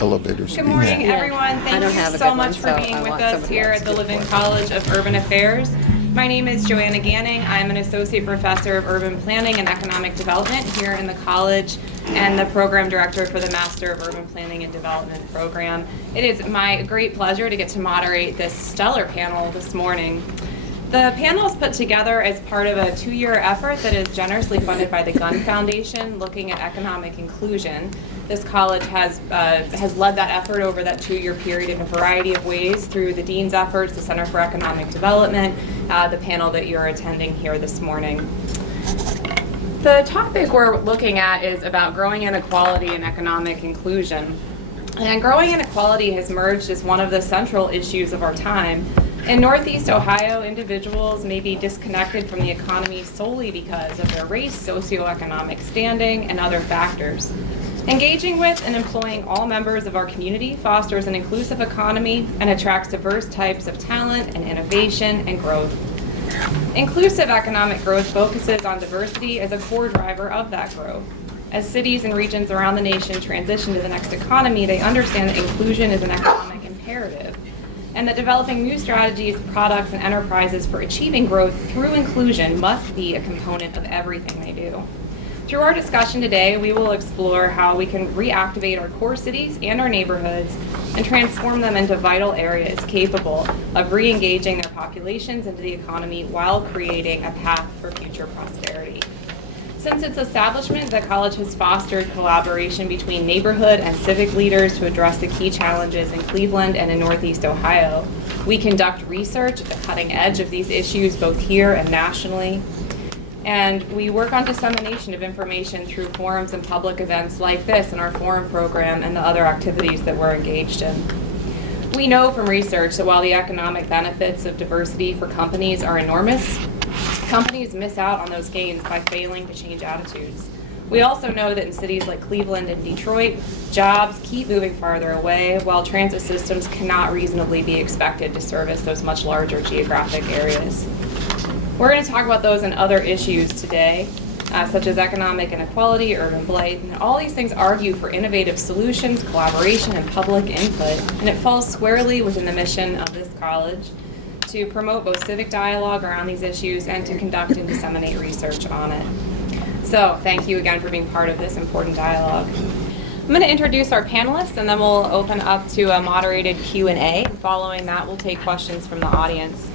elevator speech. Good morning, everyone. Thank you so much for being with us here at the Levin College of Urban Affairs. My name is Joanna Ganning. I'm an associate professor of urban planning and economic development here in the college and the program director for the Master of Urban Planning and Development program. It is my great pleasure to get to moderate this stellar panel this morning. The panel is put together as part of a 2-year effort that is generously funded by the Gunn Foundation looking at economic inclusion. This college has led that effort over that 2-year period in a variety of ways through the Dean's efforts, the Center for Economic Development, the panel that you're attending here this morning. The topic we're looking at is about growing inequality and economic inclusion. And growing inequality has emerged as one of the central issues of our time. In Northeast Ohio, individuals may be disconnected from the economy solely because of their race, socioeconomic standing, and other factors. Engaging with and employing all members of our community fosters an inclusive economy and attracts diverse types of talent and innovation and growth. Inclusive economic growth focuses on diversity as a core driver of that growth. As cities and regions around the nation transition to the next economy, they understand that inclusion is an economic imperative, and that developing new strategies, products, and enterprises for achieving growth through inclusion must be a component of everything they do. Through our discussion today, we will explore how we can reactivate our core cities and our neighborhoods and transform them into vital areas capable of re-engaging their populations into the economy while creating a path for future prosperity. Since its establishment, the college has fostered collaboration between neighborhood and civic leaders to address the key challenges in Cleveland and in Northeast Ohio. We conduct research at the cutting edge of these issues both here and nationally. And we work on dissemination of information through forums and public events like this in our forum program and the other activities that we're engaged in. We know from research that while the economic benefits of diversity for companies are enormous, companies miss out on those gains by failing to change attitudes. We also know that in cities like Cleveland and Detroit, jobs keep moving farther away, while transit systems cannot reasonably be expected to service those much larger geographic areas. We're going to talk about those and other issues today, such as economic inequality, urban blight, and all these things argue for innovative solutions, collaboration, and public input, and it falls squarely within the mission of this college to promote both civic dialogue around these issues and to conduct and disseminate research on it. So thank you again for being part of this important dialogue. I'm going to introduce our panelists and then we'll open up to a moderated Q&A. Following that, we'll take questions from the audience.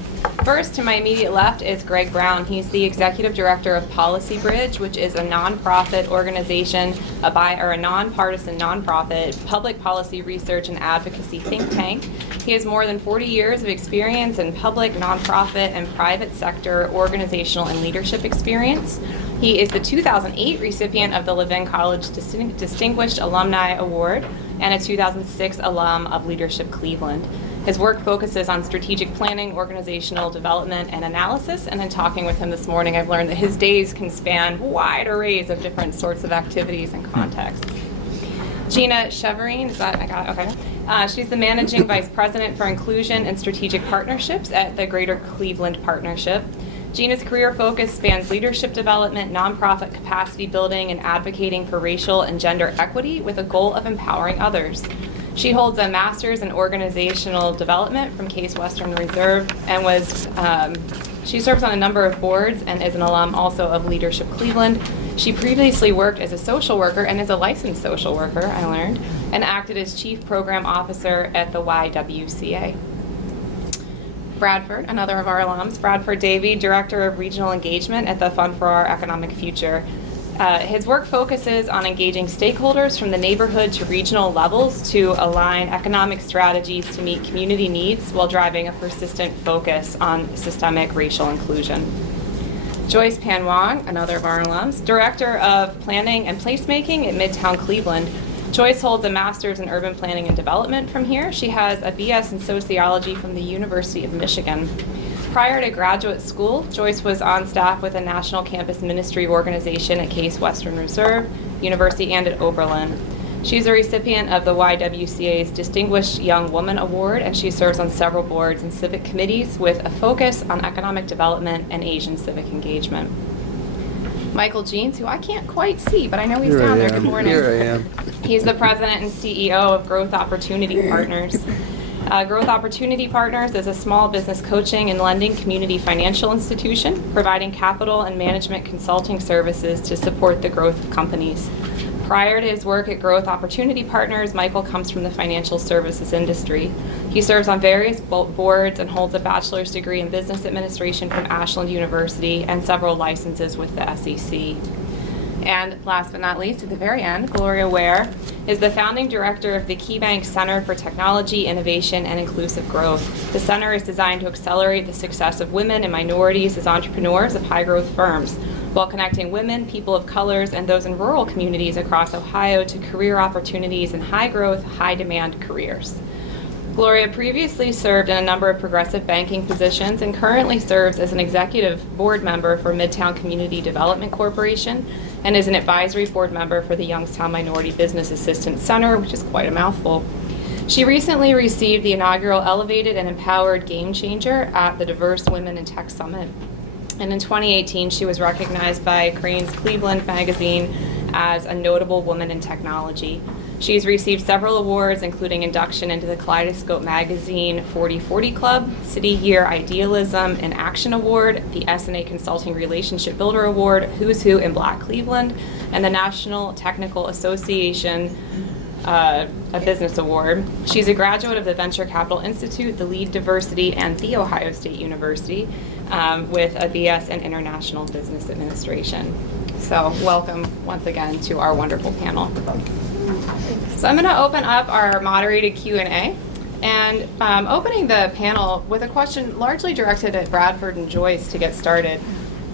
First, to my immediate left is Greg Brown. He's the executive director of Policy Bridge, which is a nonprofit organization, a nonpartisan nonprofit public policy research and advocacy think tank. He has more than 40 years of experience in public, nonprofit, and private sector organizational and leadership experience. He is the 2008 recipient of the Levin College Distinguished Alumni Award and a 2006 alum of Leadership Cleveland. His work focuses on strategic planning, organizational development, and analysis, and in talking with him this morning, I've learned that his days can span wide arrays of different sorts of activities and contexts. Gina Chevre, she's the Managing Vice President for Inclusion and Strategic Partnerships at the Greater Cleveland Partnership. Gina's career focus spans leadership development, nonprofit capacity building, and advocating for racial and gender equity with a goal of empowering others. She holds a master's in organizational development from Case Western Reserve and she serves on a number of boards and is an alum also of Leadership Cleveland. She previously worked as a social worker and is a licensed social worker, I learned, and acted as chief program officer at the YWCA. Bradford, another of our alums, Bradford Davey, Director of Regional Engagement at the Fund for Our Economic Future. His work focuses on engaging stakeholders from the neighborhood to regional levels to align economic strategies to meet community needs while driving a persistent focus on systemic racial inclusion. Joyce Panwa, another of our alums, Director of Planning and Placemaking at Midtown Cleveland. Joyce holds a master's in urban planning and development from here. She has a BS in sociology from the University of Michigan. Prior to graduate school, Joyce was on staff with a national campus ministry organization at Case Western Reserve University and at Oberlin. She's a recipient of the YWCA's Distinguished Young Woman Award, and she serves on several boards and civic committees with a focus on economic development and Asian civic engagement. Michael Jeans, who I can't quite see, but I know he's down there. Good morning. Here I am. He's the president and CEO of Growth Opportunity Partners. Growth Opportunity Partners is a small business coaching and lending community financial institution providing capital and management consulting services to support the growth of companies. Prior to his work at Growth Opportunity Partners, Michael comes from the financial services industry. He serves on various boards and holds a bachelor's degree in business administration from Ashland University and several licenses with the SEC. And last but not least, at the very end, Gloria Where is the founding director of the KeyBank Center for Technology, Innovation, and Inclusive Growth. The center is designed to accelerate the success of women and minorities as entrepreneurs of high-growth firms, while connecting women, people of colors, and those in rural communities across Ohio to career opportunities in high-growth, high-demand careers. Gloria previously served in a number of progressive banking positions and currently serves as an executive board member for Midtown Community Development Corporation and is an advisory board member for the Youngstown Minority Business Assistance Center, which is quite a mouthful. She recently received the inaugural Elevated and Empowered Game Changer at the Diverse Women in Tech Summit. And in 2018, she was recognized by Crain's Cleveland magazine as a notable woman in technology. She's received several awards, including induction into the Kaleidoscope Magazine 40/40 Club, City Year Idealism and Action Award, the S&A Consulting Relationship Builder Award, Who's Who in Black Cleveland, and the National Technical Association a Business Award. She's a graduate of the Venture Capital Institute, the Lead Diversity, and The Ohio State University with a BS in International Business Administration. So welcome once again to our wonderful panel. So I'm going to open up our moderated Q&A and opening the panel with a question largely directed at Bradford and Joyce to get started.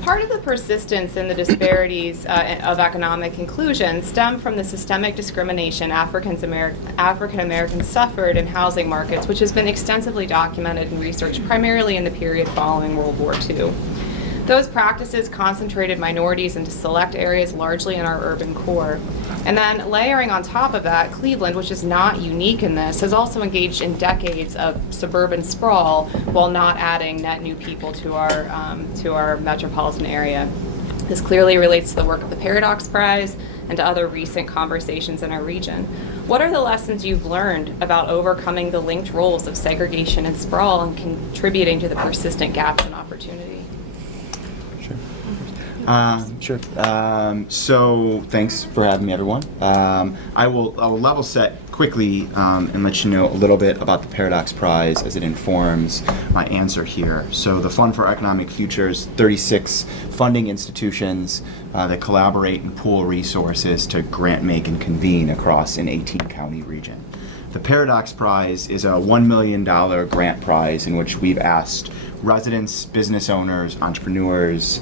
Part of the persistence in the disparities of economic inclusion stem from the systemic discrimination African Americans suffered in housing markets, which has been extensively documented and researched primarily in the period following World War II. Those practices concentrated minorities into select areas largely in our urban core. And then layering on top of that, Cleveland, which is not unique in this, has also engaged in decades of suburban sprawl while not adding net new people to our metropolitan area. This clearly relates to the work of the Paradox Prize and to other recent conversations in our region. What are the lessons you've learned about overcoming the linked roles of segregation and sprawl and contributing to the persistent gaps in opportunity? Sure. So thanks for having me, everyone. I'll level set quickly and let you know a little bit about the Paradox Prize as it informs my answer here. So the Fund for Economic Futures, 36 funding institutions that collaborate and pool resources to grant, make, and convene across an 18-county region. The Paradox Prize is a $1 million grant prize in which we've asked residents, business owners, entrepreneurs,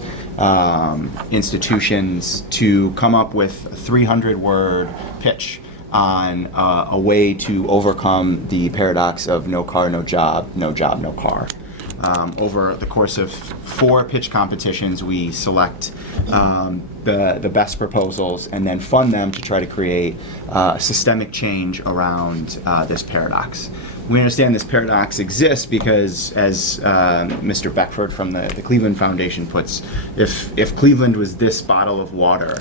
institutions to come up with a 300-word pitch on a way to overcome the paradox of no car, no job, no job, no car. Over the course of 4 pitch competitions, we select the best proposals and then fund them to try to create systemic change around this paradox. We understand this paradox exists because, as Mr. Beckford from the Cleveland Foundation puts, if Cleveland was this bottle of water,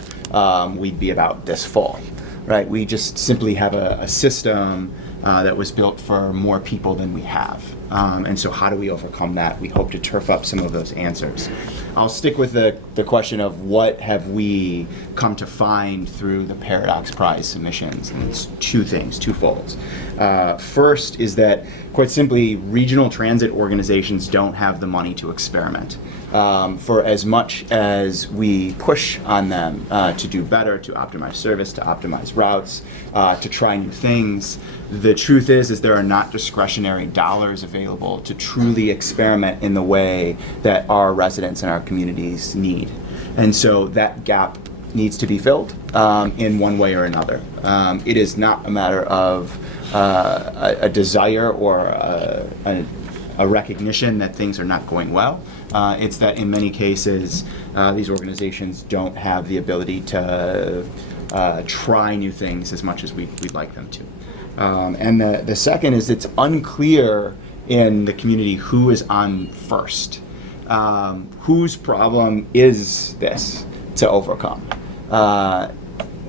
we'd be about this full, right? We just simply have a system that was built for more people than we have. And so how do we overcome that? We hope to turf up some of those answers. I'll stick with the question of what have we come to find through the Paradox Prize submissions, and it's 2 things, twofold. First is that, quite simply, regional transit organizations don't have the money to experiment. For as much as we push on them to do better, to optimize service, to optimize routes, to try new things, the truth is there are not discretionary dollars available to truly experiment in the way that our residents and our communities need. And so that gap needs to be filled in one way or another. It is not a matter of a desire or a recognition that things are not going well. It's that in many cases, these organizations don't have the ability to try new things as much as we'd like them to. And the second is it's unclear in the community who is on first. Whose problem is this to overcome?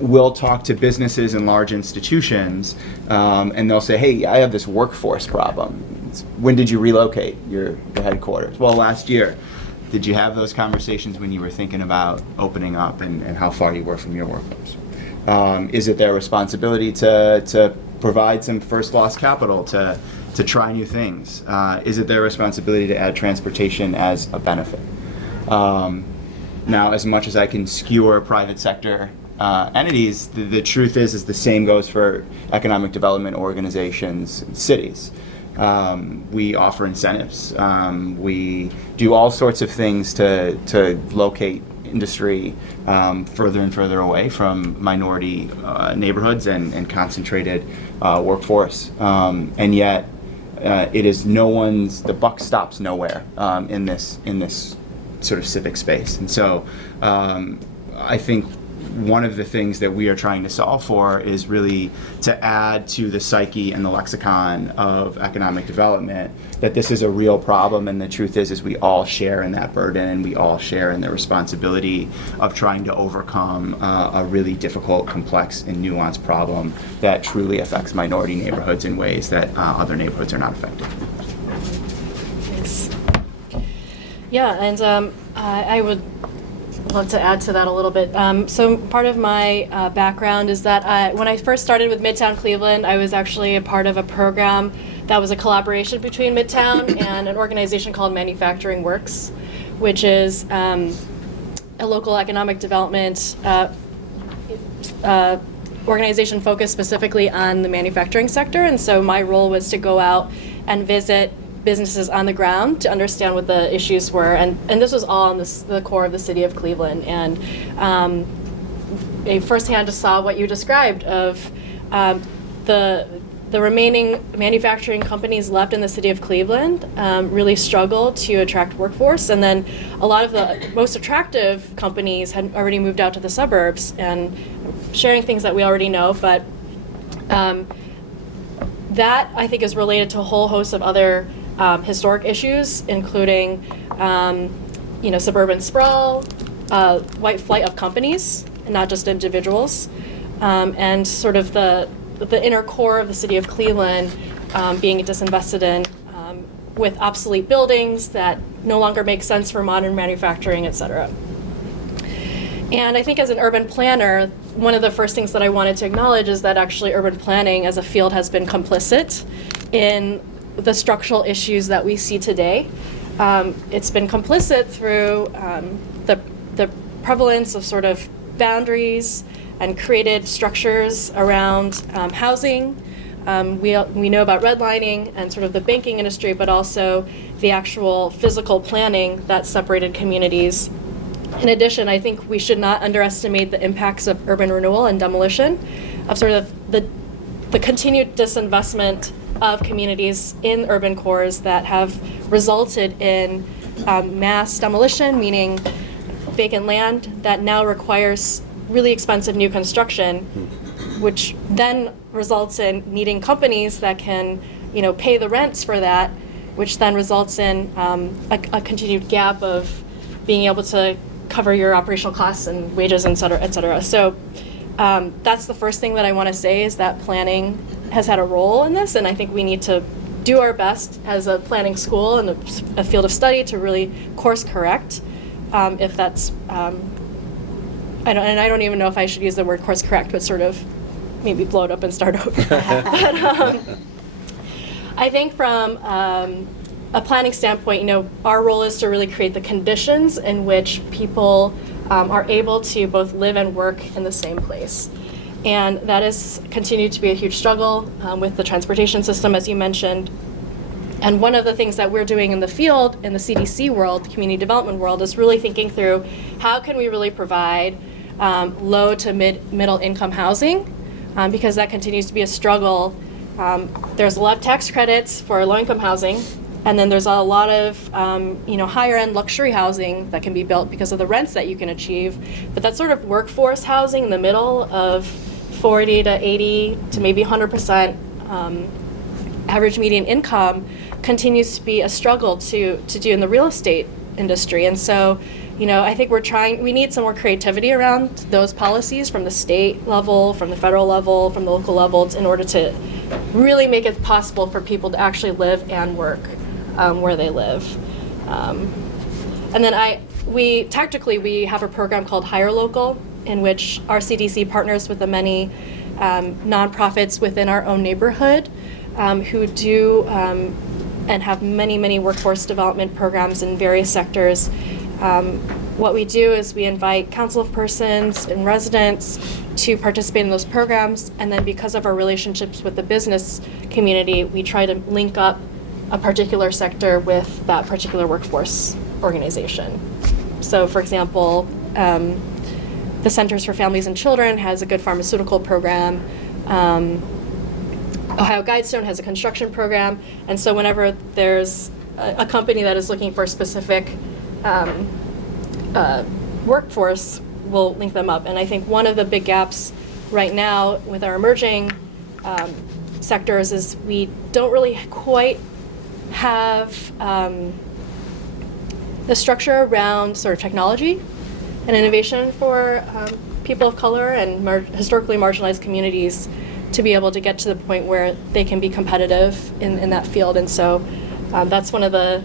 we'll talk to businesses and large institutions, and they'll say, hey, I have this workforce problem. When did you relocate your headquarters? Well, last year. Did you have those conversations when you were thinking about opening up and how far you were from your workforce? Is it their responsibility to provide some first loss capital to try new things? Is it their responsibility to add transportation as a benefit? Now, as much as I can skewer private sector entities, the truth is the same goes for economic development organizations and cities. We offer incentives. We do all sorts of things to locate industry further and further away from minority neighborhoods and concentrated workforce. And yet, it is the buck stops nowhere in this sort of civic space. And so I think one of the things that we are trying to solve for is really to add to the psyche and the lexicon of economic development that this is a real problem, and the truth is we all share in that burden, and we all share in the responsibility of trying to overcome a really difficult, complex, and nuanced problem that truly affects minority neighborhoods in ways that other neighborhoods are not affected. Thanks. Yeah, and I would love to add to that a little bit. So part of my background is that when I first started with Midtown Cleveland, I was actually a part of a program that was a collaboration between Midtown and an organization called Manufacturing Works, which is a local economic development organization focused specifically on the manufacturing sector. And so my role was to go out and visit businesses on the ground to understand what the issues were, and this was all in the core of the city of Cleveland. And I firsthand just saw what you described of the remaining manufacturing companies left in the city of Cleveland really struggle to attract workforce, and then a lot of the most attractive companies had already moved out to the suburbs and sharing things that we already know, but that I think is related to a whole host of other historic issues, including suburban sprawl, white flight of companies, and not just individuals, and sort of the inner core of the city of Cleveland being disinvested in with obsolete buildings that no longer make sense for modern manufacturing, et cetera. And I think as an urban planner, one of the first things that I wanted to acknowledge is that actually urban planning as a field has been complicit in the structural issues that we see today. It's been complicit through the prevalence of sort of boundaries and created structures around housing. We know about redlining and sort of the banking industry, but also the actual physical planning that separated communities. In addition, I think we should not underestimate the impacts of urban renewal and demolition, of sort of the continued disinvestment of communities in urban cores that have resulted in mass demolition, meaning vacant land that now requires really expensive new construction, which then results in needing companies that can, pay the rents for that, which then results in a continued gap of being able to cover your operational costs and wages, et cetera, et cetera. So that's the first thing that I want to say, is that planning has had a role in this, and I think we need to do our best as a planning school and a field of study to really course correct if that's, I don't even know if I should use the word course correct, but sort of maybe blow it up and start over. But I think from a planning standpoint, our role is to really create the conditions in which people are able to both live and work in the same place. And that has continued to be a huge struggle with the transportation system, as you mentioned. And one of the things that we're doing in the field, in the CDC world, the community development world, is really thinking through how can we really provide low to middle income housing, because that continues to be a struggle. There's a lot of tax credits for low income housing, and then there's a lot of higher end luxury housing that can be built because of the rents that you can achieve. But that sort of workforce housing in the middle of 40 to 80 to maybe 100% average median income continues to be a struggle to do in the real estate industry. And so, I think we need some more creativity around those policies from the state level, from the federal level, from the local levels, in order to really make it possible for people to actually live and work where they live. And then we have a program called Hire Local, in which our CDC partners with the many nonprofits within our own neighborhood who do and have many, many workforce development programs in various sectors. What we do is we invite council of persons and residents to participate in those programs, and then because of our relationships with the business community, we try to link up a particular sector with that particular workforce organization. So, for example, the Centers for Families and Children has a good pharmaceutical program. Ohio Guidestone has a construction program, and so whenever there's a company that is looking for a specific workforce, we'll link them up. And I think one of the big gaps right now with our emerging sectors is we don't really quite have the structure around sort of technology and innovation for people of color and historically marginalized communities to be able to get to the point where they can be competitive in that field. And so that's one of the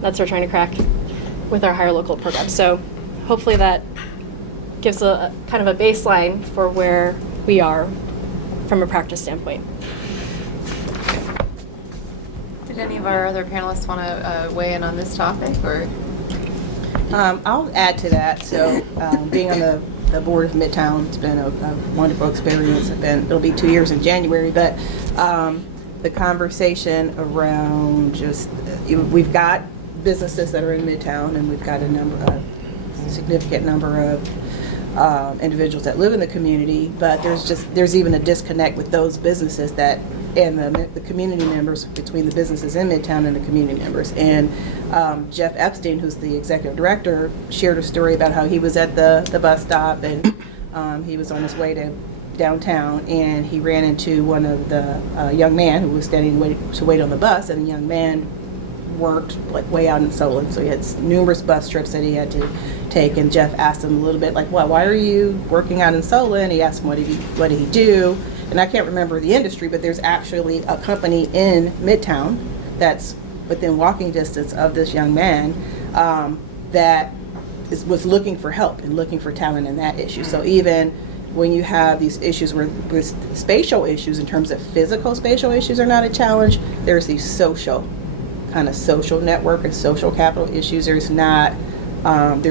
nuts we're trying to crack with our Hire Local program. So hopefully that gives a kind of a baseline for where we are from a practice standpoint. Did any of our other panelists want to weigh in on this topic, or? I'll add to that. So being on the board of Midtown, it's been a wonderful experience. It'll be 2 years in January, but the conversation around just, we've got businesses that are in Midtown, and we've got a significant number of individuals that live in the community, but there's even a disconnect with those businesses that and the community members, between the businesses in Midtown and the community members. And Jeff Epstein, who's the executive director, shared a story about how he was at the bus stop, and he was on his way to downtown, and he ran into one of the young man who was standing to wait on the bus, and the young man worked like way out in Solon, so he had numerous bus trips that he had to take. And Jeff asked him a little bit like, well, why are you working out in Solon? He asked him what did he do, and I can't remember the industry, but there's actually a company in Midtown that's within walking distance of this young man that was looking for help and looking for talent in that issue. So even when you have these issues with spatial issues, in terms of physical spatial issues are not a challenge, there's these social network and social capital issues. There's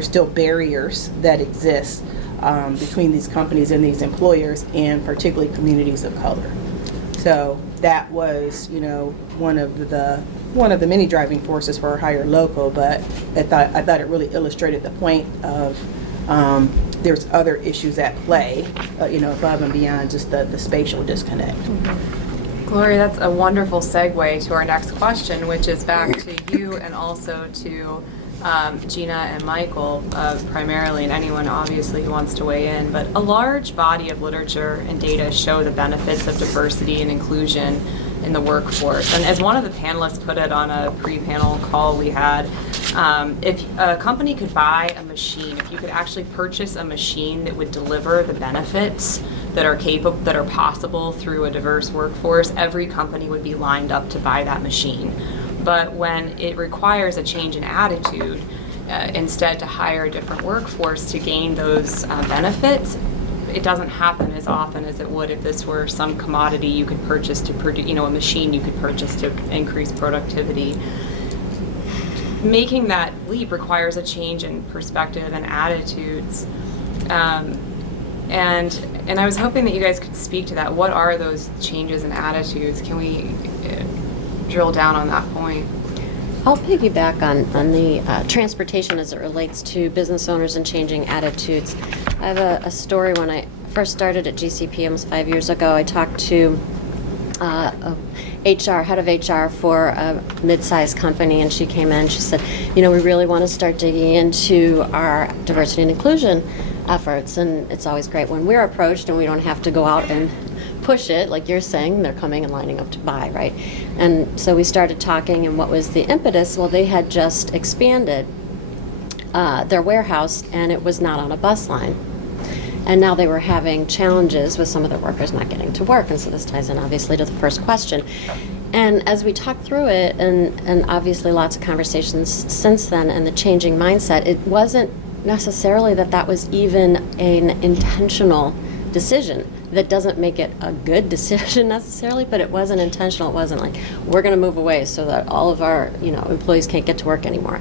still barriers that exist between these companies and these employers, and particularly communities of color. So that was, one of the many driving forces for our Hire Local. But I thought it really illustrated the point of there's other issues at play, above and beyond just the spatial disconnect. Mm-hmm. Gloria, that's a wonderful segue to our next question, which is back to you and also to Gina and Michael primarily, and anyone obviously who wants to weigh in. But a large body of literature and data show the benefits of diversity and inclusion in the workforce. And as one of the panelists put it on a pre-panel call we had, if a company could buy a machine, if you could actually purchase a machine that would deliver the benefits that are possible through a diverse workforce, every company would be lined up to buy that machine. But when it requires a change in attitude, instead to hire a different workforce to gain those benefits, it doesn't happen as often as it would if this were some commodity you could purchase to produce, a machine you could purchase to increase productivity. Making that leap requires a change in perspective and attitudes. And I was hoping that you guys could speak to that. What are those changes in attitudes? Can we drill down on that point? I'll piggyback on the transportation as it relates to business owners and changing attitudes. I have a story. When I first started at GCP almost 5 years ago, I talked to head of HR for a mid-sized company, and she came in, she said, we really want to start digging into our diversity and inclusion efforts, and it's always great when we're approached and we don't have to go out and push it, like you're saying, they're coming and lining up to buy, right? And so we started talking, and what was the impetus? Well, they had just expanded their warehouse, and it was not on a bus line. And now they were having challenges with some of their workers not getting to work. And so this ties in obviously to the first question. And as we talked through it, and obviously lots of conversations since then, and the changing mindset, it wasn't necessarily that was even an intentional decision. That doesn't make it a good decision necessarily, but it wasn't intentional. It wasn't like, we're going to move away so that all of our employees can't get to work anymore.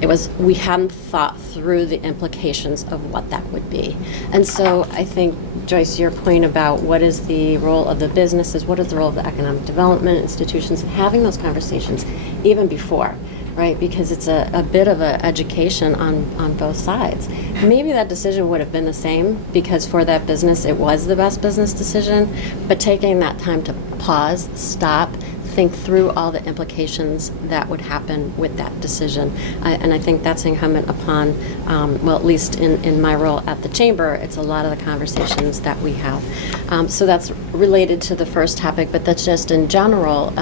It was, we hadn't thought through the implications of what that would be. And so I think, Joyce, your point about what is the role of the businesses, what is the role of the economic development institutions, having those conversations even before, right? Because it's a bit of an education on both sides. Maybe that decision would have been the same because for that business it was the best business decision, but taking that time to pause, stop, think through all the implications that would happen with that decision. And I think that's incumbent upon, well, at least in my role at the Chamber, it's a lot of the conversations that we have. So that's related to the first topic, but that's just in general.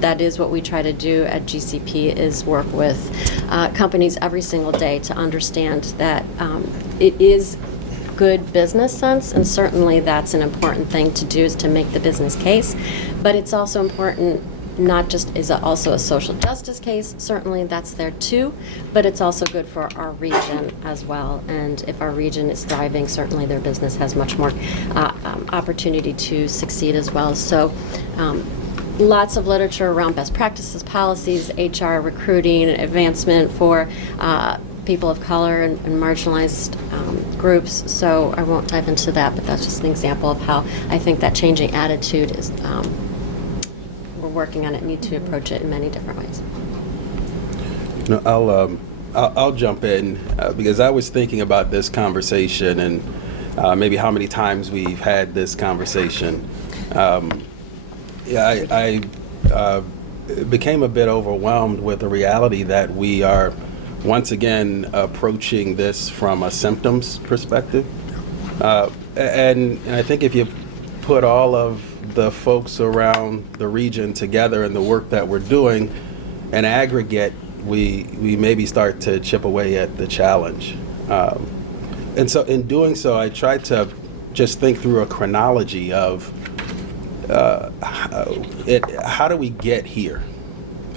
That is what we try to do at GCP, is work with companies every single day to understand that it is good business sense, and certainly that's an important thing to do, is to make the business case. But it's also important, not just is it also a social justice case, certainly that's there too, but it's also good for our region as well. And if our region is thriving, certainly their business has much more opportunity to succeed as well. So lots of literature around best practices, policies, HR, recruiting, advancement for people of color and marginalized groups. So I won't dive into that, but that's just an example of how I think that changing attitude is, we're working on it, need to approach it in many different ways. No, I'll jump in because I was thinking about this conversation and maybe how many times we've had this conversation. I became a bit overwhelmed with the reality that we are once again approaching this from a symptoms perspective. And I think if you put all of the folks around the region together and the work that we're doing, in aggregate, we maybe start to chip away at the challenge. And so in doing so, I tried to just think through a chronology of how do we get here?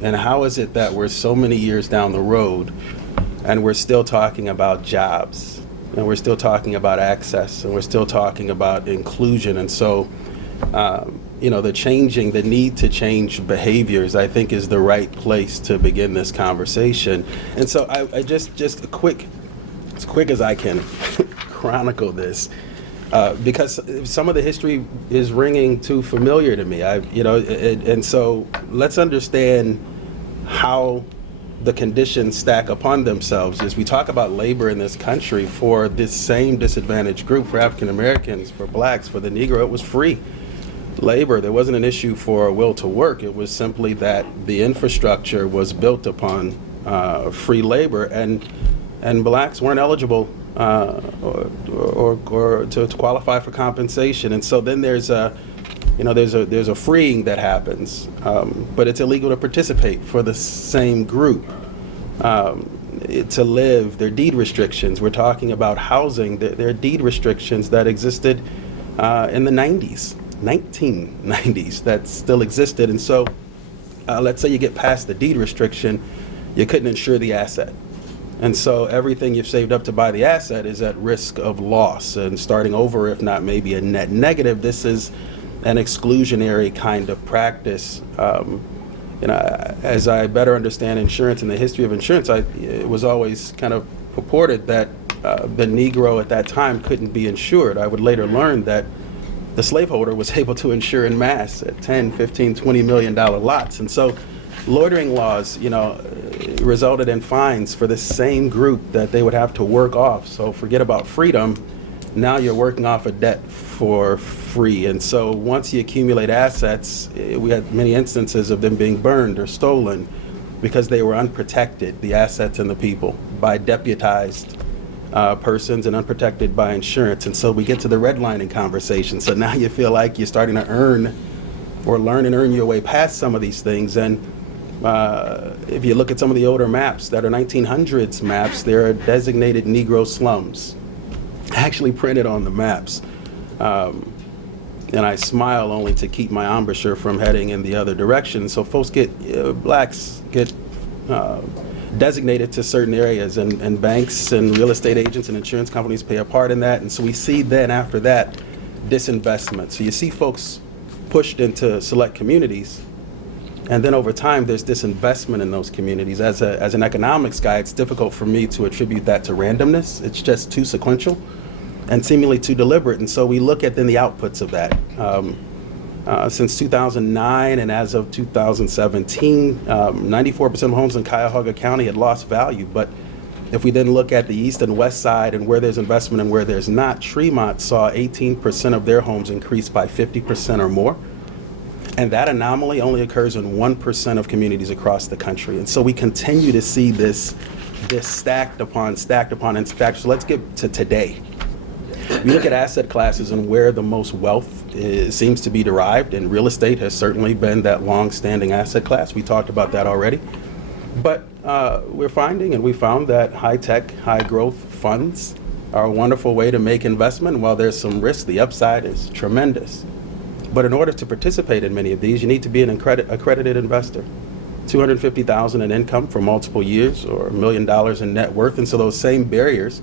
And how is it that we're so many years down the road and we're still talking about jobs, and we're still talking about access, and we're still talking about inclusion? And so, the need to change behaviors, I think, is the right place to begin this conversation. And so I just as quick as I can chronicle this, because some of the history is ringing too familiar to me. And so let's understand how the conditions stack upon themselves. As we talk about labor in this country, for this same disadvantaged group, for African Americans, for blacks, for the Negro, it was free labor. There wasn't an issue for a will to work. It was simply that the infrastructure was built upon free labor, and blacks weren't eligible or to qualify for compensation. And so then there's a freeing that happens, but it's illegal to participate for the same group. To live, there are deed restrictions. We're talking about housing. There are deed restrictions that existed in the 1990s, that still existed. And so let's say you get past the deed restriction, you couldn't insure the asset. And so everything you've saved up to buy the asset is at risk of loss and starting over, if not maybe a net negative. This is an exclusionary kind of practice. As I better understand insurance and the history of insurance, it was always kind of purported that the Negro at that time couldn't be insured. I would later learn that the slaveholder was able to insure in mass at 10, 15, $20 million lots. And so loitering laws, resulted in fines for the same group that they would have to work off. So forget about freedom. Now you're working off a debt for free. And so once you accumulate assets, we had many instances of them being burned or stolen because they were unprotected, the assets and the people, by deputized persons and unprotected by insurance. And so we get to the redlining conversation. So now you feel like you're starting to earn or learn and earn your way past some of these things. And If you look at some of the older maps that are 1900s maps, there are designated Negro slums actually printed on the maps. And I smile only to keep my embouchure from heading in the other direction. So folks blacks get designated to certain areas, and banks and real estate agents and insurance companies play a part in that. And so we see then after that disinvestment. So you see folks pushed into select communities, and then over time there's disinvestment in those communities. As an economics guy, it's difficult for me to attribute that to randomness. It's just too sequential and seemingly too deliberate. And so we look at then the outputs of that. Since 2009 and as of 2017, 94% of homes in Cuyahoga County had lost value. But if we then look at the east and west side and where there's investment and where there's not, Tremont saw 18% of their homes increase by 50% or more. And that anomaly only occurs in 1% of communities across the country. And so we continue to see this stacked upon stacked upon and stacked. So let's get to today. We look at asset classes and where the most wealth seems to be derived, and real estate has certainly been that long-standing asset class. We talked about that already. But we found that high-tech, high-growth funds are a wonderful way to make investment. While there's some risk, the upside is tremendous. But in order to participate in many of these, you need to be an accredited investor. $250,000 in income for multiple years, or $1 million in net worth. And so those same barriers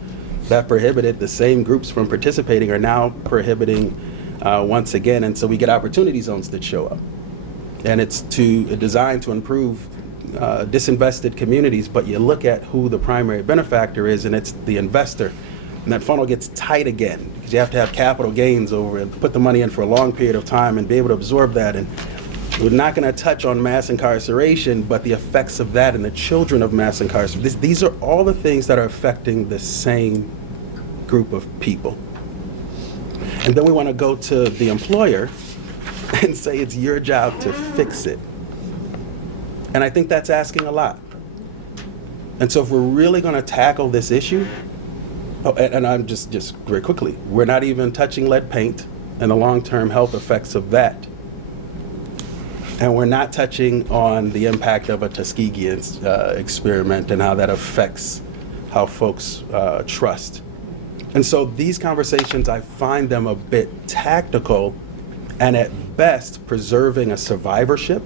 that prohibited the same groups from participating are now prohibiting once again. And so we get opportunity zones that show up. And it's designed to improve disinvested communities, but you look at who the primary benefactor is, and it's the investor. And that funnel gets tight again, because you have to have capital gains over and put the money in for a long period of time and be able to absorb that. And we're not going to touch on mass incarceration, but the effects of that and the children of mass incarceration. These are all the things that are affecting the same group of people. And then we want to go to the employer and say it's your job to fix it. And I think that's asking a lot. And so if we're really going to tackle this issue, and I'm just very quickly, we're not even touching lead paint and the long-term health effects of that. And we're not touching on the impact of a Tuskegee experiment and how that affects how folks trust. And so these conversations, I find them a bit tactical and at best preserving a survivorship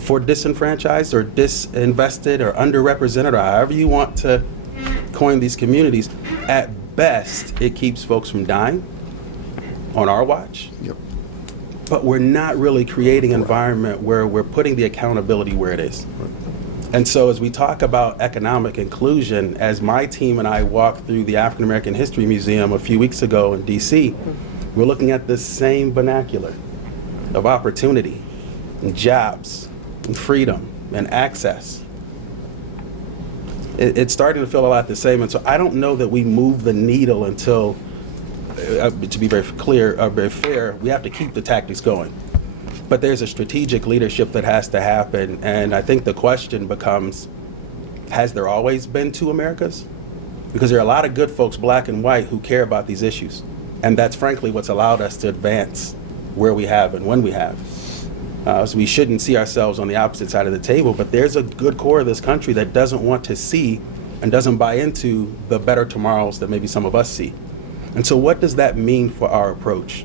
for disenfranchised or disinvested or underrepresented, or however you want to coin these communities. At best, it keeps folks from dying on our watch. Yep. But we're not really creating an environment where we're putting the accountability where it is. And so as we talk about economic inclusion, as my team and I walked through the African American History Museum a few weeks ago in DC, we're looking at the same vernacular of opportunity and jobs and freedom and access. It's starting to feel a lot the same. And so I don't know that we move the needle until, to be very clear, very fair, we have to keep the tactics going. But there's a strategic leadership that has to happen. And I think the question becomes, has there always been two Americas? Because there are a lot of good folks, black and white, who care about these issues. And that's frankly what's allowed us to advance where we have and when we have. So we shouldn't see ourselves on the opposite side of the table, but there's a good core of this country that doesn't want to see and doesn't buy into the better tomorrows that maybe some of us see. And so what does that mean for our approach?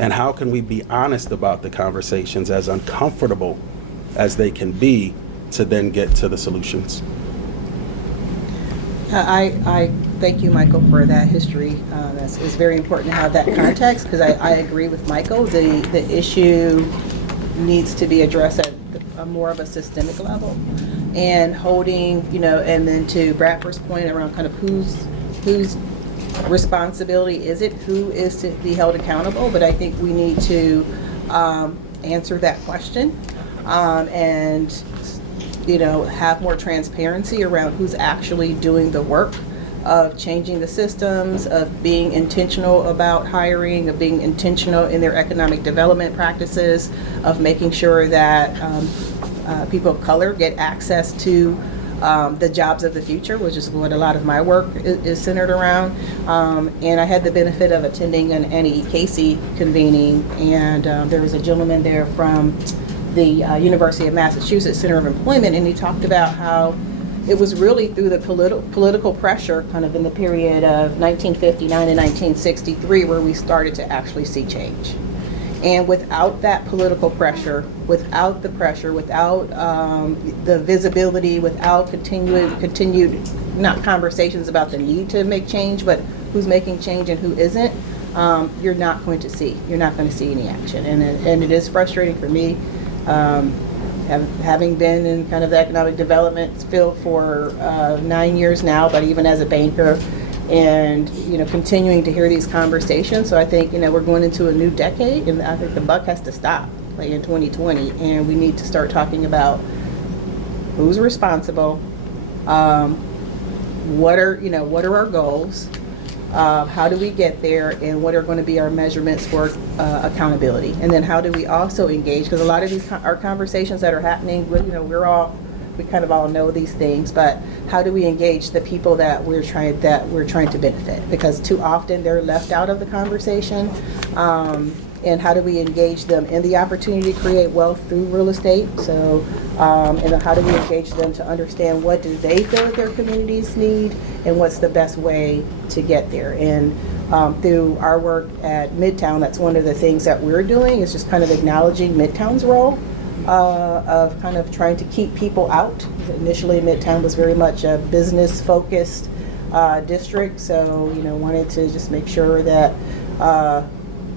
And how can we be honest about the conversations, as uncomfortable as they can be, to then get to the solutions? I thank you, Michael, for that history. It's very important to have that context, because I agree with Michael. The issue needs to be addressed at a more of a systemic level, and holding, and then to Bradford's point around kind of whose responsibility is it, who is to be held accountable. But I think we need to answer that question and have more transparency around who's actually doing the work of changing the systems, of being intentional about hiring, of being intentional in their economic development practices, of making sure that people of color get access to the jobs of the future, which is what a lot of my work is centered around. And I had the benefit of attending an Annie E. Casey convening, and there was a gentleman there from the University of Massachusetts Center of Employment, and he talked about how it was really through the political pressure kind of in the period of 1959 and 1963 where we started to actually see change. And without that political pressure, without the visibility, without continued not conversations about the need to make change, but who's making change and who isn't, you're not going to see any action. And it is frustrating for me, having been in kind of the economic development field for 9 years now, but even as a banker, and continuing to hear these conversations. So I think we're going into a new decade, and I think the buck has to stop like in 2020, and we need to start talking about who's responsible, what are our goals, how do we get there, and what are going to be our measurements for accountability, and then how do we also engage, because a lot of these our conversations that are happening, we kind of all know these things, but how do we engage the people that we're trying to benefit? Because too often they're left out of the conversation. And how do we engage them in the opportunity to create wealth through real estate? So, and how do we engage them to understand what do they feel that their communities need, and what's the best way to get there? And through our work at Midtown, that's one of the things that we're doing, is just kind of acknowledging Midtown's role. Of kind of trying to keep people out. Initially, Midtown was very much a business-focused district, so wanted to just make sure that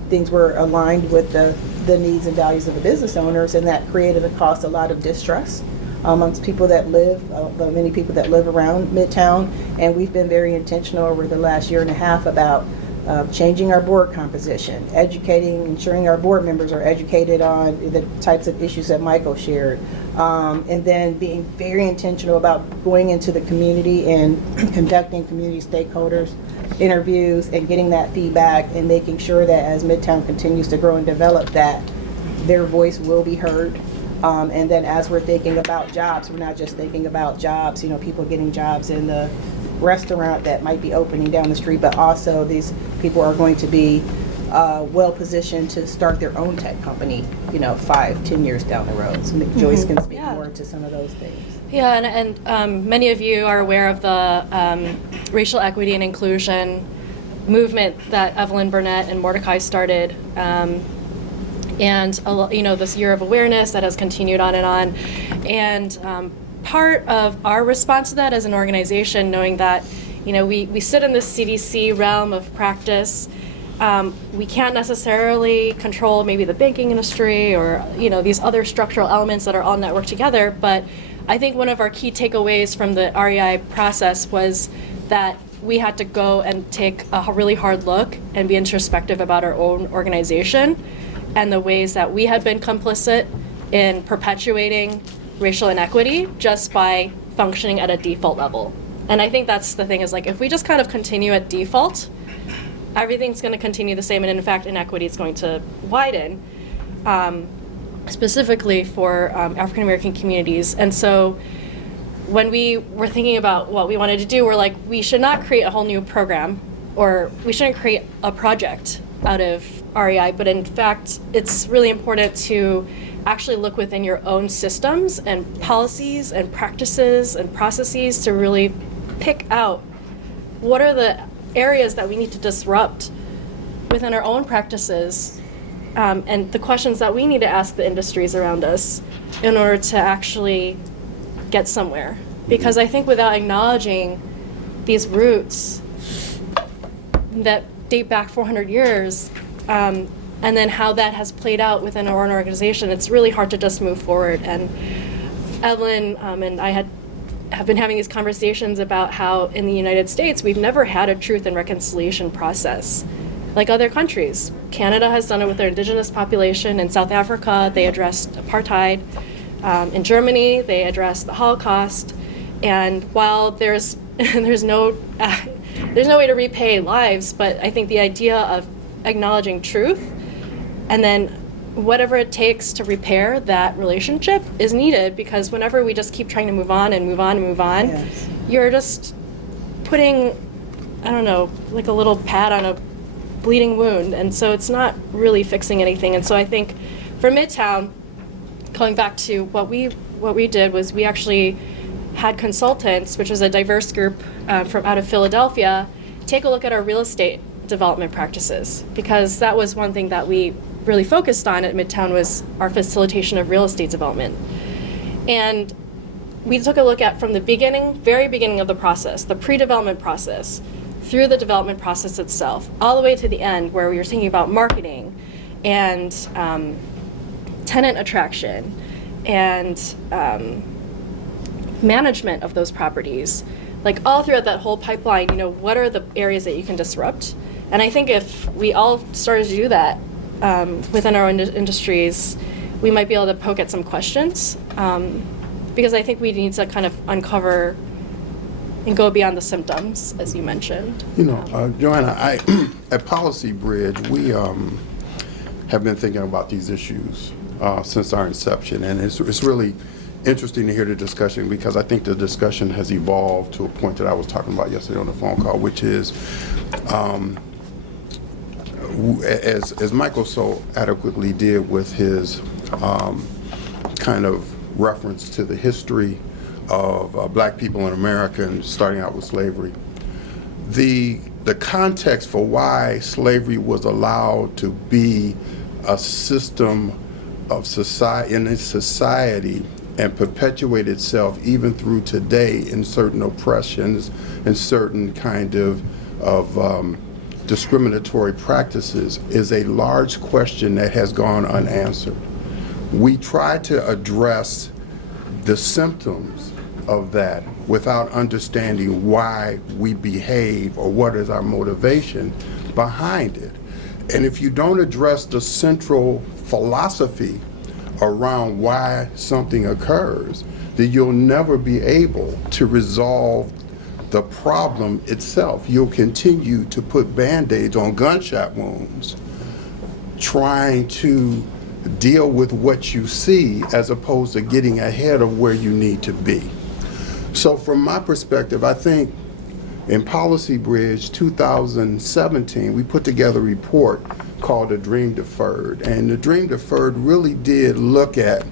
things were aligned with the needs and values of the business owners, and that created a lot of distrust amongst people that many people that live around Midtown. And we've been very intentional over the last year and a half about changing our board composition, ensuring our board members are educated on the types of issues that Michael shared, and then being very intentional about going into the community and conducting community stakeholders interviews and getting that feedback, and making sure that as Midtown continues to grow and develop, that their voice will be heard. And then as we're thinking about jobs, we're not just thinking about jobs, people getting jobs in the restaurant that might be opening down the street, but also these people are going to be well positioned to start their own tech company, 5-10 years down the road. So Joyce can speak more to some of those things. Yeah, and many of you are aware of the racial equity and inclusion movement that Evelyn Burnett and Mordecai started. And this year of awareness that has continued on and on. And part of our response to that as an organization, knowing that we sit in this CDC realm of practice, we can't necessarily control maybe the banking industry or these other structural elements that are all networked together. But I think one of our key takeaways from the REI process was that we had to go and take a really hard look and be introspective about our own organization and the ways that we had been complicit in perpetuating racial inequity just by functioning at a default level. And I think that's the thing, is like, if we just kind of continue at default, everything's going to continue the same, and in fact inequity is going to widen, specifically for African American communities. And so when we were thinking about what we wanted to do, we're like, we should not create a whole new program, or we shouldn't create a project out of REI, but in fact it's really important to actually look within your own systems and policies and practices and processes to really pick out what are the areas that we need to disrupt within our own practices, and the questions that we need to ask the industries around us in order to actually get somewhere. Because I think without acknowledging these roots that date back 400 years, and then how that has played out within our own organization, it's really hard to just move forward. And Evelyn and I have been having these conversations about how in the United States we've never had a truth and reconciliation process like other countries. Canada has done it with their indigenous population. In South Africa, they addressed apartheid. In Germany, they addressed the Holocaust. And while there's no way to repay lives, but I think the idea of acknowledging truth and then whatever it takes to repair that relationship is needed, because whenever we just keep trying to move on and move on and move on, Yes. You're just putting, I don't know, like a little pad on a bleeding wound, and so it's not really fixing anything. And so I think for Midtown, going back to what we did was we actually had consultants, which was a diverse group from out of Philadelphia, take a look at our real estate development practices, because that was one thing that we really focused on at Midtown was our facilitation of real estate development. And we took a look at from the beginning, very beginning of the process, the pre-development process, through the development process itself, all the way to the end where we were thinking about marketing and tenant attraction and management of those properties. Like all throughout that whole pipeline, what are the areas that you can disrupt? And I think if we all started to do that within our own industries, we might be able to poke at some questions. Because I think we need to kind of uncover and go beyond the symptoms, as you mentioned. Joanna, at Policy Bridge, we have been thinking about these issues since our inception, and it's really interesting to hear the discussion, because I think the discussion has evolved to a point that I was talking about yesterday on the phone call, which is, as Michael so adequately did with his kind of reference to the history of black people in America and starting out with slavery. The context for why slavery was allowed to be a system of society in its society and perpetuate itself even through today in certain oppressions and certain kind of discriminatory practices is a large question that has gone unanswered. We try to address the symptoms of that without understanding why we behave or what is our motivation behind it. And if you don't address the central philosophy around why something occurs, then you'll never be able to resolve the problem itself. You'll continue to put Band-Aids on gunshot wounds, trying to deal with what you see as opposed to getting ahead of where you need to be. So from my perspective, I think in Policy Bridge 2017, we put together a report called The Dream Deferred. And The Dream Deferred really did look at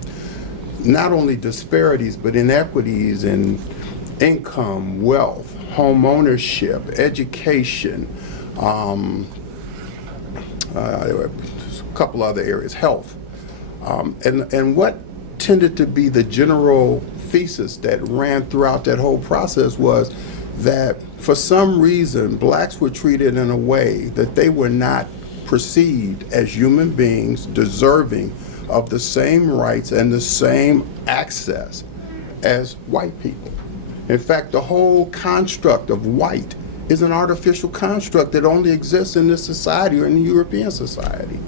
not only disparities, but inequities in income, wealth, home ownership, education, a couple other areas, health. And what tended to be the general thesis that ran throughout that whole process was that for some reason, blacks were treated in a way that they were not perceived as human beings deserving of the same rights and the same access as white people. In fact, the whole construct of white is an artificial construct that only exists in this society or in the European society.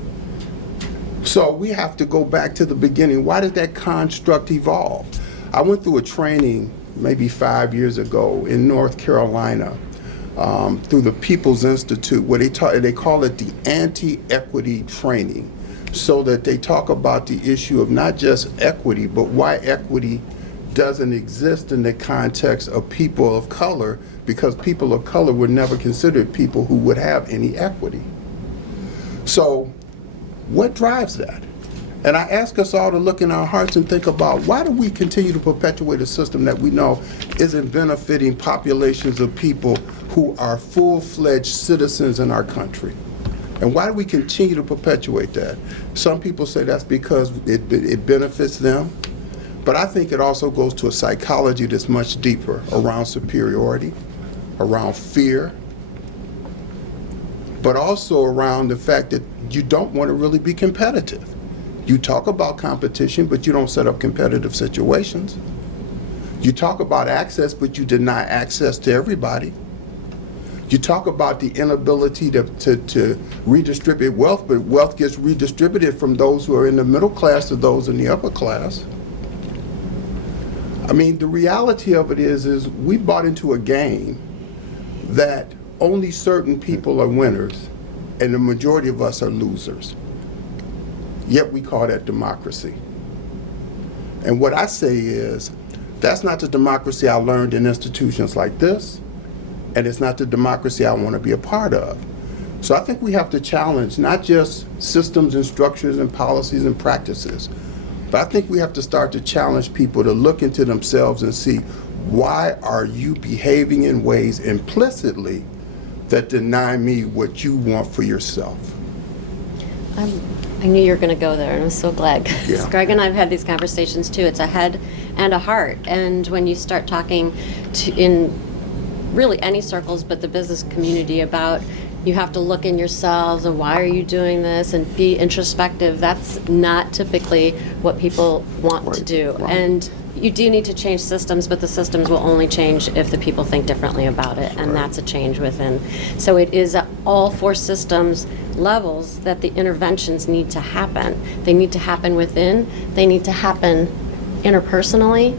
So we have to go back to the beginning. Why did that construct evolve? I went through a training maybe 5 years ago in North Carolina through the People's Institute, where they call it the anti-equity training, so that they talk about the issue of not just equity, but why equity doesn't exist in the context of people of color, because people of color were never considered people who would have any equity. So what drives that? And I ask us all to look in our hearts and think about, why do we continue to perpetuate a system that we know isn't benefiting populations of people who are full-fledged citizens in our country? And why do we continue to perpetuate that? Some people say that's because it benefits them, but I think it also goes to a psychology that's much deeper around superiority, around fear, but also around the fact that you don't want to really be competitive. You talk about competition, but you don't set up competitive situations. You talk about access, but you deny access to everybody. You talk about the inability to redistribute wealth, but wealth gets redistributed from those who are in the middle class to those in the upper class. I mean, the reality of it is we bought into a game that only certain people are winners and the majority of us are losers. Yet we call that democracy. And what I say is, that's not the democracy I learned in institutions like this, and it's not the democracy I want to be a part of. So I think we have to challenge not just systems and structures and policies and practices, But I think we have to start to challenge people to look into themselves and see, why are you behaving in ways implicitly that deny me what you want for yourself? I knew you were going to go there, and I'm so glad. 'Cause Yeah. Greg and I have had these conversations too. It's a head and a heart. And when you start talking in really any circles, but the business community, about you have to look in yourselves and why are you doing this and be introspective, that's not typically what people want to do. Right. And you do need to change systems, but the systems will only change if the people think differently about it, and that's a change within. So it is at all four systems levels that the interventions need to happen. They need to happen within, they need to happen interpersonally,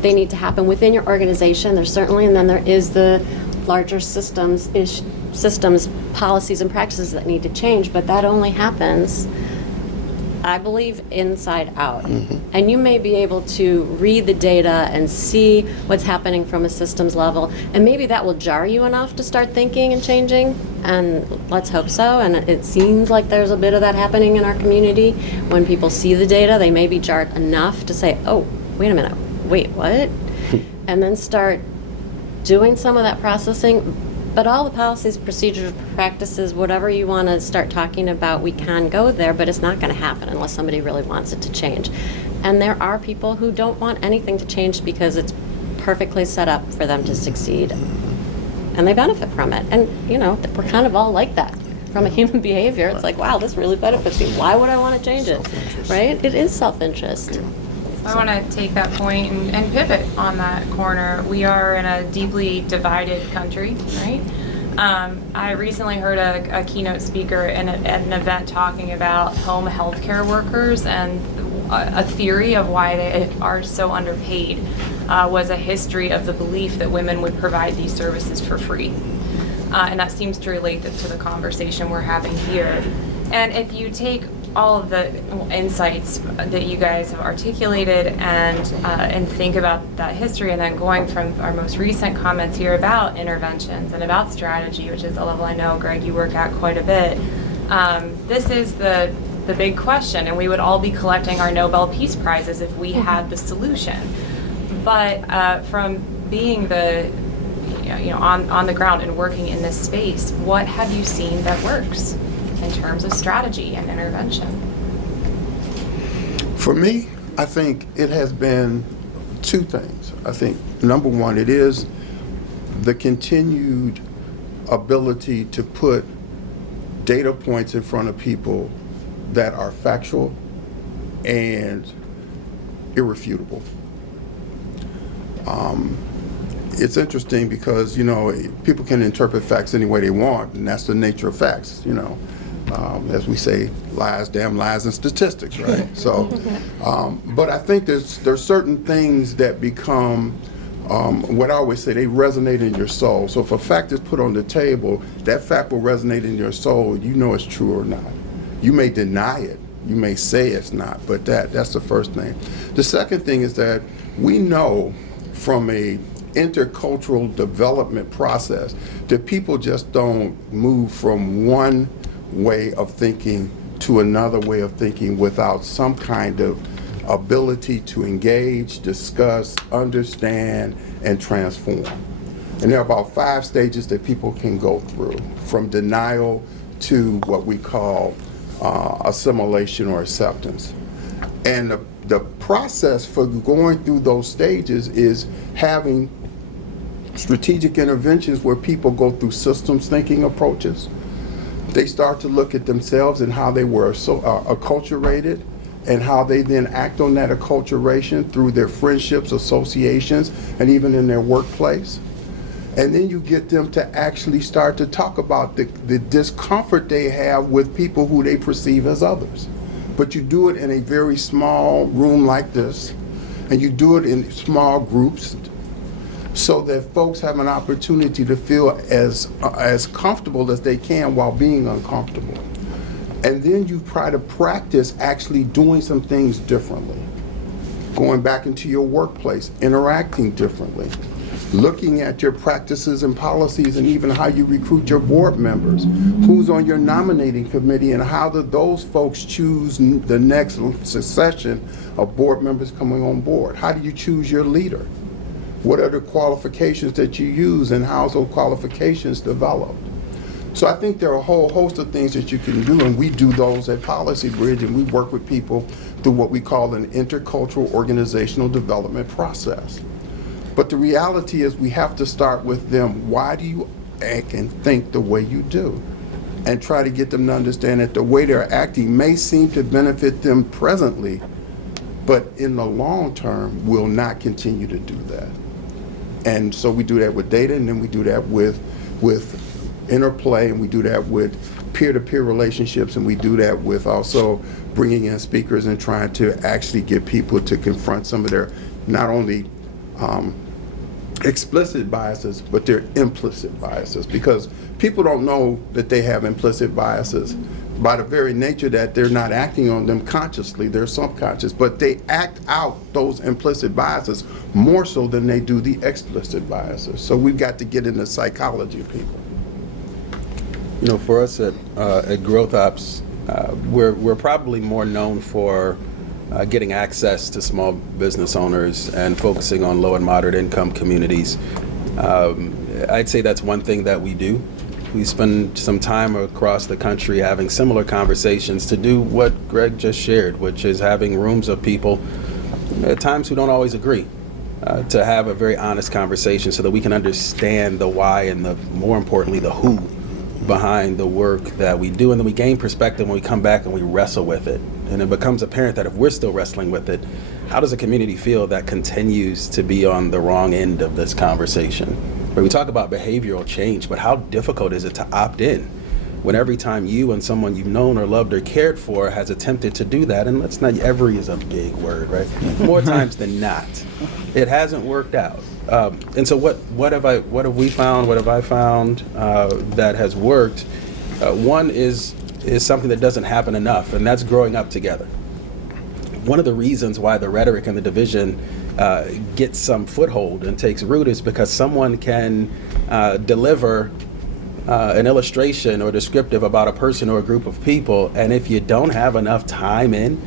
they need to happen within your organization, there's certainly, and then there is the larger systems, policies and practices that need to change, but that only happens, I believe, inside out. And you may be able to read the data and see what's happening from a systems level, and maybe that will jar you enough to start thinking and changing, and let's hope so. And it seems like there's a bit of that happening in our community. When people see the data, they may be jarred enough to say, oh, wait a minute, wait, what? And then start doing some of that processing. But all the policies, procedures, practices, whatever you want to start talking about, we can go there, but it's not going to happen unless somebody really wants it to change. And there are people who don't want anything to change because it's perfectly set up for them to succeed. And they benefit from it. And, you know, we're kind of all like that. From a human behavior, it's like, wow, this really benefits me. Why would I want to change it? Right? It is self-interest. I want to take that point and pivot on that corner. We are in a deeply divided country, right? I recently heard a keynote speaker at an event talking about home healthcare workers, and a theory of why they are so underpaid was a history of the belief that women would provide these services for free. And that seems to relate to the conversation we're having here. And if you take all of the insights that you guys have articulated and think about that history, and then going from our most recent comments here about interventions and about strategy, which is a level I know, Greg, you work at quite a bit, this is the big question, and we would all be collecting our Nobel Peace Prizes if we had the solution. But from being on the ground and working in this space, what have you seen that works in terms of strategy and intervention? For me, I think it has been two things. I think, number one, it is the continued ability to put data points in front of people that are factual and irrefutable. It's interesting because, people can interpret facts any way they want, and that's the nature of facts, as we say, lies, damn lies, and statistics, right? So, but I think there's certain things that become, what I always say, they resonate in your soul. So if a fact is put on the table, that fact will resonate in your soul. You know it's true or not. You may deny it. You may say it's not, but that's the first thing. The second thing is that we know from a intercultural development process that people just don't move from one way of thinking to another way of thinking without some kind of ability to engage, discuss, understand, and transform. And there are about 5 stages that people can go through, from denial to what we call assimilation or acceptance. And the process for going through those stages is having strategic interventions where people go through systems thinking approaches. They start to look at themselves and how they were acculturated, and how they then act on that acculturation through their friendships, associations, and even in their workplace. And then you get them to actually start to talk about the discomfort they have with people who they perceive as others. But you do it in a very small room like this, and you do it in small groups, so that folks have an opportunity to feel as comfortable as they can while being uncomfortable. And then you try to practice actually doing some things differently, going back into your workplace, interacting differently, looking at your practices and policies and even how you recruit your board members, who's on your nominating committee, and how do those folks choose the next succession of board members coming on board? How do you choose your leader? What are the qualifications that you use, and how's those qualifications developed? So I think there are a whole host of things that you can do, and we do those at Policy Bridge, and we work with people through what we call an intercultural organizational development process. But the reality is we have to start with them. Why do you act and think the way you do? And try to get them to understand that the way they're acting may seem to benefit them presently, but in the long term will not continue to do that. And so we do that with data, and then we do that with interplay, and we do that with peer-to-peer relationships, and we do that with also bringing in speakers and trying to actually get people to confront some of their not only explicit biases, but their implicit biases, because people don't know that they have implicit biases by the very nature that they're not acting on them consciously, they're subconscious, but they act out those implicit biases more so than they do the explicit biases. So we've got to get into psychology of people. You know, for us at Growth Ops, we're probably more known for getting access to small business owners and focusing on low and moderate income communities. I'd say that's one thing that we do. We spend some time across the country having similar conversations to do what Greg just shared, which is having rooms of people at times who don't always agree, to have a very honest conversation so that we can understand the why and more importantly, the who behind the work that we do, and then we gain perspective when we come back and we wrestle with it. And it becomes apparent that if we're still wrestling with it, how does a community feel that continues to be on the wrong end of this conversation? Where we talk about behavioral change, but how difficult is it to opt in when every time you and someone you've known or loved or cared for has attempted to do that, and let's not, every is a big word, right? More times than not, it hasn't worked out. And so what have we found? What have I found that has worked? One is something that doesn't happen enough, and that's growing up together. One of the reasons why the rhetoric and the division gets some foothold and takes root is because someone can deliver an illustration or descriptive about a person or a group of people, and if you don't have enough time in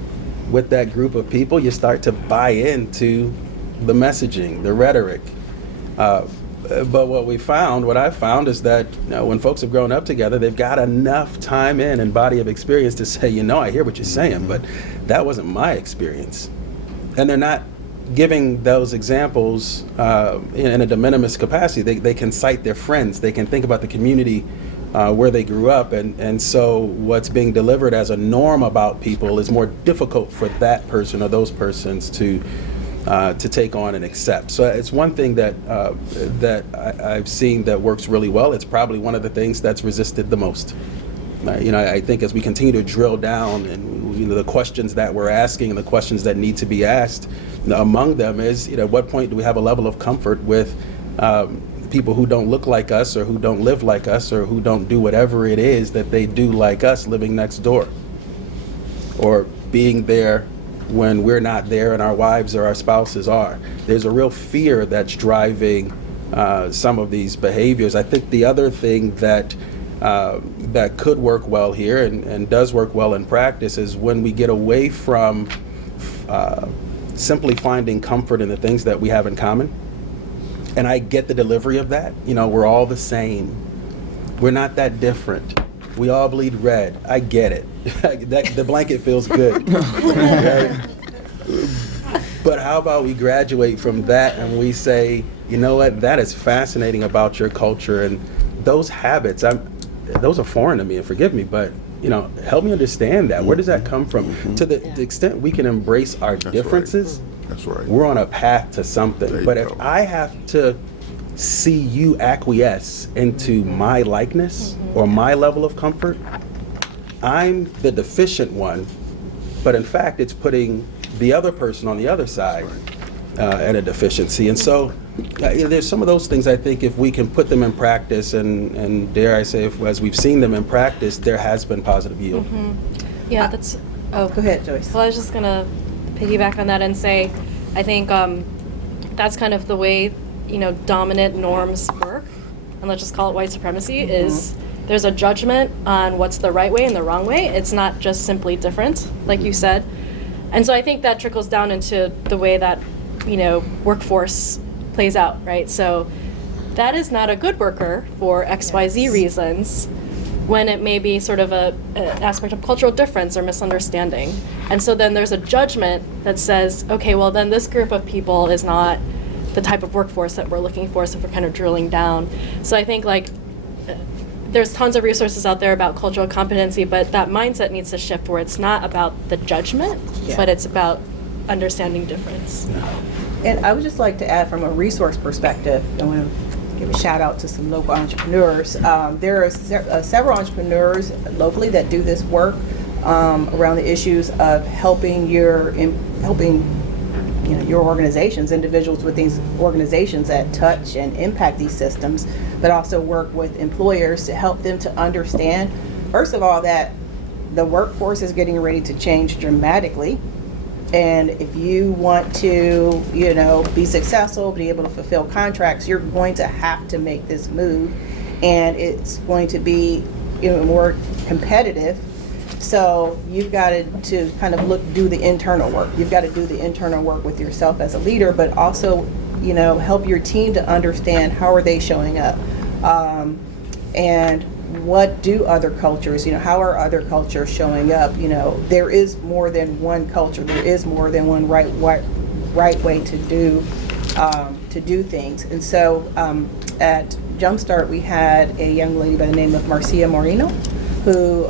with that group of people, you start to buy into the messaging, the rhetoric. But what I found is that when folks have grown up together, they've got enough time in and body of experience to say, I hear what you're saying, but that wasn't my experience. And they're not giving those examples in a de minimis capacity. They can cite their friends. They can think about the community where they grew up. And so what's being delivered as a norm about people is more difficult for that person or those persons to take on and accept. So it's one thing that I've seen that works really well. It's probably one of the things that's resisted the most. I think as we continue to drill down and the questions that we're asking and the questions that need to be asked, among them is, at what point do we have a level of comfort with people who don't look like us or who don't live like us or who don't do whatever it is that they do like us living next door, or being there when we're not there and our wives or our spouses are. There's a real fear that's driving some of these behaviors. I think the other thing that could work well here and does work well in practice is when we get away from simply finding comfort in the things that we have in common. And I get the delivery of that. We're all the same. We're not that different. We all bleed red. I get it. The blanket feels good. Right? But how about we graduate from that and we say, what, that is fascinating about your culture, and those habits, those are foreign to me, and forgive me, but help me understand that. Where does that come from? To the extent we can embrace our differences, That's right. We're on a path to something. But if I have to see you acquiesce into my likeness or my level of comfort, I'm the deficient one, but in fact it's putting the other person on the other side at a deficiency. And so there's some of those things I think if we can put them in practice, and dare I say, as we've seen them in practice, there has been positive yield. Yeah, that's... Go ahead, Joyce. Well, I was just going to piggyback on that and say, I think that's kind of the way dominant norms work, and let's just call it white supremacy, is there's a judgment on what's the right way and the wrong way. It's not just simply different, like you said. And so I think that trickles down into the way that, workforce plays out, right? So that is not a good worker for XYZ reasons, when it may be sort of an aspect of cultural difference or misunderstanding. And so then there's a judgment that says, okay, well then this group of people is not the type of workforce that we're looking for, so we're kind of drilling down. So I think there's tons of resources out there about cultural competency, but that mindset needs to shift where it's not about the judgment, but it's about understanding difference. And I would just like to add from a resource perspective, I want to give a shout out to some local entrepreneurs. There are several entrepreneurs locally that do this work around the issues of helping your organizations, individuals with these organizations that touch and impact these systems, but also work with employers to help them to understand, first of all, that the workforce is getting ready to change dramatically. And if you want to, be successful, be able to fulfill contracts, you're going to have to make this move, and it's going to be more competitive. So you've got to kind of do the internal work. You've got to do the internal work with yourself as a leader, but also, help your team to understand how are they showing up, and what do other cultures, how are other cultures showing up? There is more than one culture. There is more than one right way to do things. And so at Jumpstart, we had a young lady by the name of Marcia Moreno, who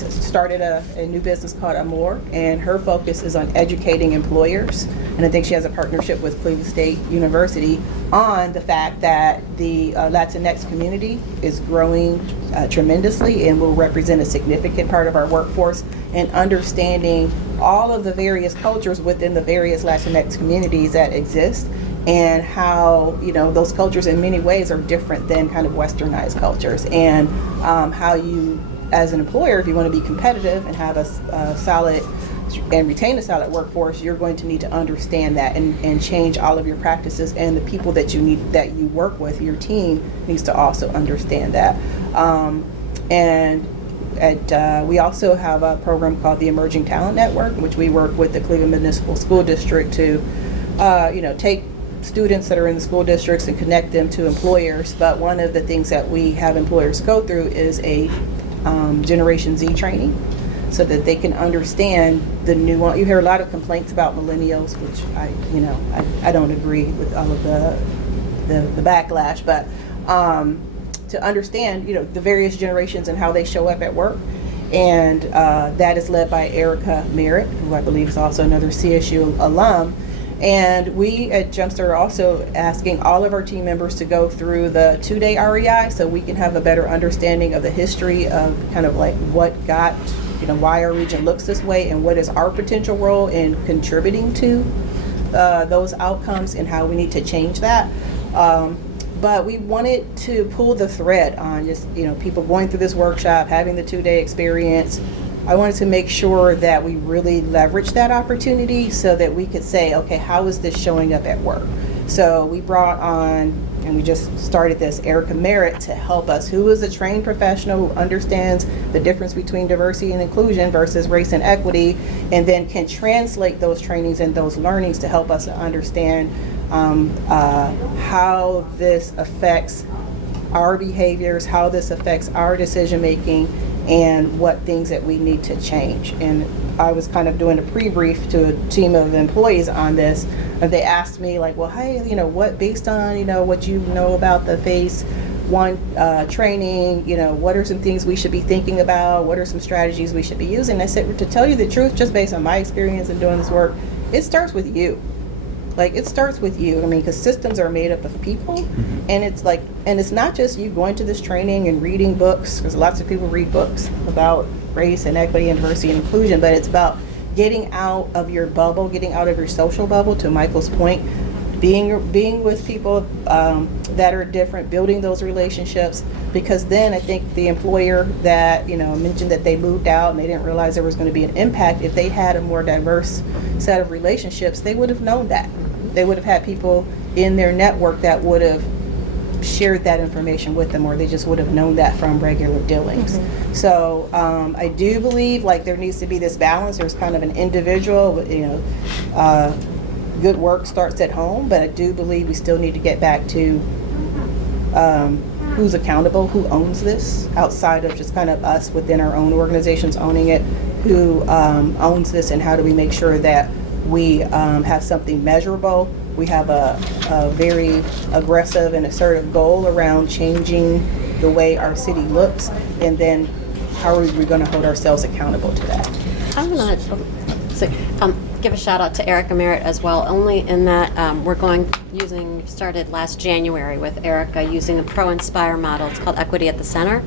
started a new business called Amor, and her focus is on educating employers. And I think she has a partnership with Cleveland State University on the fact that the Latinx community is growing tremendously and will represent a significant part of our workforce, and understanding all of the various cultures within the various Latinx communities that exist, and how those cultures in many ways are different than kind of westernized cultures, and how you, as an employer, if you want to be competitive and have a solid and retain a solid workforce, you're going to need to understand that and change all of your practices, and the people that you work with, your team, needs to also understand that. We also have a program called the Emerging Talent Network, in which we work with the Cleveland Municipal School District to take students that are in the school districts and connect them to employers. But one of the things that we have employers go through is a Generation Z training, so that they can understand the nuance. You hear a lot of complaints about millennials, which I don't agree with all of the backlash, but to understand the various generations and how they show up at work. And that is led by Erica Merritt, who I believe is also another CSU alum. And we at Jumpstart are also asking all of our team members to go through the 2-day REI, so we can have a better understanding of the history of kind of like what got, why our region looks this way, and what is our potential role in contributing to those outcomes, and how we need to change that. But we wanted to pull the thread on just, people going through this workshop, having the 2-day experience. I wanted to make sure that we really leverage that opportunity so that we could say, okay, how is this showing up at work? So we brought on, and we just started this, Erica Merritt, to help us, who is a trained professional who understands the difference between diversity and inclusion versus race and equity, and then can translate those trainings and those learnings to help us to understand how this affects our behaviors, how this affects our decision making, and what things that we need to change. And I was kind of doing a pre-brief to a team of employees on this, and they asked me like, well, hey, what, based on what you know about the phase 1 training, what are some things we should be thinking about? What are some strategies we should be using? I said, to tell you the truth, just based on my experience in doing this work, it starts with you. It starts with you. Because systems are made up of people, and it's not just you going to this training and reading books, because lots of people read books about race and equity and diversity and inclusion, but it's about getting out of your bubble, getting out of your social bubble, to Michael's point, being with people that are different, building those relationships, because then I think the employer that mentioned that they moved out and they didn't realize there was going to be an impact, if they had a more diverse set of relationships, they would have known that. They would have had people, in their network that would have shared that information with them, or they just would have known that from regular dealings. So I do believe like there needs to be this balance. There's kind of an individual, good work starts at home, but I do believe we still need to get back to who's accountable, who owns this, outside of just kind of us within our own organizations owning it, who owns this, and how do we make sure that we have something measurable. We have a very aggressive and assertive goal around changing the way our city looks, and then how are we going to hold ourselves accountable to that? I'm going to give a shout out to Erica Merritt as well, only in that started last January with Erica using a Pro-Inspire model. It's called Equity at the Center.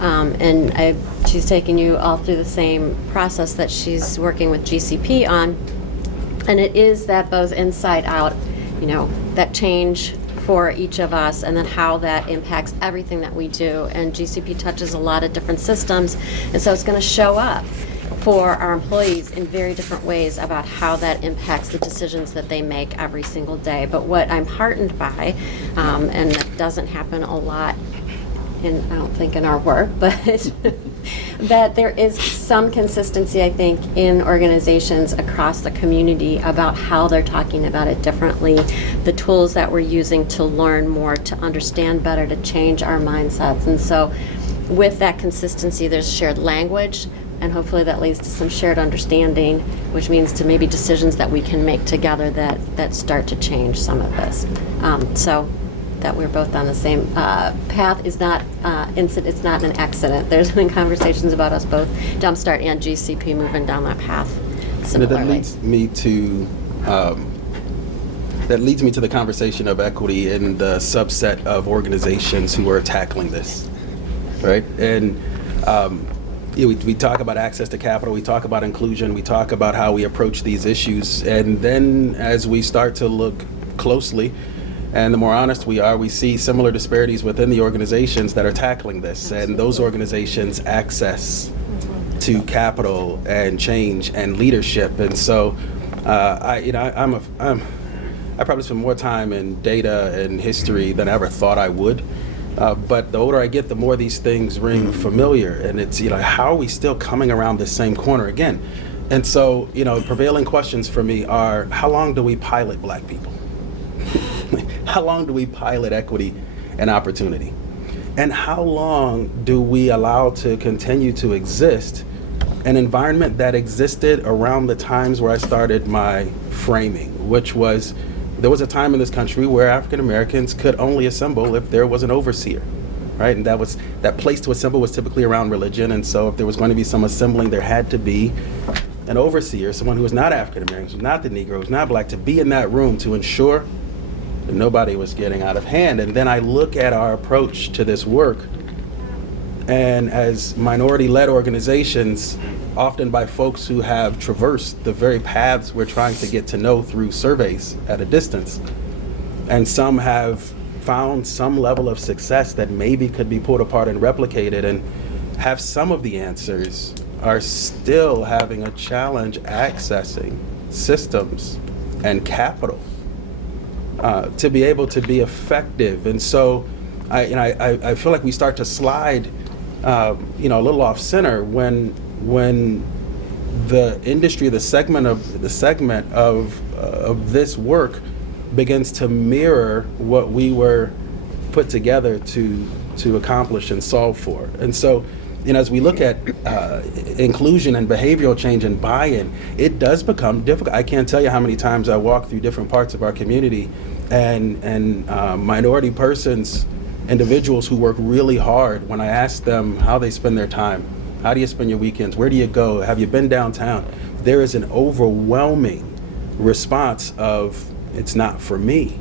And she's taking you all through the same process that she's working with GCP on. And it is that both inside out, that change for each of us, and then how that impacts everything that we do. And GCP touches a lot of different systems, and so it's going to show up for our employees in very different ways about how that impacts the decisions that they make every single day. But what I'm heartened by, and it doesn't happen a lot I don't think in our work, but that there is some consistency, I think, in organizations across the community about how they're talking about it differently, the tools that we're using to learn more, to understand better, to change our mindsets. And so with that consistency, there's shared language, and hopefully that leads to some shared understanding, which means to maybe decisions that we can make together that start to change some of this. So that we're both on the same path is not it's not an accident. There's been conversations about us both, Jumpstart and GCP, moving down that path similarly. That leads me to the conversation of equity in the subset of organizations who are tackling this, right? And we talk about access to capital, we talk about inclusion, we talk about how we approach these issues, and then as we start to look closely, and the more honest we are, we see similar disparities within the organizations that are tackling this. Absolutely. And those organizations' access to capital and change and leadership. And so, I probably spend more time in data and history than I ever thought I would. But the older I get, the more these things ring familiar. And it's, how are we still coming around this same corner again? And so, prevailing questions for me are, how long do we pilot Black people? How long do we pilot equity and opportunity? And how long do we allow to continue to exist an environment that existed around the times where I started my framing, which was, there was a time in this country where African Americans could only assemble if there was an overseer, right? And that place to assemble was typically around religion, and so if there was going to be some assembling, there had to be an overseer, someone who was not African American, who was not the Negro, who was not Black, to be in that room to ensure that nobody was getting out of hand. And then I look at our approach to this work, and as minority-led organizations, often by folks who have traversed the very paths we're trying to get to know through surveys at a distance, and some have found some level of success that maybe could be pulled apart and replicated and have some of the answers, are still having a challenge accessing systems and capital to be able to be effective. And so I feel like we start to slide a little off center when the industry, the segment of this work begins to mirror what we were put together to accomplish and solve for. And so, as we look at inclusion and behavioral change and buy-in, it does become difficult. I can't tell you how many times I walk through different parts of our community and minority persons, individuals who work really hard, when I ask them how they spend their time, how do you spend your weekends, where do you go, have you been downtown, there is an overwhelming response of, it's not for me.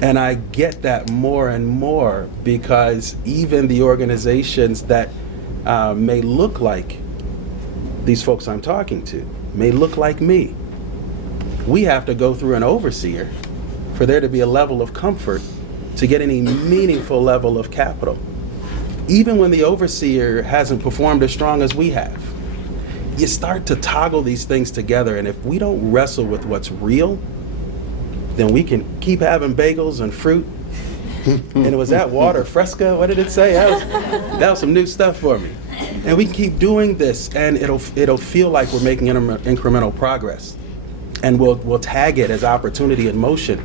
And I get that more and more, because even the organizations that may look like these folks I'm talking to, may look like me, we have to go through an overseer for there to be a level of comfort to get any meaningful level of capital. Even when the overseer hasn't performed as strong as we have, you start to toggle these things together, and if we don't wrestle with what's real then we can keep having bagels and fruit. And it was that water fresca, what did it say? That was some new stuff for me. And we can keep doing this, and it'll feel like we're making incremental progress. And we'll tag it as opportunity in motion.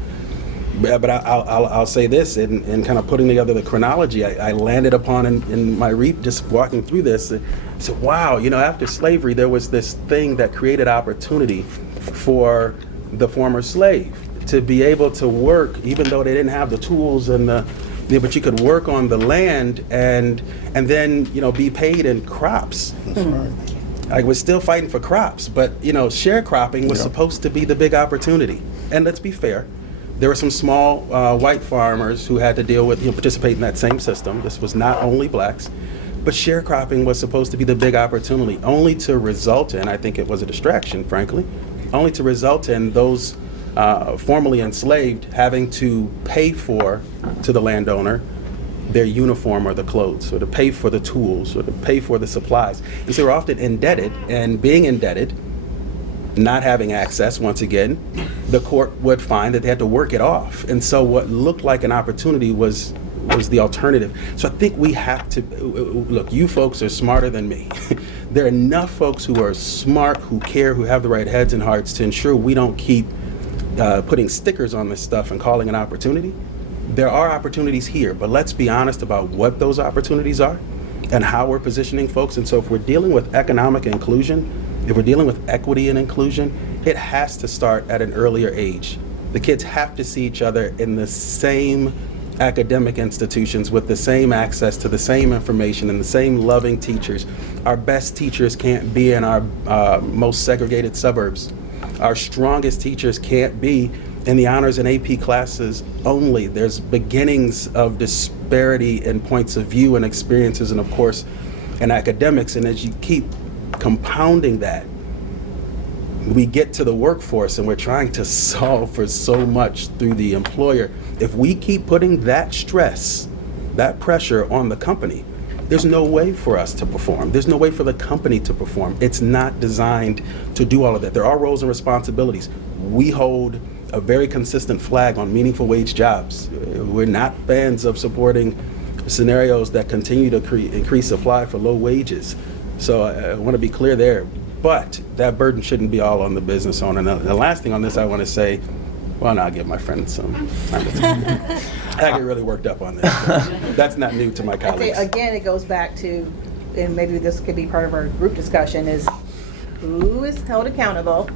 But I'll say this, in kind of putting together the chronology, I landed upon in my just walking through this, I said, wow, after slavery, there was this thing that created opportunity for the former slave to be able to work, even though they didn't have the tools but you could work on the land and then be paid in crops. That's right. I was still fighting for crops, but sharecropping was supposed to be the big opportunity. And let's be fair, there were some small white farmers who had to deal with participate in that same system. This was not only blacks, but sharecropping was supposed to be the big opportunity, only to result in, I think it was a distraction, frankly, only to result in those formerly enslaved having to pay to the landowner their uniform or the clothes, or to pay for the tools, or to pay for the supplies. And so they're often indebted, and being indebted, not having access, once again, the court would find that they had to work it off. And so what looked like an opportunity was the alternative. So I think we have to, look, you folks are smarter than me. There are enough folks who are smart, who care, who have the right heads and hearts to ensure we don't keep putting stickers on this stuff and calling it an opportunity. There are opportunities here, but let's be honest about what those opportunities are and how we're positioning folks. And so if we're dealing with economic inclusion, if we're dealing with equity and inclusion, it has to start at an earlier age. The kids have to see each other in the same academic institutions with the same access to the same information and the same loving teachers. Our best teachers can't be in our most segregated suburbs. Our strongest teachers can't be in the honors and AP classes only. There's beginnings of disparity in points of view and experiences, and of course in academics. And as you keep compounding that, we get to the workforce and we're trying to solve for so much through the employer. If we keep putting that stress, that pressure on the company, there's no way for us to perform. There's no way for the company to perform. It's not designed to do all of that. There are roles and responsibilities. We hold a very consistent flag on meaningful wage jobs. We're not fans of supporting scenarios that continue to increase supply for low wages. So I want to be clear there. But that burden shouldn't be all on the business owner. And the last thing on this I want to say, well, now I'll give my friend some time to talk. I get really worked up on this. That's not new to my colleagues. Again, it goes back to, and maybe this could be part of our group discussion, is who is held accountable,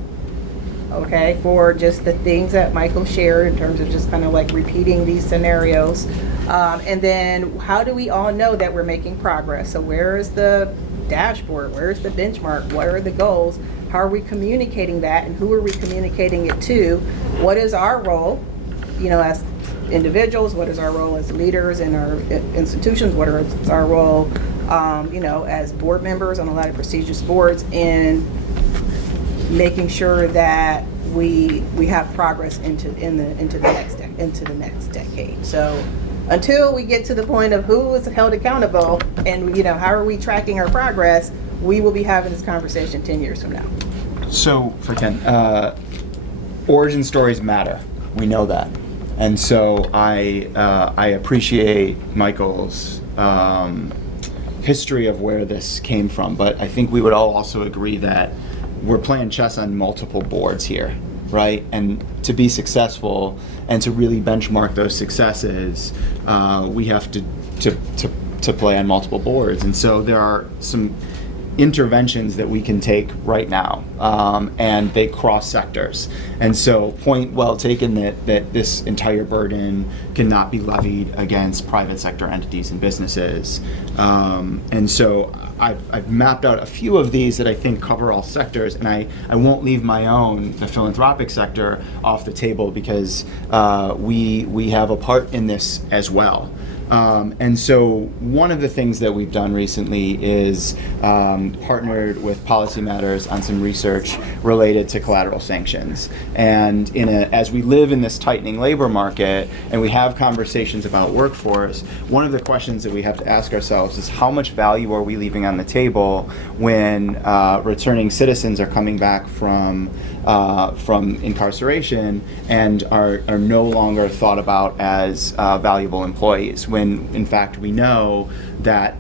okay, for just the things that Michael shared in terms of just kind of like repeating these scenarios. And then how do we all know that we're making progress? So where is the dashboard? Where's the benchmark? What are the goals? How are we communicating that, and who are we communicating it to? What is our role, as individuals? What is our role as leaders in our institutions? What is our role, as board members on a lot of prestigious boards in making sure that we have progress into the next decade? So until we get to the point of who is held accountable and how are we tracking our progress, we will be having this conversation 10 years from now. So for Ken, origin stories matter. We know that, and so I appreciate Michael's history of where this came from. But I think we would all also agree that we're playing chess on multiple boards here, right? And to be successful and to really benchmark those successes, we have to play on multiple boards. And so there are some interventions that we can take right now, and they cross sectors. And so point well taken that this entire burden cannot be levied against private sector entities and businesses. And so I've mapped out a few of these that I think cover all sectors, and I won't leave my own, the philanthropic sector, off the table because we have a part in this as well. And so one of the things that we've done recently is partnered with Policy Matters on some research related to collateral sanctions. And as we live in this tightening labor market and we have conversations about workforce, one of the questions that we have to ask ourselves is how much value are we leaving on the table when returning citizens are coming back from from incarceration and are no longer thought about as valuable employees, when in fact we know that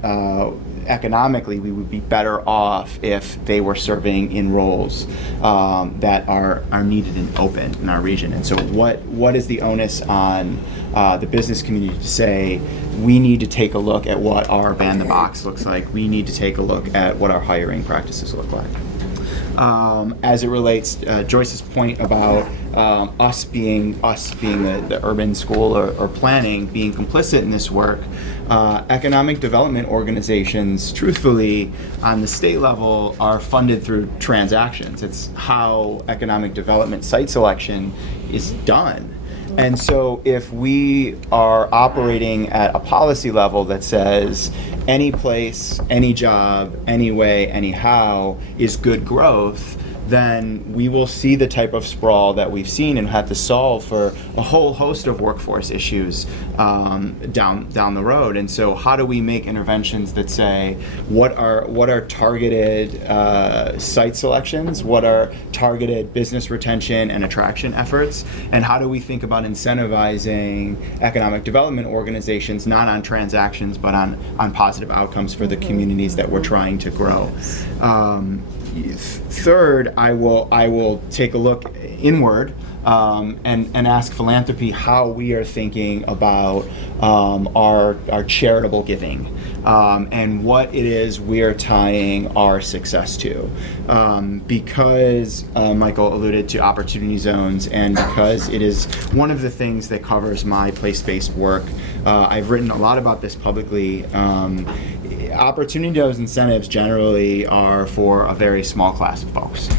economically we would be better off if they were serving in roles that are needed and open in our region. And so what is the onus on the business community to say, we need to take a look at what our ban the box looks like, we need to take a look at what our hiring practices look like. As it relates, Joyce's point about us being the urban school or planning, being complicit in this work, economic development organizations, truthfully, on the state level, are funded through transactions. It's how economic development site selection is done. And so if we are operating at a policy level that says any place, any job, any way, anyhow is good growth, then we will see the type of sprawl that we've seen and have to solve for a whole host of workforce issues down the road. And so how do we make interventions that say what are targeted site selections, what are targeted business retention and attraction efforts, and how do we think about incentivizing economic development organizations not on transactions but on positive outcomes for the communities that we're trying to grow. Third, I will take a look inward and ask philanthropy how we are thinking about our charitable giving and what it is we are tying our success to. Because Michael alluded to opportunity zones, and because it is one of the things that covers my place-based work, I've written a lot about this publicly. Opportunity zones incentives generally are for a very small class of folks.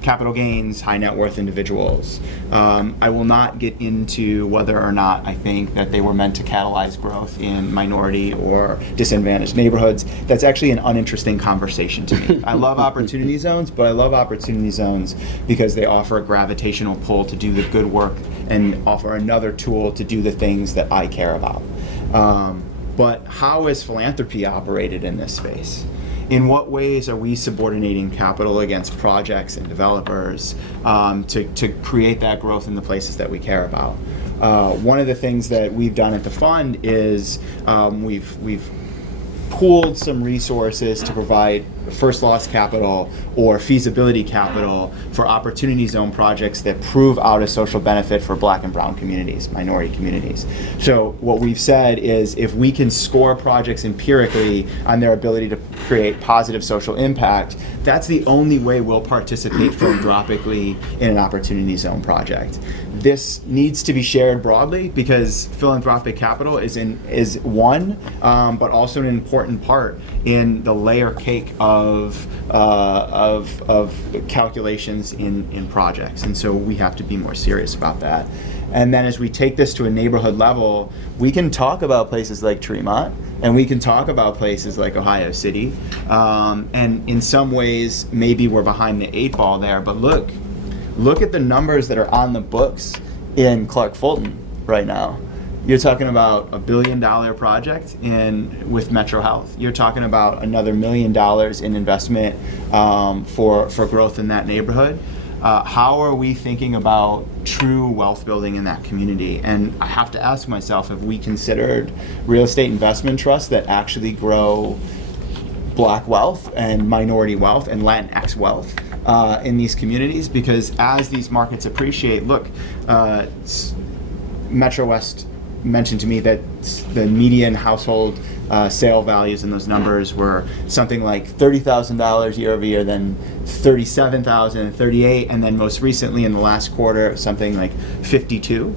Capital gains, high net worth individuals. I will not get into whether or not I think that they were meant to catalyze growth in minority or disadvantaged neighborhoods. That's actually an uninteresting conversation to me. I love opportunity zones, but I love opportunity zones because they offer a gravitational pull to do the good work and offer another tool to do the things that I care about. But how is philanthropy operated in this space? In what ways are we subordinating capital against projects and developers to create that growth in the places that we care about? One of the things that we've done at the fund is we've pooled some resources to provide first loss capital or feasibility capital for opportunity zone projects that prove out a social benefit for Black and brown communities, minority communities. So what we've said is if we can score projects empirically on their ability to create positive social impact, that's the only way we'll participate philanthropically in an opportunity zone project. This needs to be shared broadly because philanthropic capital is one, but also an important part in the layer cake of calculations in projects, and so we have to be more serious about that. And then as we take this to a neighborhood level, we can talk about places like Tremont, and we can talk about places like Ohio City, and in some ways maybe we're behind the 8 ball there, but look at the numbers that are on the books in Clark Fulton right now. You're talking about $1 billion project with Metro Health. You're talking about another $1 million in investment for growth in that neighborhood. How are we thinking about true wealth building in that community? And I have to ask myself, have we considered real estate investment trusts that actually grow Black wealth and minority wealth and Latinx wealth in these communities? Because as these markets appreciate, look, Metro West mentioned to me that the median household sale values in those numbers were something like $30,000 year over year, then $37,000 and $38,000, and then most recently in the last quarter something like $52,000.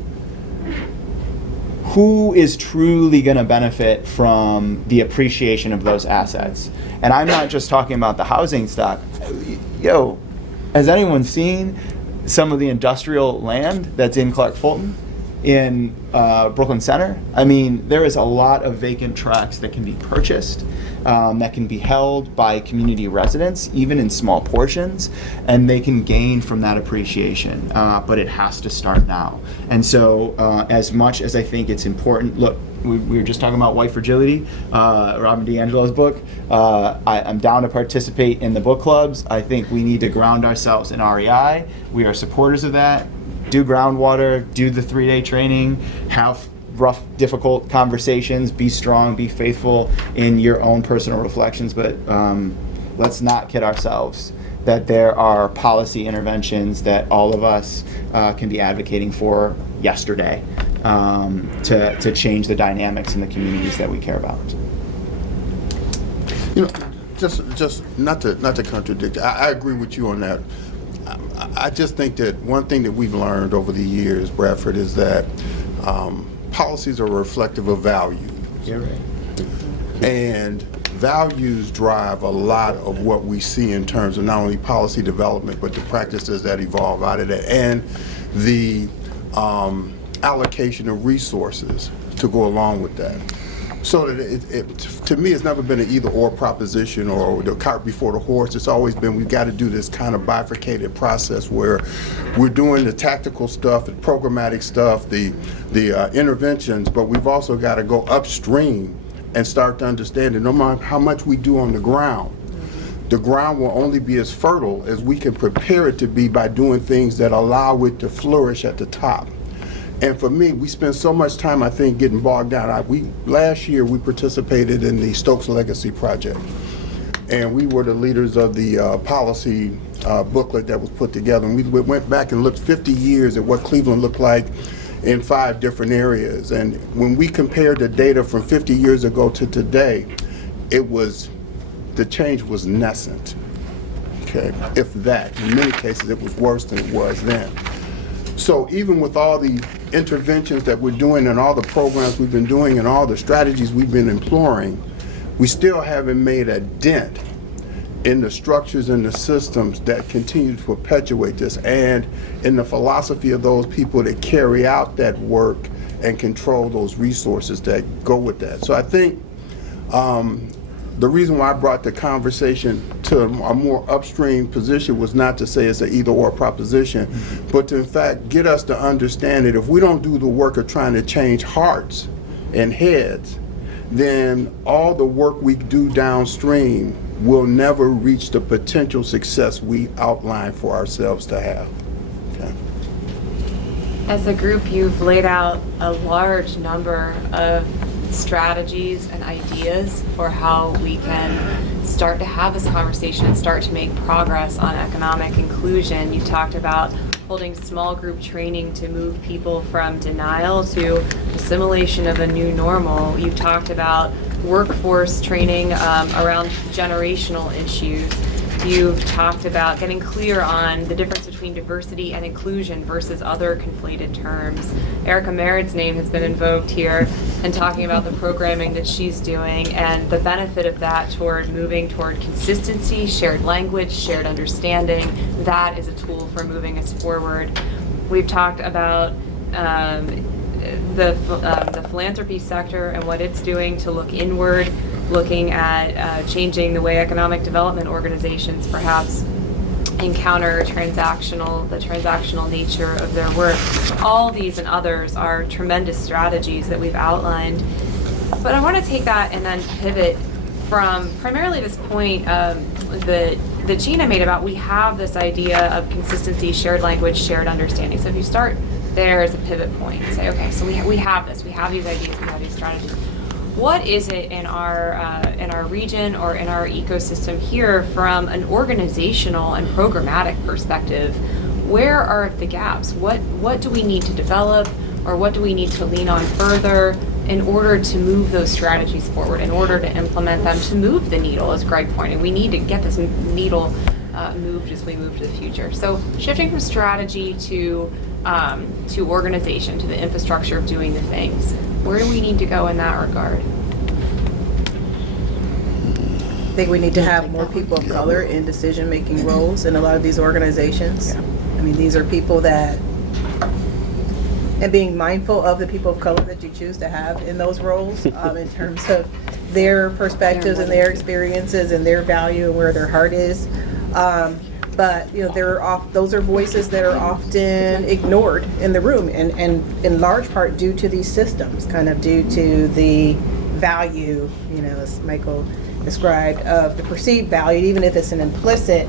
Who is truly going to benefit from the appreciation of those assets? And I'm not just talking about the housing stock. Yo, has anyone seen some of the industrial land that's in Clark Fulton? in Brooklyn Center. I mean, there is a lot of vacant tracts that can be purchased, that can be held by community residents, even in small portions, and they can gain from that appreciation. But it has to start now. And so, as much as I think it's important, look, we were just talking about white fragility, Robin DiAngelo's book. I'm down to participate in the book clubs. I think we need to ground ourselves in REI. We are supporters of that. Do groundwater, do the 3-day training, have rough, difficult conversations, be strong, be faithful in your own personal reflections, but let's not kid ourselves that there are policy interventions that all of us can be advocating for yesterday to change the dynamics in the communities that we care about. You know, just not to contradict, I agree with you on that. I just think that one thing that we've learned over the years, Bradford, is that policies are reflective of values. You're right. And values drive a lot of what we see in terms of not only policy development, but the practices that evolve out of that, and the allocation of resources to go along with that. So that to me, it's never been an either-or proposition or the cart before the horse. It's always been, we've got to do this kind of bifurcated process where we're doing the tactical stuff, the programmatic stuff, the interventions, but we've also got to go upstream and start to understand that no matter how much we do on the ground will only be as fertile as we can prepare it to be by doing things that allow it to flourish at the top. And for me, we spend so much time, I think, getting bogged down. Last year, we participated in the Stokes Legacy Project. And we were the leaders of the policy booklet that was put together. And we went back and looked 50 years at what Cleveland looked like in 5 different areas. And when we compared the data from 50 years ago to today, the change was nascent, okay? If that, in many cases, it was worse than it was then. So even with all the interventions that we're doing and all the programs we've been doing and all the strategies we've been employing, we still haven't made a dent in the structures and the systems that continue to perpetuate this, and in the philosophy of those people that carry out that work and control those resources that go with that. So I think the reason why I brought the conversation to a more upstream position was not to say it's an either-or proposition, but to in fact get us to understand that if we don't do the work of trying to change hearts and heads, then all the work we do downstream will never reach the potential success we outline for ourselves to have. Okay. As a group, you've laid out a large number of strategies and ideas for how we can start to have this conversation and start to make progress on economic inclusion. You talked about holding small group training to move people from denial to assimilation of a new normal. You've talked about workforce training around generational issues. You've talked about getting clear on the difference between diversity and inclusion versus other conflated terms. Erica Merritt's name has been invoked here and talking about the programming that she's doing and the benefit of that toward moving toward consistency, shared language, shared understanding. That is a tool for moving us forward. We've talked about the philanthropy sector and what it's doing to look inward, looking at changing the way economic development organizations perhaps encounter the transactional nature of their work. All these and others are tremendous strategies that we've outlined. But I want to take that and then pivot from primarily this point that Gina made about we have this idea of consistency, shared language, shared understanding. So if you start there as a pivot point and say, okay, so we have this, we have these ideas, we have these strategies. What is it in our region or in our ecosystem here from an organizational and programmatic perspective? Where are the gaps? What do we need to develop, or what do we need to lean on further in order to move those strategies forward, in order to implement them, to move the needle, as Greg pointed? We need to get this needle moved as we move to the future. So shifting from strategy to organization, to the infrastructure of doing the things. Where do we need to go in that regard? I think we need to have more people of color in decision-making roles in a lot of these organizations. I mean, these are people that and being mindful of the people of color that you choose to have in those roles, in terms of their perspectives and their experiences and their value and where their heart is. But those are voices that are often ignored in the room, and in large part due to these systems, kind of due to the value, as Michael described, of the perceived value, even if it's an implicit,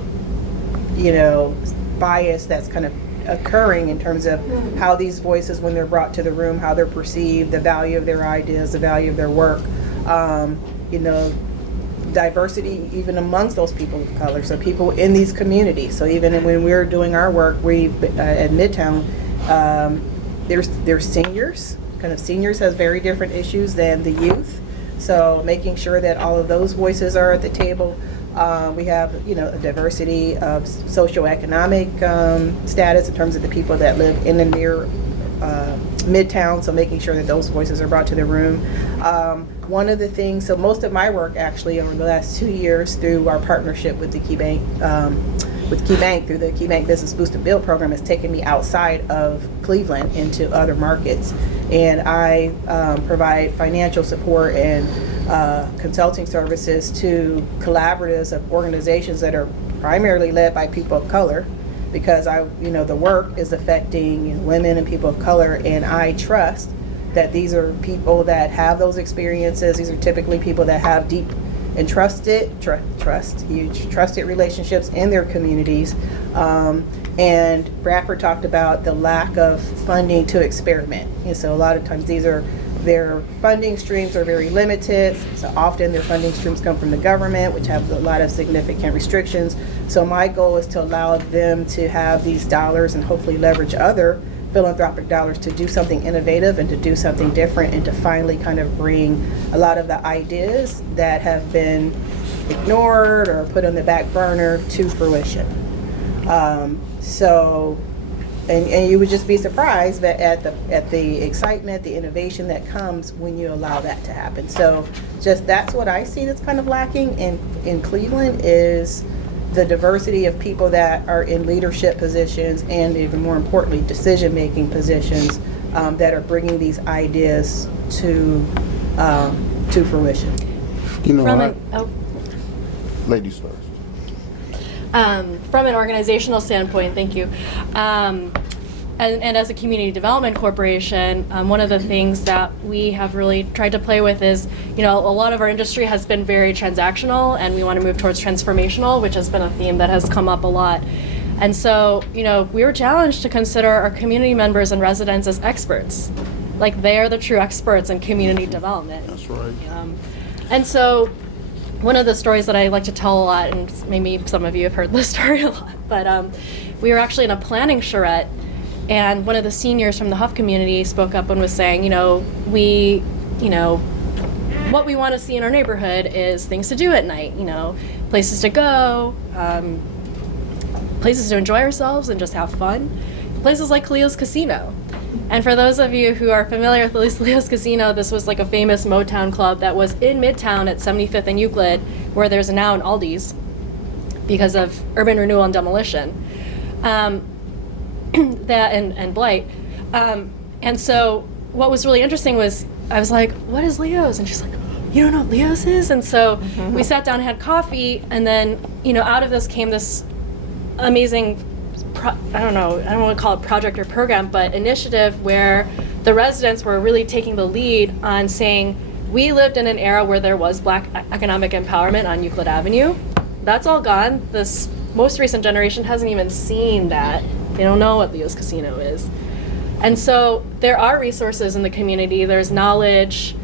bias that's kind of occurring in terms of how these voices, when they're brought to the room, how they're perceived, the value of their ideas, the value of their work, diversity even amongst those people of color, so people in these communities. So even when we're doing our work, at Midtown, there's seniors. Kind of seniors has very different issues than the youth. So making sure that all of those voices are at the table. We have a diversity of socioeconomic status in terms of the people that live in and near Midtown, so making sure that those voices are brought to the room. One of the things, so most of my work actually over the last 2 years through our partnership with the KeyBank, through the KeyBank Business Boost and Build program, has taken me outside of Cleveland into other markets. And I provide financial support and consulting services to collaboratives of organizations that are primarily led by people of color, because the work is affecting women and people of color, and I trust that these are people that have those experiences. These are typically people that have deep and huge trusted relationships in their communities. And Bradford talked about the lack of funding to experiment. And so a lot of times their funding streams are very limited. So often their funding streams come from the government, which have a lot of significant restrictions. So my goal is to allow them to have these dollars and hopefully leverage other philanthropic dollars to do something innovative and to do something different, and to finally kind of bring a lot of the ideas that have been ignored or put on the back burner to fruition. And you would just be surprised that at the excitement, the innovation that comes when you allow that to happen. So that's what I see that's kind of lacking in Cleveland, is the diversity of people that are in leadership positions, and even more importantly, decision-making positions, that are bringing these ideas to fruition. Ladies first. From an organizational standpoint, thank you. And as a community development corporation, one of the things that we have really tried to play with is, a lot of our industry has been very transactional, and we want to move towards transformational, which has been a theme that has come up a lot. And so, we were challenged to consider our community members and residents as experts. Like, they are the true experts in community development. That's right. And so, one of the stories that I like to tell a lot, and maybe some of you have heard this story a lot, but we were actually in a planning charrette, and one of the seniors from the Huff community spoke up and was saying, what we want to see in our neighborhood is things to do at night, places to go, places to enjoy ourselves and just have fun, places like Leo's Casino. And for those of you who are familiar with Leo's Casino, this was like a famous Motown club that was in Midtown at 75th and Euclid, where there's now an Aldi's because of urban renewal and demolition. That and blight. And so what was really interesting was, I was like, what is Leo's? And she's like, you don't know what Leo's is? And so we sat down and had coffee, and then, out of this came this amazing, I don't want to call it project or program, but initiative where the residents were really taking the lead on saying, we lived in an era where there was Black economic empowerment on Euclid Avenue. That's all gone. This most recent generation hasn't even seen that. They don't know what Leo's Casino is. And so there are resources in the community. There's knowledge,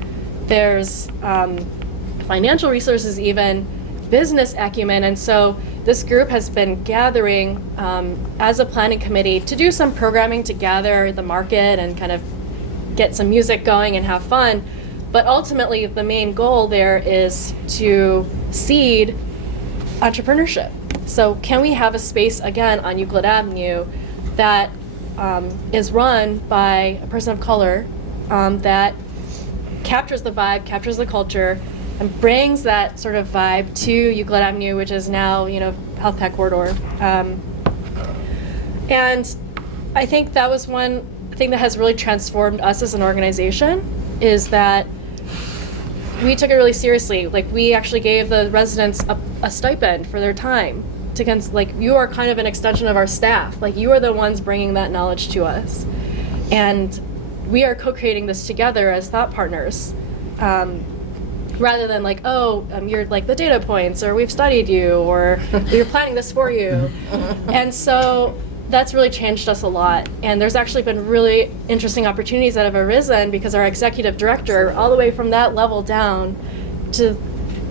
there's financial resources even, business acumen. And so this group has been gathering as a planning committee to do some programming to gather the market and kind of get some music going and have fun. But ultimately, the main goal there is to seed entrepreneurship. So can we have a space, again, on Euclid Avenue that is run by a person of color that captures the vibe, captures the culture, and brings that sort of vibe to Euclid Avenue, which is now, Health Tech Corridor. And I think that was one thing that has really transformed us as an organization is that we took it really seriously. Like, we actually gave the residents a stipend for their time. Like, you are kind of an extension of our staff. Like, you are the ones bringing that knowledge to us. And we are co-creating this together as thought partners. Rather than like, you're like the data points, or we've studied you, or we're planning this for you. And so that's really changed us a lot. And there's actually been really interesting opportunities that have arisen because our executive director, all the way from that level down to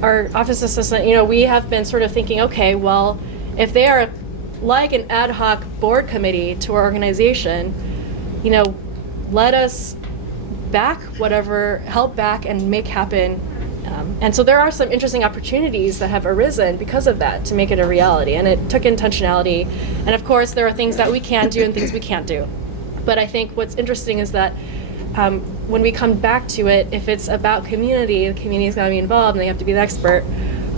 our office assistant, we have been sort of thinking, okay, well, if they are like an ad hoc board committee to our organization, let us help back and make happen. And so there are some interesting opportunities that have arisen because of that to make it a reality. And it took intentionality. And of course, there are things that we can do and things we can't do. But I think what's interesting is that when we come back to it, if it's about community, the community's got to be involved and they have to be the expert,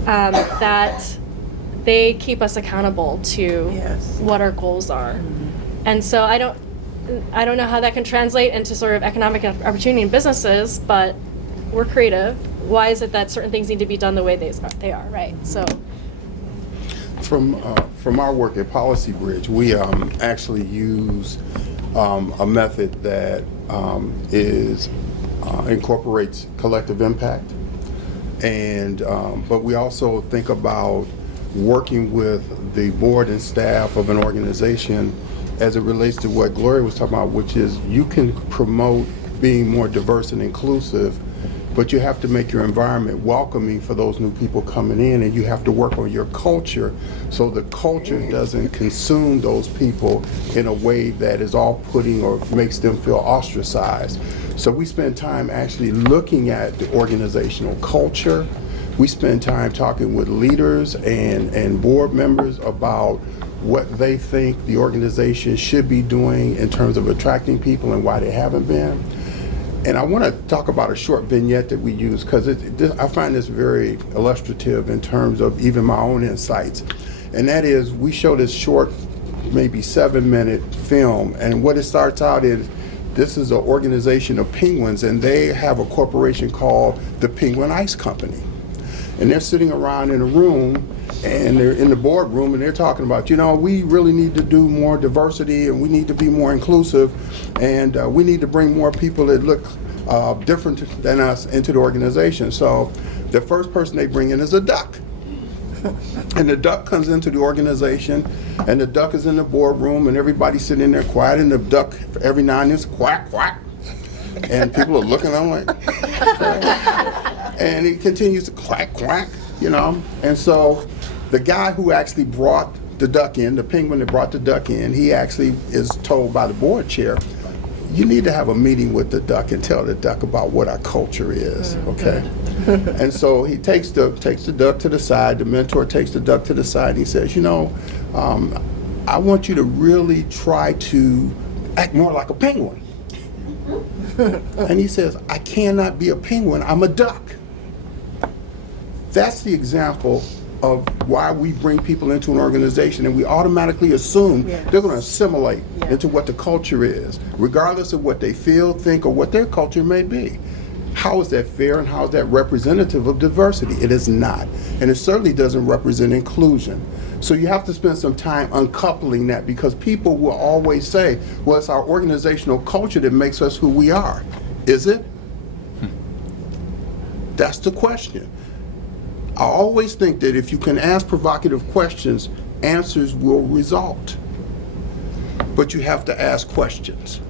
that they keep us accountable to what our goals are. And so I don't know how that can translate into sort of economic opportunity in businesses, but we're creative. Why is it that certain things need to be done the way they are, right? So, from our work at Policy Bridge, we actually use a method that incorporates collective impact, and but we also think about working with the board and staff of an organization as it relates to what Gloria was talking about, which is you can promote being more diverse and inclusive, but you have to make your environment welcoming for those new people coming in, and you have to work on your culture so the culture doesn't consume those people in a way that is off-putting or makes them feel ostracized. So we spend time actually looking at the organizational culture. We spend time talking with leaders and board members about what they think the organization should be doing in terms of attracting people and why they haven't been. And I want to talk about a short vignette that we use because I find this very illustrative in terms of even my own insights. And that is, we show this short, maybe 7-minute film, and what it starts out is, this is an organization of penguins, and they have a corporation called the Penguin Ice Company. And they're sitting around in a room, and they're in the boardroom, and they're talking about, we really need to do more diversity, and we need to be more inclusive, and we need to bring more people that look different than us into the organization. So the first person they bring in is a duck. And the duck comes into the organization, and the duck is in the boardroom, and everybody's sitting in there quiet, and the duck every now and then quack, quack. And people are looking, I'm like, and he continues to quack, quack, And so the guy who actually brought the duck in, the penguin that brought the duck in, he actually is told by the board chair, you need to have a meeting with the duck and tell the duck about what our culture is, okay? And so he takes the duck to the side, the mentor takes the duck to the side, and he says, I want you to really try to act more like a penguin. And he says, I cannot be a penguin, I'm a duck. That's the example of why we bring people into an organization and we automatically assume they're going to assimilate into what the culture is, regardless of what they feel, think, or what their culture may be. How is that fair and how is that representative of diversity? It is not. And it certainly doesn't represent inclusion. So you have to spend some time uncoupling that, because people will always say, well, it's our organizational culture that makes us who we are. Is it? That's the question. I always think that if you can ask provocative questions, answers will result. But you have to ask questions.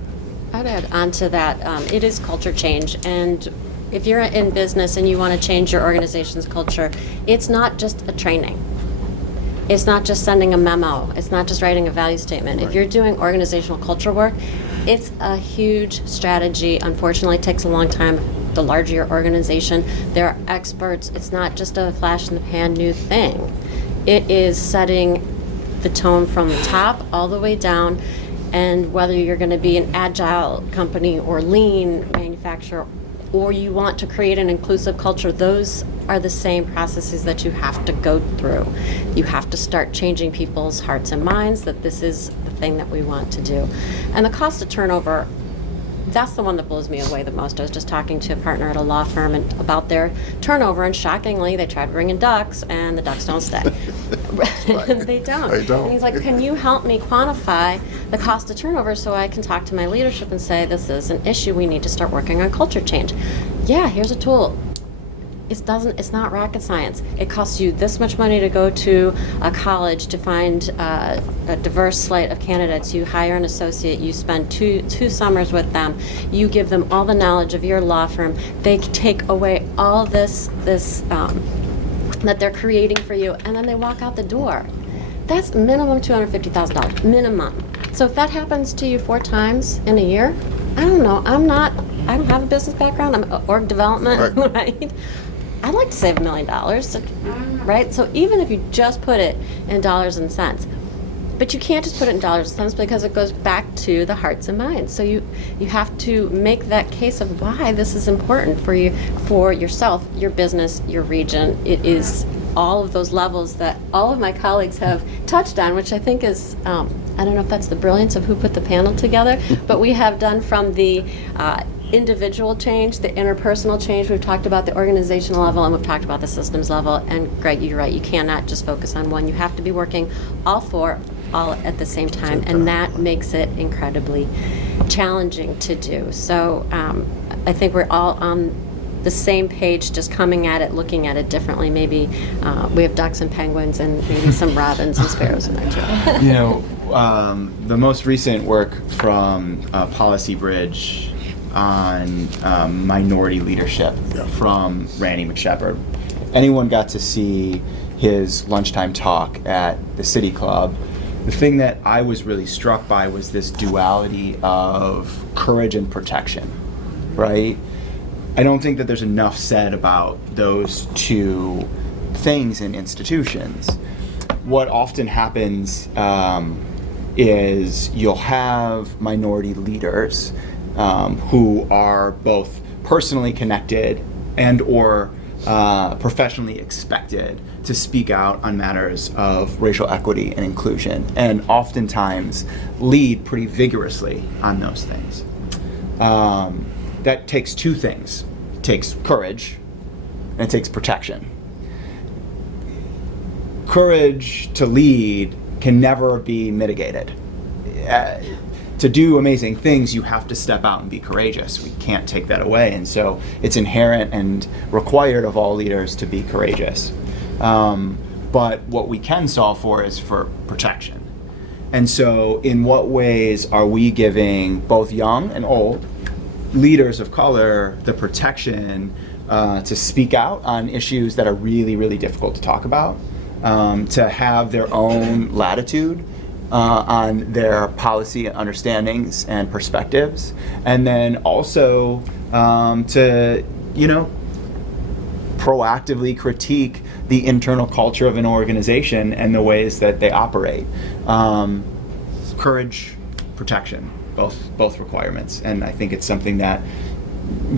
I'd add on to that, it is culture change, and if you're in business and you want to change your organization's culture, it's not just a training. It's not just sending a memo. It's not just writing a value statement. Right. If you're doing organizational culture work, it's a huge strategy. Unfortunately, it takes a long time. The larger your organization, there are experts. It's not just a flash in the pan new thing. It is setting the tone from the top all the way down, and whether you're going to be an agile company or lean manufacturer, or you want to create an inclusive culture, those are the same processes that you have to go through. You have to start changing people's hearts and minds that this is the thing that we want to do. And the cost of turnover that's the one that blows me away the most. I was just talking to a partner at a law firm and about their turnover, and shockingly, they tried bringing ducks, and the ducks don't stay. They don't. They don't. And he's like, can you help me quantify the cost of turnover so I can talk to my leadership and say, this is an issue, we need to start working on culture change. Yeah, here's a tool. It's not rocket science. It costs you this much money to go to a college to find a diverse slate of candidates. You hire an associate, you spend two summers with them, you give them all the knowledge of your law firm. They take away all this that they're creating for you, and then they walk out the door. That's minimum $250,000, minimum. So if that happens to you 4 times in a year, I don't know, I don't have a business background, I'm org development, right? I'd like to save $1 million, right? So even if you just put it in dollars and cents, but you can't just put it in dollars and cents because it goes back to the hearts and minds. So you have to make that case of why this is important for you, for yourself, your business, your region. It is all of those levels that all of my colleagues have touched on, which I think is, I don't know if that's the brilliance of who put the panel together, but we have done from the individual change, the interpersonal change, we've talked about the organizational level, and we've talked about the systems level. And Greg, you're right, you cannot just focus on one. You have to be working all 4 all at the same time, and that makes it incredibly challenging to do. So I think we're all on the same page, just coming at it, looking at it differently. Maybe we have ducks and penguins and maybe some robins and sparrows in our job. You know, the most recent work from Policy Bridge on minority leadership from Randy McShepard. Anyone got to see his lunchtime talk at the City Club. The thing that I was really struck by was this duality of courage and protection, right? I don't think that there's enough said about those two things in institutions. What often happens is you'll have minority leaders who are both personally connected and or professionally expected to speak out on matters of racial equity and inclusion, and oftentimes lead pretty vigorously on those things. That takes 2 things. It takes courage and it takes protection. Courage to lead can never be mitigated. To do amazing things, you have to step out and be courageous. We can't take that away, and so it's inherent and required of all leaders to be courageous. But what we can solve for is for protection. And so in what ways are we giving both young and old leaders of color the protection to speak out on issues that are really, really difficult to talk about, to have their own latitude on their policy understandings and perspectives, and then also to, proactively critique the internal culture of an organization and the ways that they operate. Courage, protection, both requirements, and I think it's something that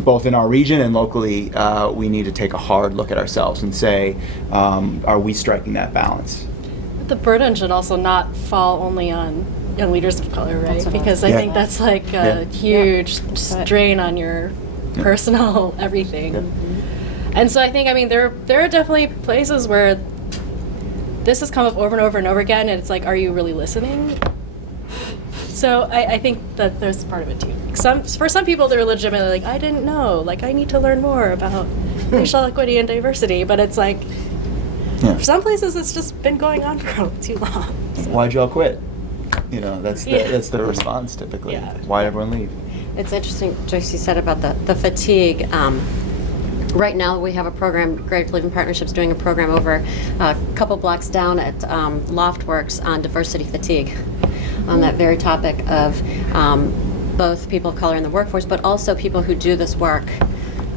both in our region and locally we need to take a hard look at ourselves and say, are we striking that balance? The burden should also not fall only on young leaders of color, right? Because I think that's like a huge strain on your personal everything. And so I think, there are definitely places where this has come up over and over and over again, and it's like, are you really listening? So I think that there's part of it too. For some people, they're legitimately like, I didn't know, like I need to learn more about racial equity and diversity, but it's like, for some places it's just been going on for too long. So. Why'd y'all quit? That's the response typically. Why'd everyone leave? It's interesting, Joyce, you said about the fatigue. Right now we have a program, Greater Cleveland Partnership's doing a program over a couple blocks down at Loftworks on diversity fatigue, on that very topic of both people of color in the workforce, but also people who do this work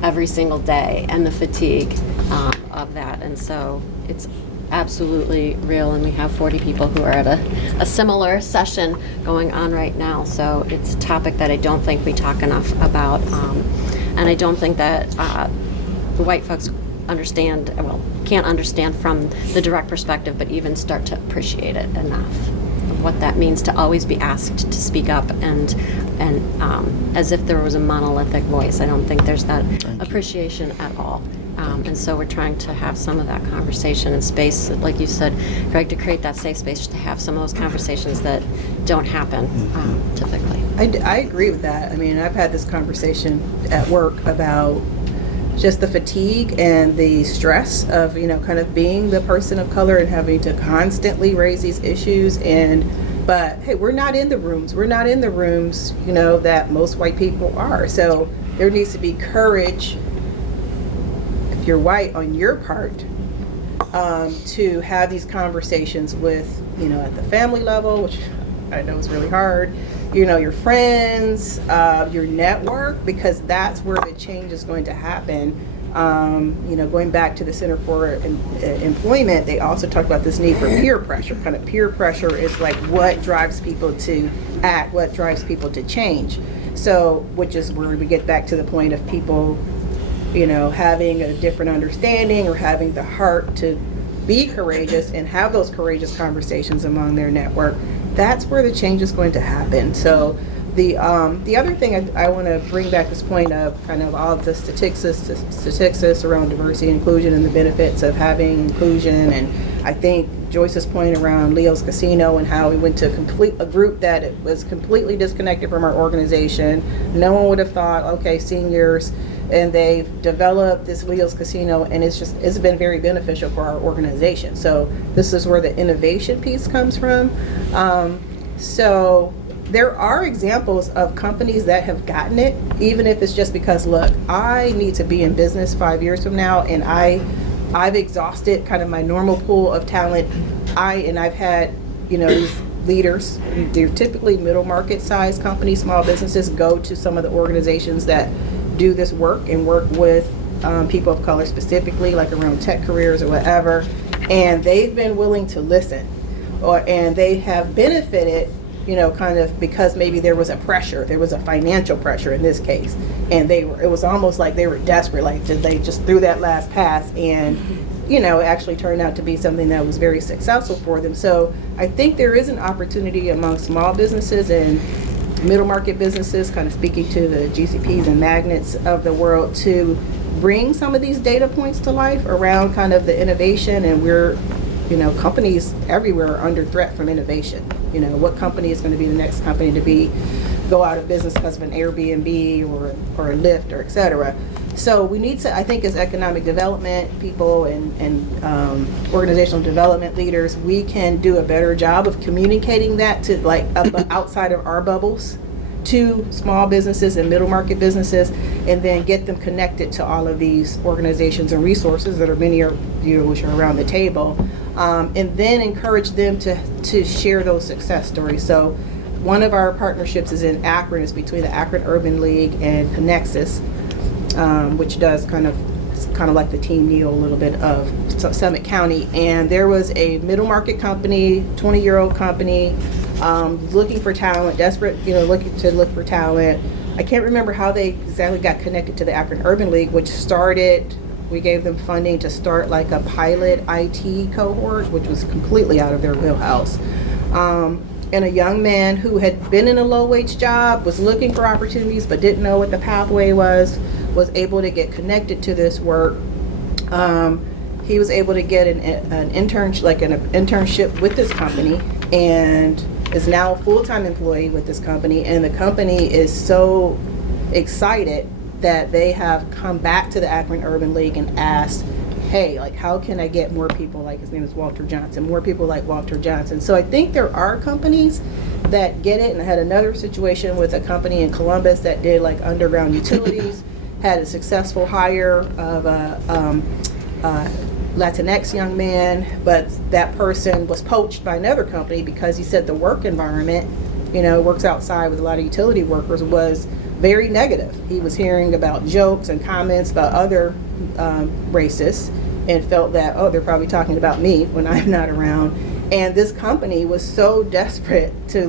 every single day, and the fatigue of that. And so it's absolutely real, and we have 40 people who are at a similar session going on right now. So it's a topic that I don't think we talk enough about, and I don't think that the white folks can't understand from the direct perspective, but even start to appreciate it enough. what that means to always be asked to speak up, and as if there was a monolithic voice. I don't think there's that appreciation at all. And so we're trying to have some of that conversation and space, like you said, Greg, to create that safe space to have some of those conversations that don't happen typically. I agree with that. I mean, I've had this conversation at work about just the fatigue and the stress of, kind of being the person of color and having to constantly raise these issues. But hey, we're not in the rooms. We're not in the rooms, that most white people are. So there needs to be courage, if you're white, on your part, to have these conversations with, at the family level, which I know is really hard, your friends, your network, because that's where the change is going to happen. Going back to the Center for Employment, they also talked about this need for peer pressure. Kind of peer pressure is like what drives people to act, what drives people to change. So, which is where we get back to the point of people, having a different understanding or having the heart to be courageous and have those courageous conversations among their network. That's where the change is going to happen. So the other thing I want to bring back this point of kind of all the statistics around diversity and inclusion and the benefits of having inclusion. And I think Joyce's point around Leo's Casino and how we went to a group that it was completely disconnected from our organization. No one would have thought, okay, seniors, and they've developed this Leo's Casino, and it's been very beneficial for our organization. So this is where the innovation piece comes from. So there are examples of companies that have gotten it, even if it's just because, look, I need to be in business 5 years from now, and I've exhausted kind of my normal pool of talent. I've had, these leaders, they're typically middle market size companies, small businesses, go to some of the organizations that do this work and work with people of color specifically, like around tech careers or whatever, and they've been willing to listen, and they have benefited, kind of because maybe there was a financial pressure in this case, and it was almost like they were desperate, like they just threw that last pass, and it actually turned out to be something that was very successful for them. So I think there is an opportunity among small businesses and middle market businesses, kind of speaking to the GCPs and magnets of the world, to bring some of these data points to life around kind of the innovation. And we're, companies everywhere are under threat from innovation. What company is going to be the next company to go out of business because of an Airbnb or a Lyft or et cetera. So we need to, I think, as economic development people and organizational development leaders, we can do a better job of communicating that to outside of our bubbles to small businesses and middle market businesses, and then get them connected to all of these organizations and resources that are many are, which are around the table, and then encourage them to share those success stories. So one of our partnerships is in Akron, is between the Akron Urban League and Connexus, which does kind of like the Team Neal a little bit of Summit County. And there was a middle market company, 20-year-old company, looking for talent, desperate, looking to look for talent. I can't remember how they exactly got connected to the Akron Urban League, which we gave them funding to start like a pilot IT cohort, which was completely out of their wheelhouse. And a young man who had been in a low-wage job, was looking for opportunities but didn't know what the pathway was able to get connected to this work. He was able to get an internship with this company, and is now a full-time employee with this company. And the company is so excited that they have come back to the Akron Urban League and asked, hey, how can I get more people, like his name is Walter Johnson, more people like Walter Johnson. So I think there are companies that get it. And I had another situation with a company in Columbus that did underground utilities, had a successful hire of a Latinx young man, but that person was poached by another company because he said the work environment, works outside with a lot of utility workers, was very negative. He was hearing about jokes and comments about other racists, and felt that, they're probably talking about me when I'm not around. And this company was so desperate to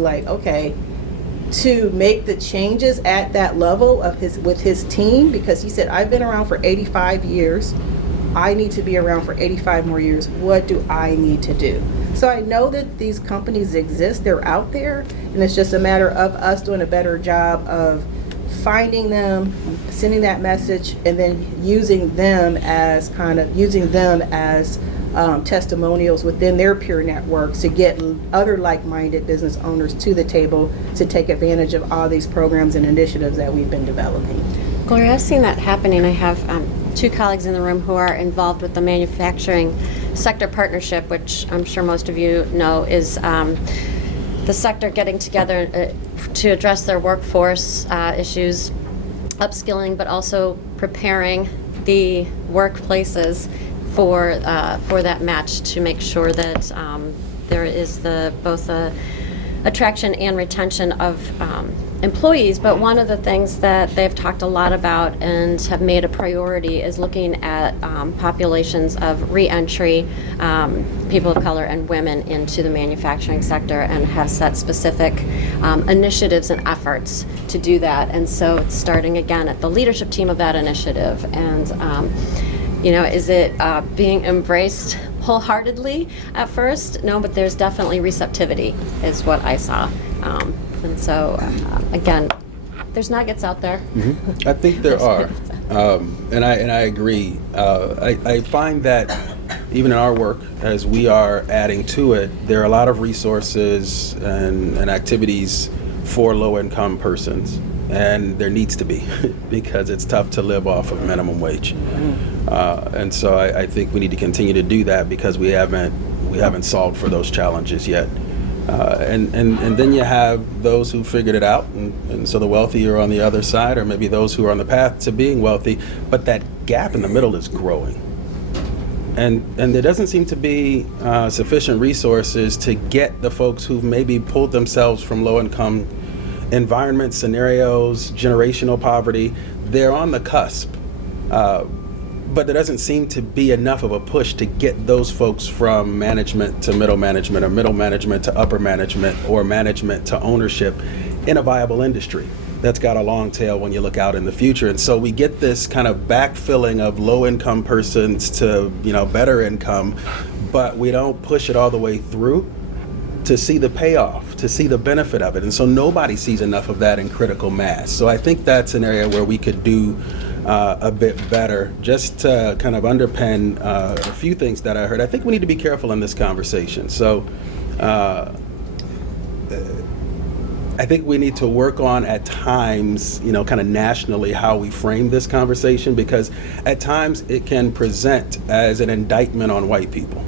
to make the changes at that level with his team, because he said, I've been around for 85 years. I need to be around for 85 more years. What do I need to do? So I know that these companies exist, they're out there, and it's just a matter of us doing a better job of finding them, sending that message, and then using them as testimonials within their peer networks to get other like-minded business owners to the table to take advantage of all these programs and initiatives that we've been developing. Gloria, I've seen that happening. I have two colleagues in the room who are involved with the manufacturing sector partnership, which I'm sure most of you know is the sector getting together to address their workforce issues, upskilling, but also preparing the workplaces for that match to make sure that there is both the attraction and retention of employees. But one of the things that they've talked a lot about and have made a priority is looking at populations of re-entry, people of color and women into the manufacturing sector, and have set specific initiatives and efforts to do that. And so it's starting again at the leadership team of that initiative. And is it being embraced wholeheartedly at first? No, but there's definitely receptivity is what I saw. And so, again, there's nuggets out there. I think there are, and I agree. I find that even in our work, as we are adding to it, there are a lot of resources and activities for low-income persons, and there needs to be because it's tough to live off of minimum wage. And so I think we need to continue to do that because we haven't solved for those challenges yet. And then you have those who figured it out, and so the wealthy are on the other side, or maybe those who are on the path to being wealthy, but that gap in the middle is growing. And there doesn't seem to be sufficient resources to get the folks who've maybe pulled themselves from low-income environments, scenarios, generational poverty. They're on the cusp. But there doesn't seem to be enough of a push to get those folks from management to middle management, or middle management to upper management, or management to ownership in a viable industry that's got a long tail when you look out in the future. And so we get this kind of backfilling of low-income persons to better income, but we don't push it all the way through to see the payoff, to see the benefit of it. And so nobody sees enough of that in critical mass. So I think that's an area where we could do a bit better. Just to kind of underpin a few things that I heard, I think we need to be careful in this conversation. So I think we need to work on at times, kind of nationally how we frame this conversation, because at times it can present as an indictment on white people.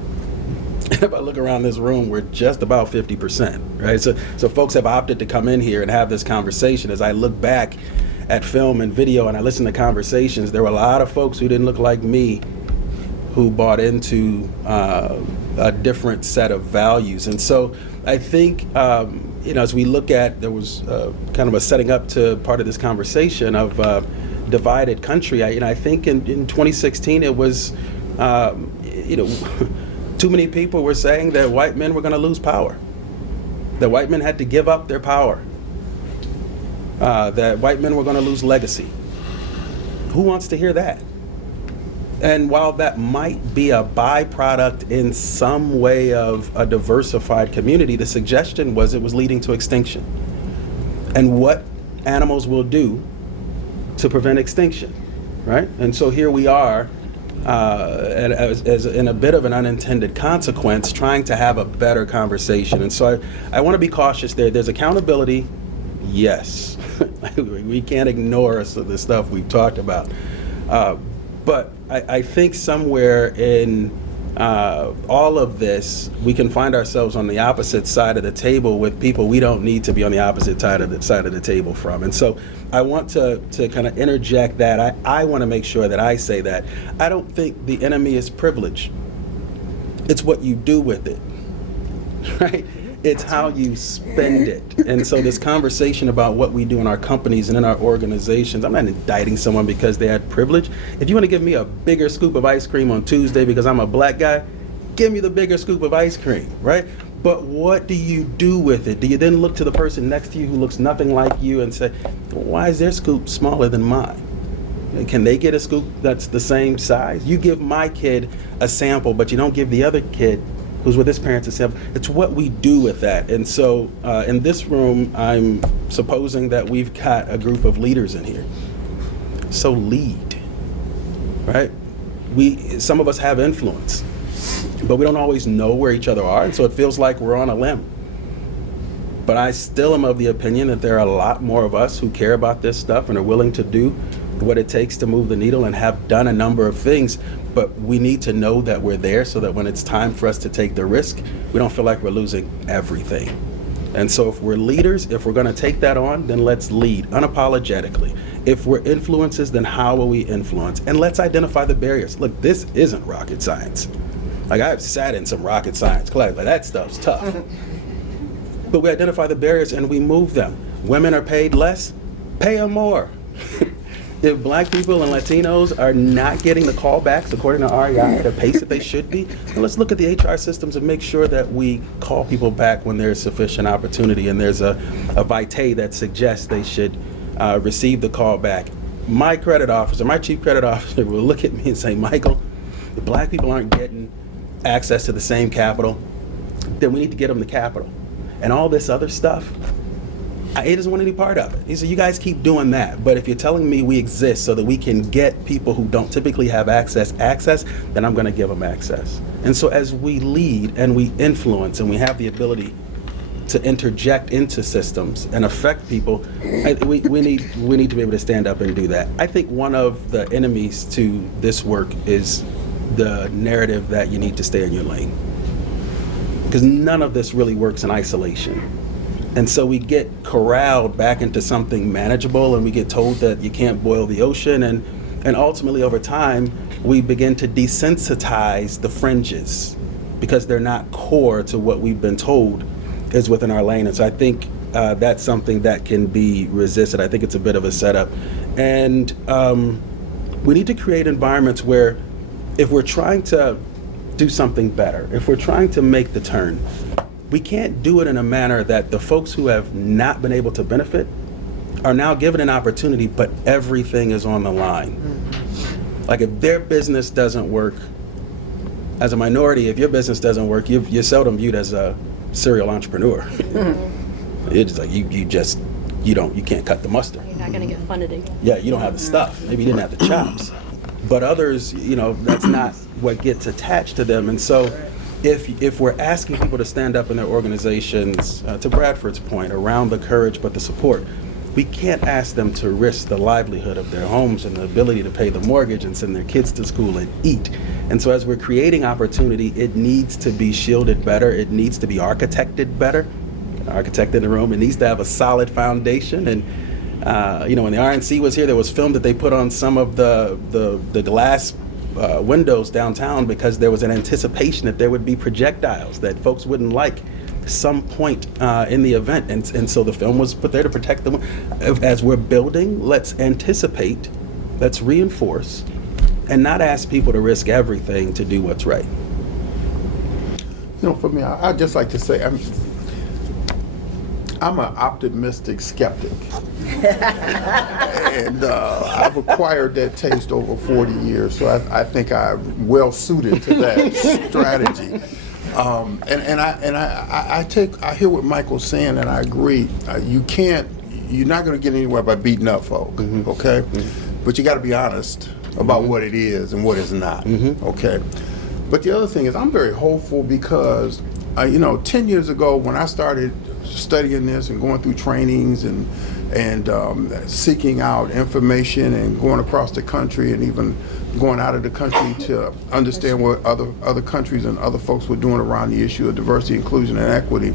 If I look around this room, we're just about 50%, right? So folks have opted to come in here and have this conversation. As I look back at film and video and I listen to conversations, there were a lot of folks who didn't look like me who bought into a different set of values. And so I think, as we look at, there was kind of a setting up to part of this conversation of divided country. I think in 2016 it was, too many people were saying that white men were going to lose power, that white men had to give up their power, that white men were going to lose legacy. Who wants to hear that? And while that might be a byproduct in some way of a diversified community, the suggestion was it was leading to extinction. And what animals will do to prevent extinction, right? And so here we are, as in a bit of an unintended consequence, trying to have a better conversation. And so I want to be cautious there. There's accountability, yes. We can't ignore some of the stuff we've talked about. But I think somewhere in all of this, we can find ourselves on the opposite side of the table with people we don't need to be on the opposite side of the table from. And so I want to kind of interject that. I want to make sure that I say that. I don't think the enemy is privilege. It's what you do with it, right? It's how you spend it. And so this conversation about what we do in our companies and in our organizations, I'm not indicting someone because they had privilege. If you want to give me a bigger scoop of ice cream on Tuesday because I'm a black guy, give me the bigger scoop of ice cream, right? But what do you do with it? Do you then look to the person next to you who looks nothing like you and say, why is their scoop smaller than mine? Can they get a scoop that's the same size? You give my kid a sample, but you don't give the other kid who's with his parents, it's what we do with that. And so in this room, I'm supposing that we've got a group of leaders in here. So lead, right? Some of us have influence, but we don't always know where each other are, and so it feels like we're on a limb. But I still am of the opinion that there are a lot more of us who care about this stuff and are willing to do what it takes to move the needle and have done a number of things, but we need to know that we're there so that when it's time for us to take the risk, we don't feel like we're losing everything. And so if we're leaders, if we're going to take that on, then let's lead unapologetically. If we're influencers, then how will we influence? And let's identify the barriers. Look, this isn't rocket science. Like, I've sat in some rocket science class, like that stuff's tough. But we identify the barriers and we move them. Women are paid less, pay them more. If Black people and Latinos are not getting the callbacks according to REI at a pace that they should be, then let's look at the HR systems and make sure that we call people back when there's sufficient opportunity and there's a vitae that suggests they should receive the call back. My credit officer, my chief credit officer will look at me and say, Michael, if Black people aren't getting access to the same capital, then we need to get them the capital. And all this other stuff, he doesn't want any part of it. He said, you guys keep doing that, but if you're telling me we exist so that we can get people who don't typically have access, then I'm gonna give them access. And so as we lead and we influence and we have the ability to interject into systems and affect people, we need to be able to stand up and do that. I think one of the enemies to this work is the narrative that you need to stay in your lane. Because none of this really works in isolation. And so we get corralled back into something manageable and we get told that you can't boil the ocean, and ultimately over time we begin to desensitize the fringes because they're not core to what we've been told is within our lane. And so I think that's something that can be resisted. I think it's a bit of a setup. And we need to create environments where if we're trying to do something better, if we're trying to make the turn, we can't do it in a manner that the folks who have not been able to benefit are now given an opportunity, but everything is on the line. Like if their business doesn't work, as a minority, if your business doesn't work, you're seldom viewed as a serial entrepreneur. It's just like you can't cut the mustard. You're not going to get funded again. Yeah, you don't have the stuff. Maybe you didn't have the chops. But others, that's not what gets attached to them. And so if we're asking people to stand up in their organizations, to Bradford's point, around the courage but the support, we can't ask them to risk the livelihood of their homes and the ability to pay the mortgage and send their kids to school and eat. And so as we're creating opportunity, it needs to be shielded better. It needs to be architected better. Architect in the room, it needs to have a solid foundation. And when the RNC was here, there was film that they put on some of the glass windows downtown because there was an anticipation that there would be projectiles that folks wouldn't like some point in the event. And so the film was put there to protect them. As we're building, let's anticipate, let's reinforce, and not ask people to risk everything to do what's right. For me, I'd just like to say, I'm an optimistic skeptic. And I've acquired that taste over 40 years, so I think I'm well suited to that strategy. I hear what Michael's saying, and I agree. You're not going to get anywhere by beating up folk, okay? But you got to be honest about what it is and what it's not, okay? But the other thing is, I'm very hopeful because, 10 years ago when I started studying this and going through trainings and seeking out information and going across the country and even going out of the country to understand what other countries and other folks were doing around the issue of diversity, inclusion, and equity,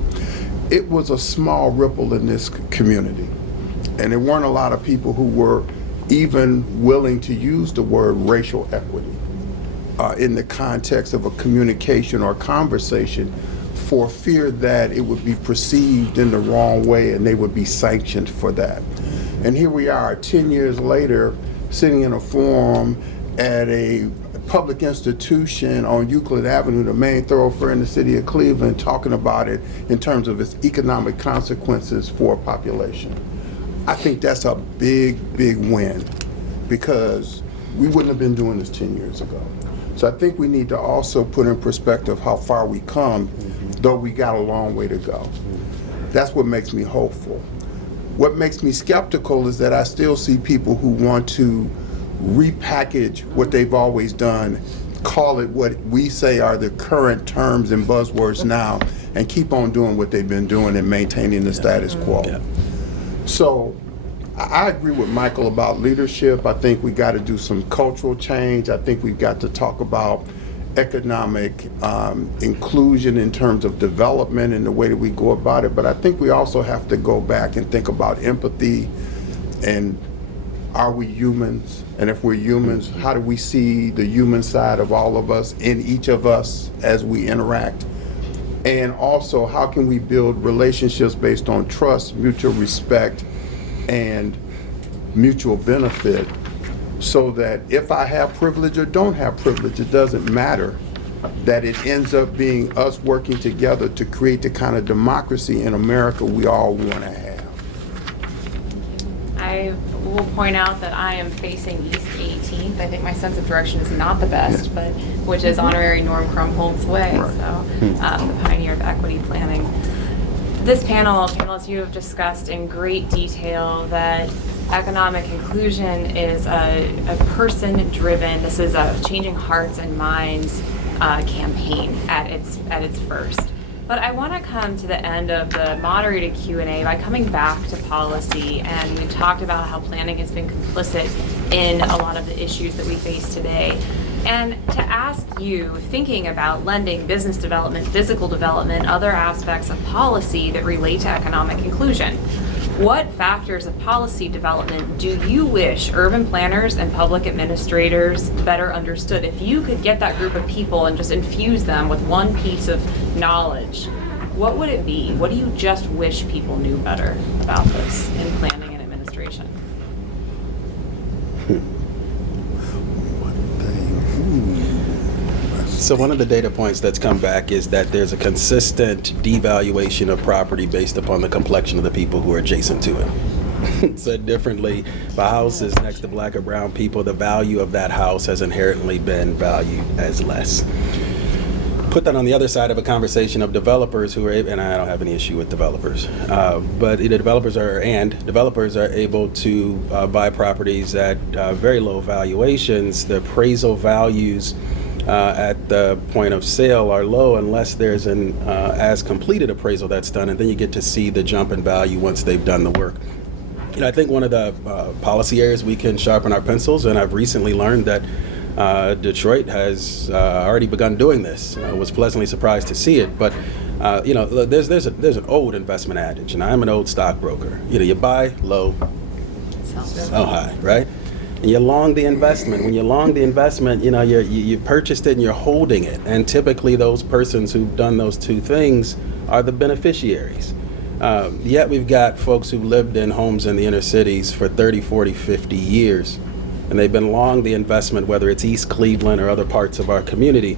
it was a small ripple in this community. And there weren't a lot of people who were even willing to use the word racial equity in the context of a communication or conversation, for fear that it would be perceived in the wrong way and they would be sanctioned for that. And here we are 10 years later, sitting in a forum at a public institution on Euclid Avenue, the main thoroughfare in the city of Cleveland, talking about it in terms of its economic consequences for a population. I think that's a big, big win, because we wouldn't have been doing this 10 years ago. So I think we need to also put in perspective how far we come, though we got a long way to go. That's what makes me hopeful. What makes me skeptical is that I still see people who want to repackage what they've always done, call it what we say are the current terms and buzzwords now, and keep on doing what they've been doing and maintaining the status quo. Yeah. So I agree with Michael about leadership. I think we got to do some cultural change. I think we've got to talk about economic inclusion in terms of development and the way that we go about it. But I think we also have to go back and think about empathy and are we humans? And if we're humans, how do we see the human side of all of us in each of us as we interact? And also, how can we build relationships based on trust, mutual respect, and mutual benefit, so that if I have privilege or don't have privilege, it doesn't matter, that it ends up being us working together to create the kind of democracy in America we all want to have. I will point out that I am facing East 18th. I think my sense of direction is not the best, but which is honorary Norm Crumholt's way, Right. so the pioneer of equity planning. This panelists, you have discussed in great detail that economic inclusion is a person-driven, this is a changing hearts and minds campaign at its first. But I want to come to the end of the moderated Q&A by coming back to policy, and we talked about how planning has been complicit in a lot of the issues that we face today. And to ask you, thinking about lending, business development, physical development, other aspects of policy that relate to economic inclusion, what factors of policy development do you wish urban planners and public administrators better understood? If you could get that group of people and just infuse them with one piece of knowledge, what would it be? What do you just wish people knew better about this in planning and administration? So one of the data points that's come back is that there's a consistent devaluation of property based upon the complexion of the people who are adjacent to it. Said differently, if a house is next to black or brown people, the value of that house has inherently been valued as less. Put that on the other side of a conversation of developers who are, and I don't have any issue with developers, but developers are able to buy properties at very low valuations. The appraisal values at the point of sale are low unless there's an as completed appraisal that's done, and then you get to see the jump in value once they've done the work. I think one of the policy areas we can sharpen our pencils, and I've recently learned that Detroit has already begun doing this. I was pleasantly surprised to see it, but there's an old investment adage, and I'm an old stockbroker. You buy low, sell high, right? And you long the investment. When you long the investment, you purchased it and you're holding it. And typically those persons who've done those two things are the beneficiaries. Yet we've got folks who lived in homes in the inner cities for 30, 40, 50 years. And they've been long the investment, whether it's East Cleveland or other parts of our community,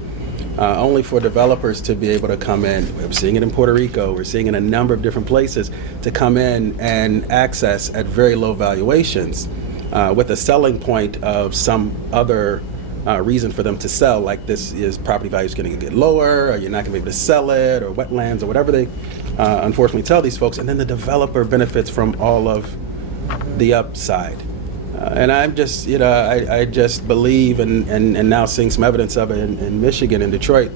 only for developers to be able to come in. We're seeing it in Puerto Rico. We're seeing it in a number of different places to come in and access at very low valuations. With a selling point of some other reason for them to sell, like this is property value is going to get lower, or you're not going to be able to sell it, or wetlands, or whatever they unfortunately tell these folks, and then the developer benefits from all of the upside. And I'm just, I just believe, and now seeing some evidence of it in Michigan and Detroit,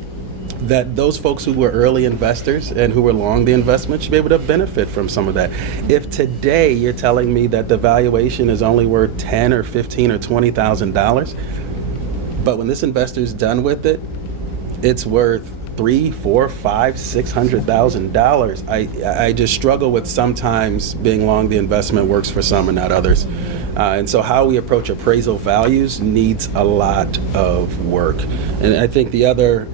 that those folks who were early investors and who were long the investment should be able to benefit from some of that. If today you're telling me that the valuation is only worth $10,000 or $15,000 or $20,000, but when this investor's done with it, it's worth $300,000, $400,000, $500,000, $600,000. I just struggle with sometimes being long the investment works for some and not others. And so how we approach appraisal values needs a lot of work. And I think the other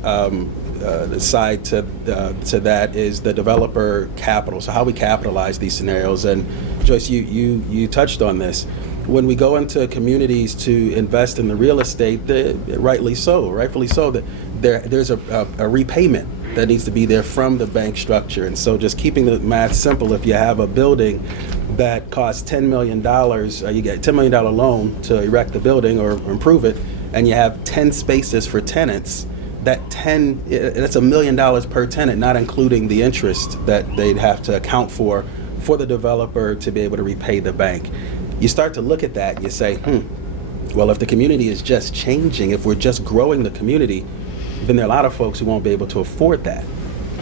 side to that is the developer capital. So how we capitalize these scenarios. And Joyce, you touched on this. When we go into communities to invest in the real estate, rightfully so, that there's a repayment that needs to be there from the bank structure. And so just keeping the math simple, if you have a building that costs $10 million, you get a $10 million loan to erect the building or improve it, and you have 10 spaces for tenants, that's $1 million per tenant, not including the interest that they'd have to account for the developer to be able to repay the bank. You start to look at that and you say, well, if the community is just changing, if we're just growing the community, then there are a lot of folks who won't be able to afford that.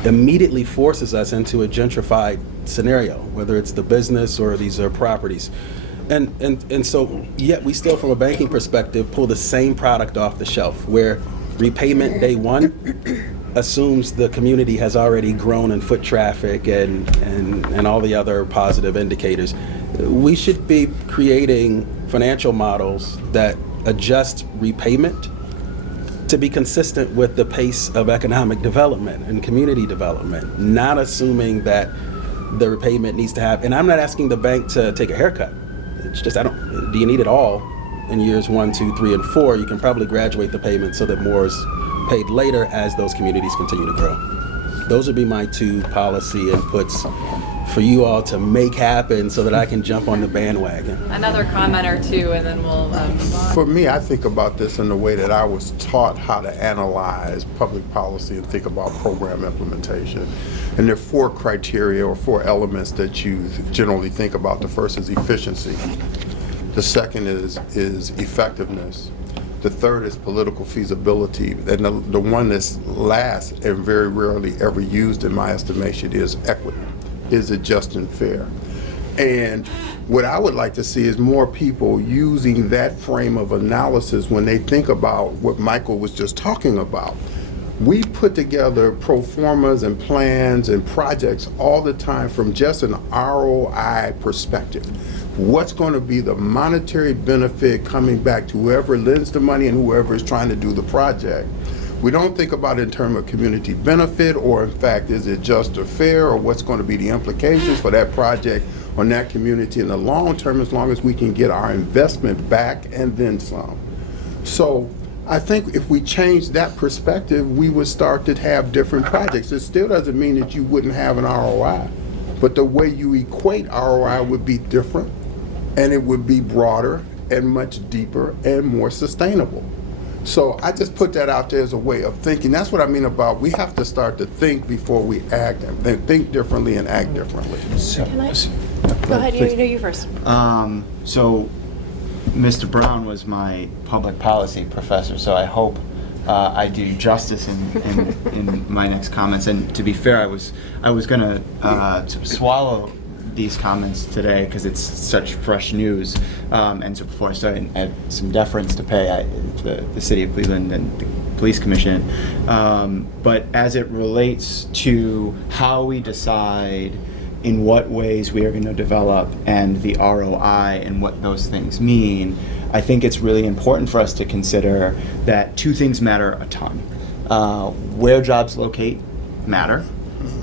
Immediately forces us into a gentrified scenario, whether it's the business or these are properties. And so, yet we still, from a banking perspective, pull the same product off the shelf, where repayment day one assumes the community has already grown in foot traffic and all the other positive indicators. We should be creating financial models that adjust repayment to be consistent with the pace of economic development and community development, not assuming that the repayment needs to happen. And I'm not asking the bank to take a haircut. It's just, do you need it all in years 1, 2, 3, and 4? You can probably graduate the payment so that more is paid later as those communities continue to grow. Those would be my 2 policy inputs for you all to make happen so that I can jump on the bandwagon. Another comment or two, and then we'll move on. For me, I think about this in the way that I was taught how to analyze public policy and think about program implementation. And there are 4 criteria or 4 elements that you generally think about. The first is efficiency. The second is effectiveness. The third is political feasibility. And the one that's last and very rarely ever used in my estimation is equity. Is it just and fair? And what I would like to see is more people using that frame of analysis when they think about what Michael was just talking about. We put together pro formas and plans and projects all the time from just an ROI perspective. What's going to be the monetary benefit coming back to whoever lends the money and whoever is trying to do the project? We don't think about it in terms of community benefit, or in fact, is it just or fair, or what's going to be the implications for that project on that community in the long term, as long as we can get our investment back and then some. So I think if we change that perspective, we would start to have different projects. It still doesn't mean that you wouldn't have an ROI, but the way you equate ROI would be different, and it would be broader and much deeper and more sustainable. So I just put that out there as a way of thinking. That's what I mean about we have to start to think before we act, and then think differently and act differently. Go ahead, you first. So Mr. Brown was my public policy professor, so I hope I do justice in my next comments. And to be fair, I was going to swallow these comments today because it's such fresh news. And so before I start, I have some deference to pay the City of Cleveland and the Police Commission. But as it relates to how we decide in what ways we are going to develop and the ROI and what those things mean, I think it's really important for us to consider that 2 things matter a ton. Where jobs locate matter,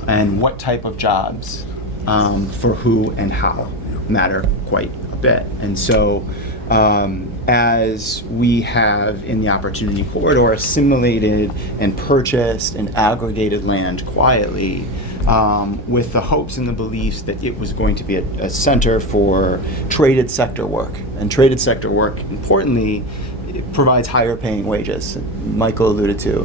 and what type of jobs for who and how matter quite a bit. And so as we have in the Opportunity Corridor assimilated and purchased and aggregated land quietly, with the hopes and the beliefs that it was going to be a center for traded sector work. And traded sector work, importantly, it provides higher paying wages, Michael alluded to.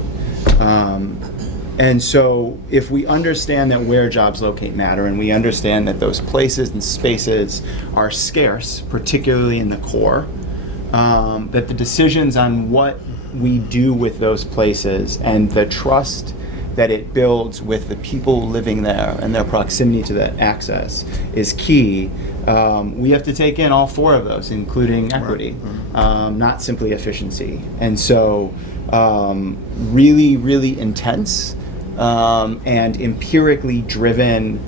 And so if we understand that where jobs locate matter, and we understand that those places and spaces are scarce, particularly in the core, that the decisions on what we do with those places and the trust that it builds with the people living there and their proximity to that access is key. We have to take in all 4 of those, including equity, not simply efficiency. And so really, really intense and empirically driven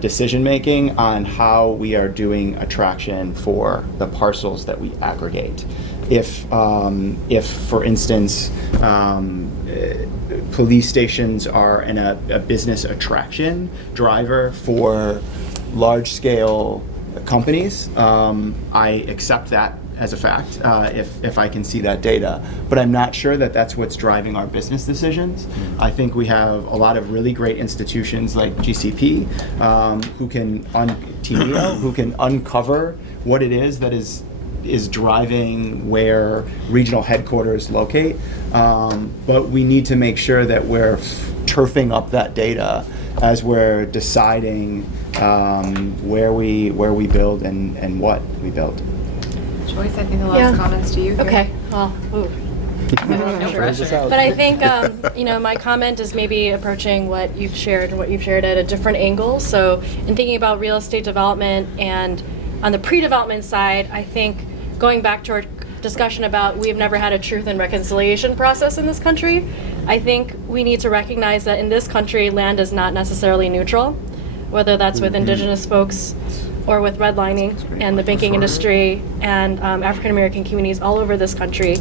decision making on how we are doing attraction for the parcels that we aggregate. If for instance, police stations are a business attraction driver for large-scale companies, I accept that as a fact if I can see that data. But I'm not sure that that's what's driving our business decisions. I think we have a lot of really great institutions like GCP who can uncover what it is that is is driving where regional headquarters locate, but we need to make sure that we're turfing up that data as we're deciding where we build and what we build. Joyce, I think the last comments to you here. Okay. Well, ooh. No pressure. But I think, my comment is maybe approaching what you've shared at a different angle. So in thinking about real estate development and on the pre-development side, I think going back to our discussion about we've never had a truth and reconciliation process in this country, I think we need to recognize that in this country, land is not necessarily neutral, whether that's with indigenous folks or with redlining and the banking industry and African American communities all over this country.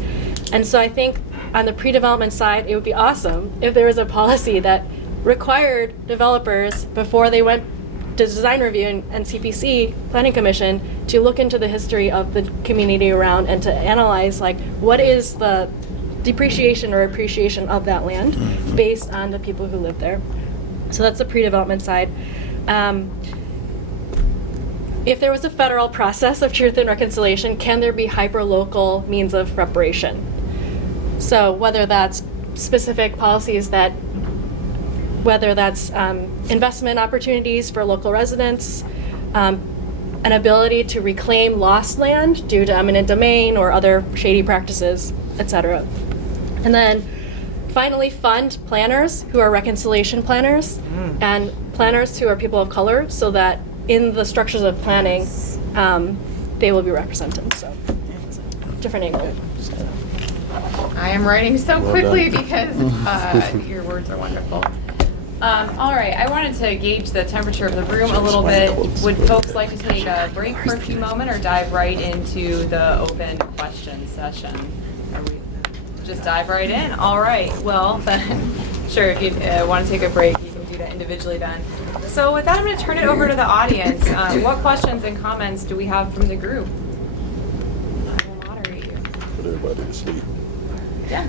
And so I think on the pre-development side, it would be awesome if there was a policy that required developers, before they went to design review and CPC, Planning Commission, to look into the history of the community around and to analyze, like, what is the depreciation or appreciation of that land based on the people who live there. So that's the pre-development side. If there was a federal process of truth and reconciliation, can there be hyper-local means of reparation? So whether that's specific policies that, whether that's investment opportunities for local residents, an ability to reclaim lost land due to eminent domain or other shady practices, etc. And then finally, fund planners who are reconciliation planners and planners who are people of color, so that in the structures of planning, they will be represented. So, different angle. I am writing so quickly because your words are wonderful. All right, I wanted to gauge the temperature of the room a little bit. Would folks like to take a break for a few moments or dive right into the open question session? Are we just dive right in? All right, well then, sure, if you want to take a break, you can do that individually then. So with that, I'm going to turn it over to the audience. What questions and comments do we have from the group? I will moderate you. Put everybody to sleep. Yeah.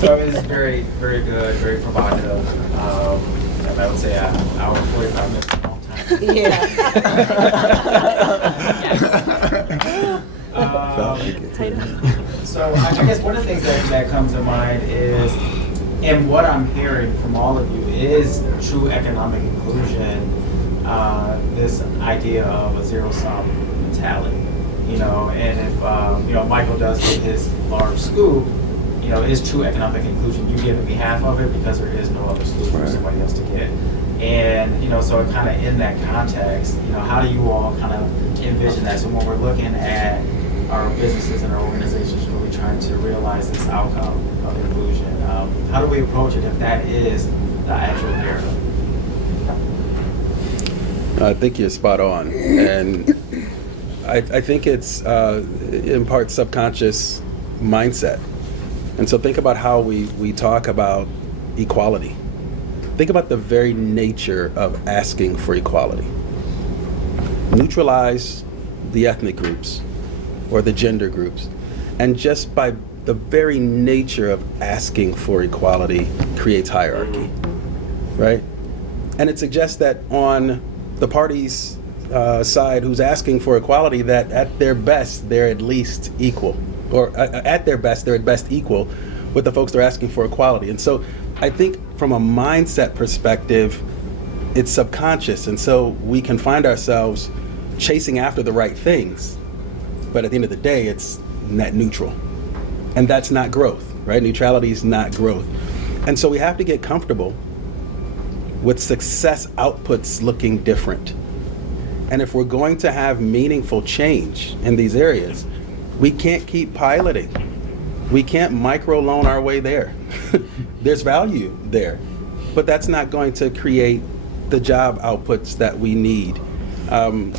So it was very, very good, very provocative. And I would say an hour and 45 minutes is a long time. So I guess one of the things that comes to mind is, and what I'm hearing from all of you is true economic inclusion, this idea of a zero-sum mentality, and if, Michael does get his large scoop, is true economic inclusion, you giving me half of it because there is no other scoop for somebody else to get. And, so kind of in that context, how do you all kind of envision that? So when we're looking at our businesses and our organizations really trying to realize this outcome of inclusion, how do we approach it if that is the actual narrative? I think you're spot on. And I think it's in part subconscious mindset. And so think about how we talk about equality. Think about the very nature of asking for equality. Neutralize the ethnic groups or the gender groups. And just by the very nature of asking for equality creates hierarchy, right? And it suggests that on the party's side who's asking for equality, that at their best, they're at least equal. Or at their best, they're at best equal with the folks that are asking for equality. And so I think from a mindset perspective, it's subconscious. And so we can find ourselves chasing after the right things. But at the end of the day, it's net neutral. And that's not growth, right? Neutrality is not growth. And so we have to get comfortable with success outputs looking different. And if we're going to have meaningful change in these areas, we can't keep piloting. We can't microloan our way there. There's value there, but that's not going to create the job outputs that we need.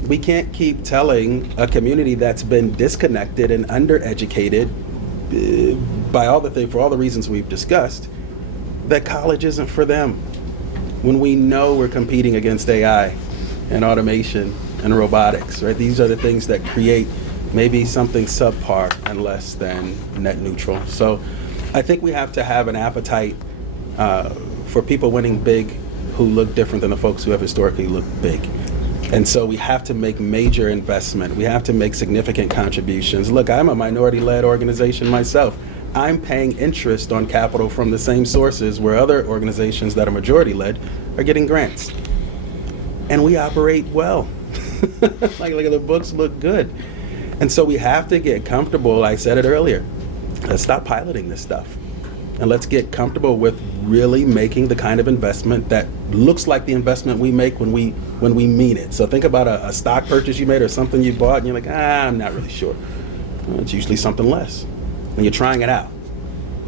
We can't keep telling a community that's been disconnected and undereducated by for all the reasons we've discussed, that college isn't for them. When we know we're competing against AI and automation and robotics, right? These are the things that create maybe something subpar and less than net neutral. So I think we have to have an appetite for people winning big who look different than the folks who have historically looked big. And so we have to make major investment. We have to make significant contributions. Look, I'm a minority-led organization myself. I'm paying interest on capital from the same sources where other organizations that are majority-led are getting grants. And we operate well. Like the books look good. And so we have to get comfortable, I said it earlier, let's stop piloting this stuff. And let's get comfortable with really making the kind of investment that looks like the investment we make when we mean it. So think about a stock purchase you made or something you bought and you're like, I'm not really sure. Well, it's usually something less. And you're trying it out.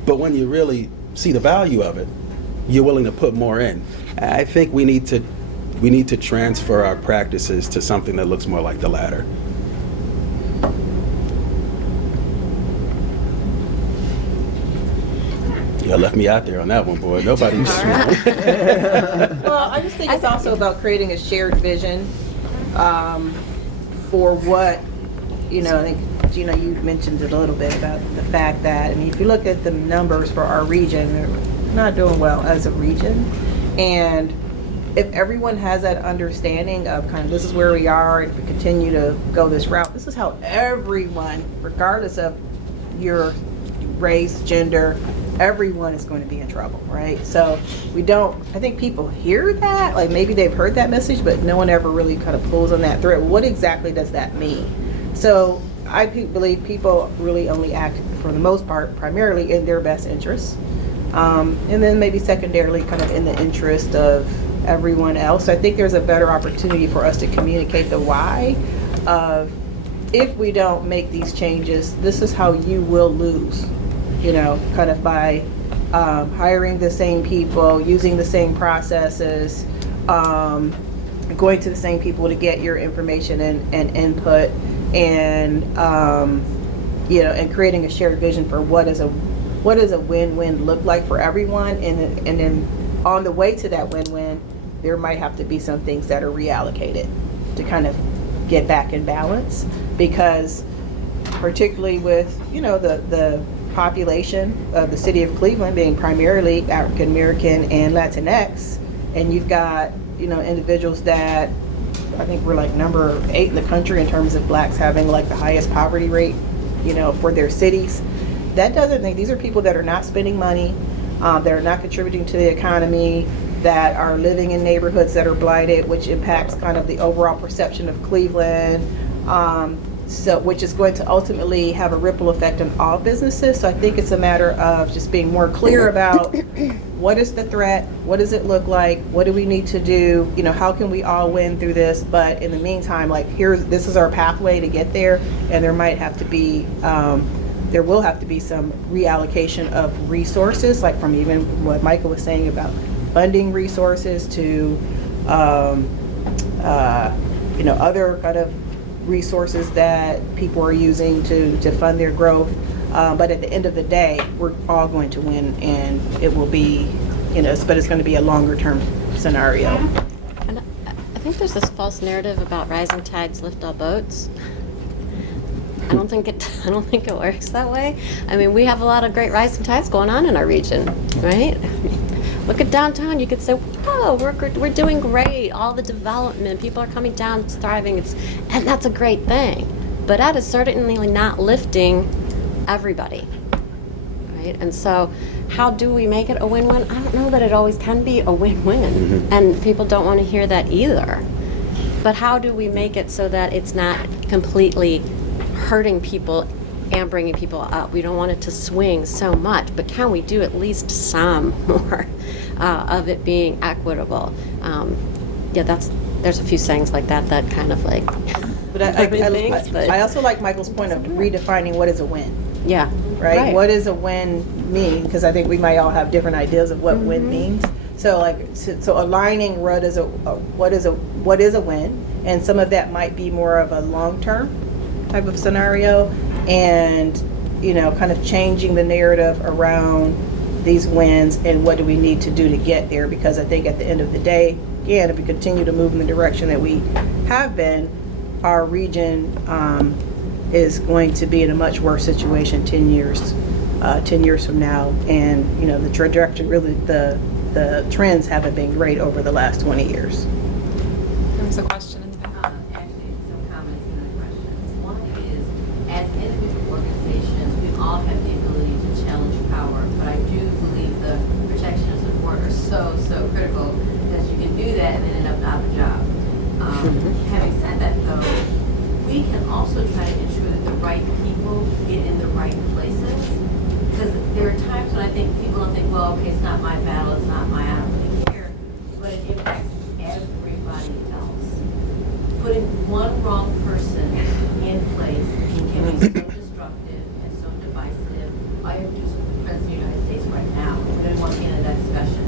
But when you really see the value of it, you're willing to put more in. I think we need to transfer our practices to something that looks more like the latter. You left me out there on that one, boy. Nobody's Well, I just think it's also about creating a shared vision for what, I think, Gina, you mentioned it a little bit about the fact that, if you look at the numbers for our region, they're not doing well as a region. And if everyone has that understanding of kind of this is where we are, and if we continue to go this route, this is how everyone, regardless of your race, gender, everyone is going to be in trouble, right? So I think people hear that, like maybe they've heard that message, but no one ever really kind of pulls on that thread. What exactly does that mean? So I believe people really only act, for the most part, primarily in their best interests. And then maybe secondarily kind of in the interest of everyone else. I think there's a better opportunity for us to communicate the why of, if we don't make these changes, this is how you will lose, kind of by hiring the same people, using the same processes, going to the same people to get your information and input, and and creating a shared vision for what does a win-win look like for everyone, and then on the way to that win-win, there might have to be some things that are reallocated to kind of get back in balance, because particularly with the population of the city of Cleveland being primarily African American and Latinx, and you've got individuals that I think we're like number 8 in the country in terms of blacks having like the highest poverty rate for their cities. That doesn't think these are people that are not spending money, that are not contributing to the economy, that are living in neighborhoods that are blighted, which impacts kind of the overall perception of Cleveland, which is going to ultimately have a ripple effect on all businesses. So I think it's a matter of just being more clear about what is the threat, what does it look like, what do we need to do, how can we all win through this, but in the meantime, like this is our pathway to get there, and there will have to be some reallocation of resources, like from even what Michael was saying about funding resources to other kind of resources that people are using to fund their growth. But at the end of the day, we're all going to win, and it will be, but it's going to be a longer term scenario. And I think there's this false narrative about rising tides lift all boats. I don't think it works that way. I mean, we have a lot of great rising tides going on in our region, right? Look at downtown. You could say, "Whoa, we're doing great. All the development, people are coming down, it's thriving. And that's a great thing." But that is certainly not lifting everybody, right? And so, how do we make it a win-win? I don't know that it always can be a win-win, Mm-hmm. and people don't want to hear that either. But how do we make it so that it's not completely hurting people and bringing people up? We don't want it to swing so much, but can we do at least some more of it being equitable? There's a few sayings like that kind of like. But I also like Michael's point of redefining what is a win. Yeah. Right? What does a win mean? Because I think we might all have different ideas of what win means. So so aligning what is a win, and some of that might be more of a long-term type of scenario, and kind of changing the narrative around these wins and what do we need to do to get there, because I think at the end of the day, again, if we continue to move in the direction that we have been, our region is going to be in a much worse situation 10 years from now, and the trajectory, really the trends haven't been great over the last 20 years. There was a question in the back. as individual organizations, we all have the ability to challenge power, but I do believe the protection and support are so critical that you can do that and then end up not a job. Having said that, though, we can also try to ensure that the right people get in the right places. Because there are times when I think people don't think, well, okay, it's not my battle, it's not my, I don't really care. But it impacts everybody else. Putting one wrong person in place can be so destructive and so divisive. All you have to do is look at the President of the United States right now. We don't want to get into that discussion.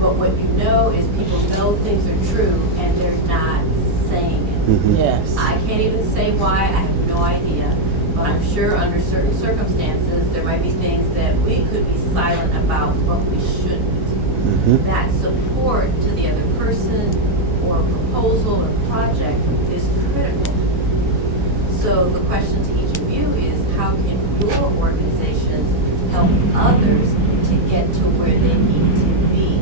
But what you know is people know things are true and they're not saying it. Yes. I can't even say why, I have no idea. But I'm sure under certain circumstances, there might be things that we could be silent about, but we shouldn't. That support to the other person or proposal or project is critical. So the question to each of you is, how can your organizations help others to get to where they need to be?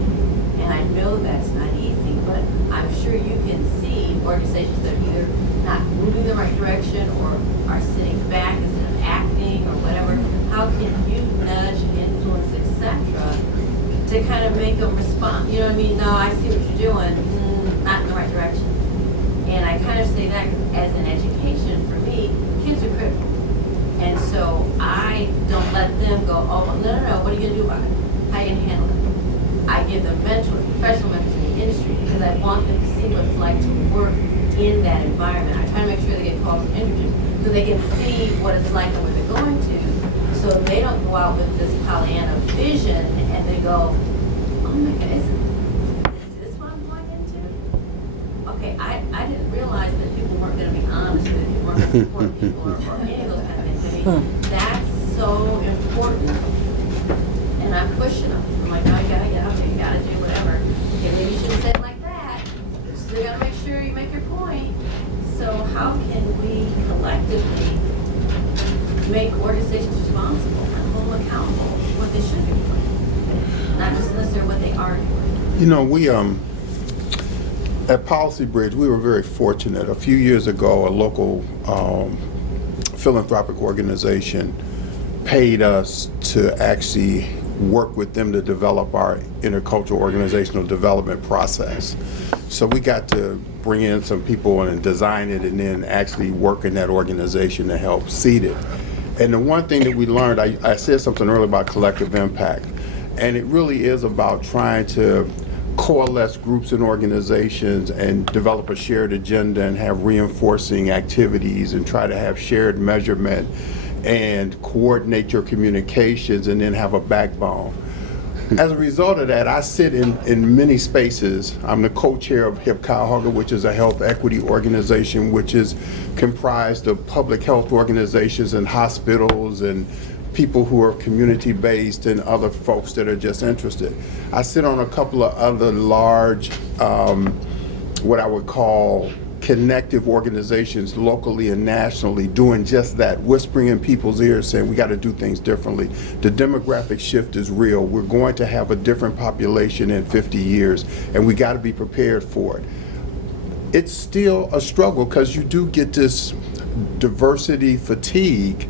And I know that's not easy, but I'm sure you can see organizations that are either not moving the right direction or are sitting back instead of acting or whatever. How can you nudge, influence, etc., to kind of make them respond? You know what I mean? No, I see what you're doing, not in the right direction. And I kind of say that as an education for me, kids are critical. And so I don't let them go, oh, no, what are you going to do about it? How are you going to handle it? I give them mentors, professional mentors in the industry, because I want them to see what it's like to work in that environment. I try to make sure they get calls from interviews so they can see what it's like and where they're going to, so they don't go out with this Pollyanna vision and they go, oh my God, is this what I'm going into? Okay, I didn't realize that people weren't going to be honest with you, weren't going to support people or any of those kind of things. To me, that's so important. And I'm pushing them. I'm like, no, you gotta get up there, you gotta do whatever. Okay, maybe you shouldn't say it like that. So you gotta make sure you make your point. So how can we collectively make organizations responsible and hold them accountable for what they should be doing? Not just necessarily what they are doing. You know, we at Policy Bridge, we were very fortunate. A few years ago, a local philanthropic organization paid us to actually work with them to develop our intercultural organizational development process. So we got to bring in some people and design it and then actually work in that organization to help seed it. And the one thing that we learned, I said something earlier about collective impact, and it really is about trying to coalesce groups and organizations and develop a shared agenda and have reinforcing activities and try to have shared measurement and coordinate your communications and then have a backbone. As a result of that, I sit in many spaces. I'm the co-chair of HIP Cuyahoga, which is a health equity organization which is comprised of public health organizations and hospitals and people who are community-based and other folks that are just interested. I sit on a couple of other large, what I would call connective organizations locally and nationally doing just that, whispering in people's ears saying we got to do things differently. The demographic shift is real. We're going to have a different population in 50 years and we got to be prepared for it. It's still a struggle because you do get this diversity fatigue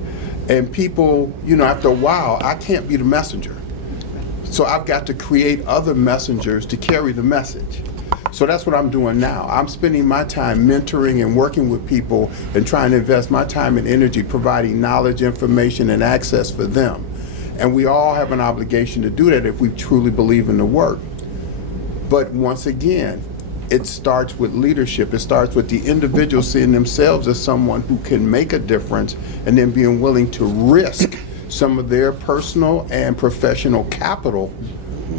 and people, you know, after a while, I can't be the messenger. So I've got to create other messengers to carry the message. So that's what I'm doing now. I'm spending my time mentoring and working with people and trying to invest my time and energy providing knowledge, information, and access for them. And we all have an obligation to do that if we truly believe in the work. But once again, it starts with leadership. It starts with the individual seeing themselves as someone who can make a difference and then being willing to risk some of their personal and professional capital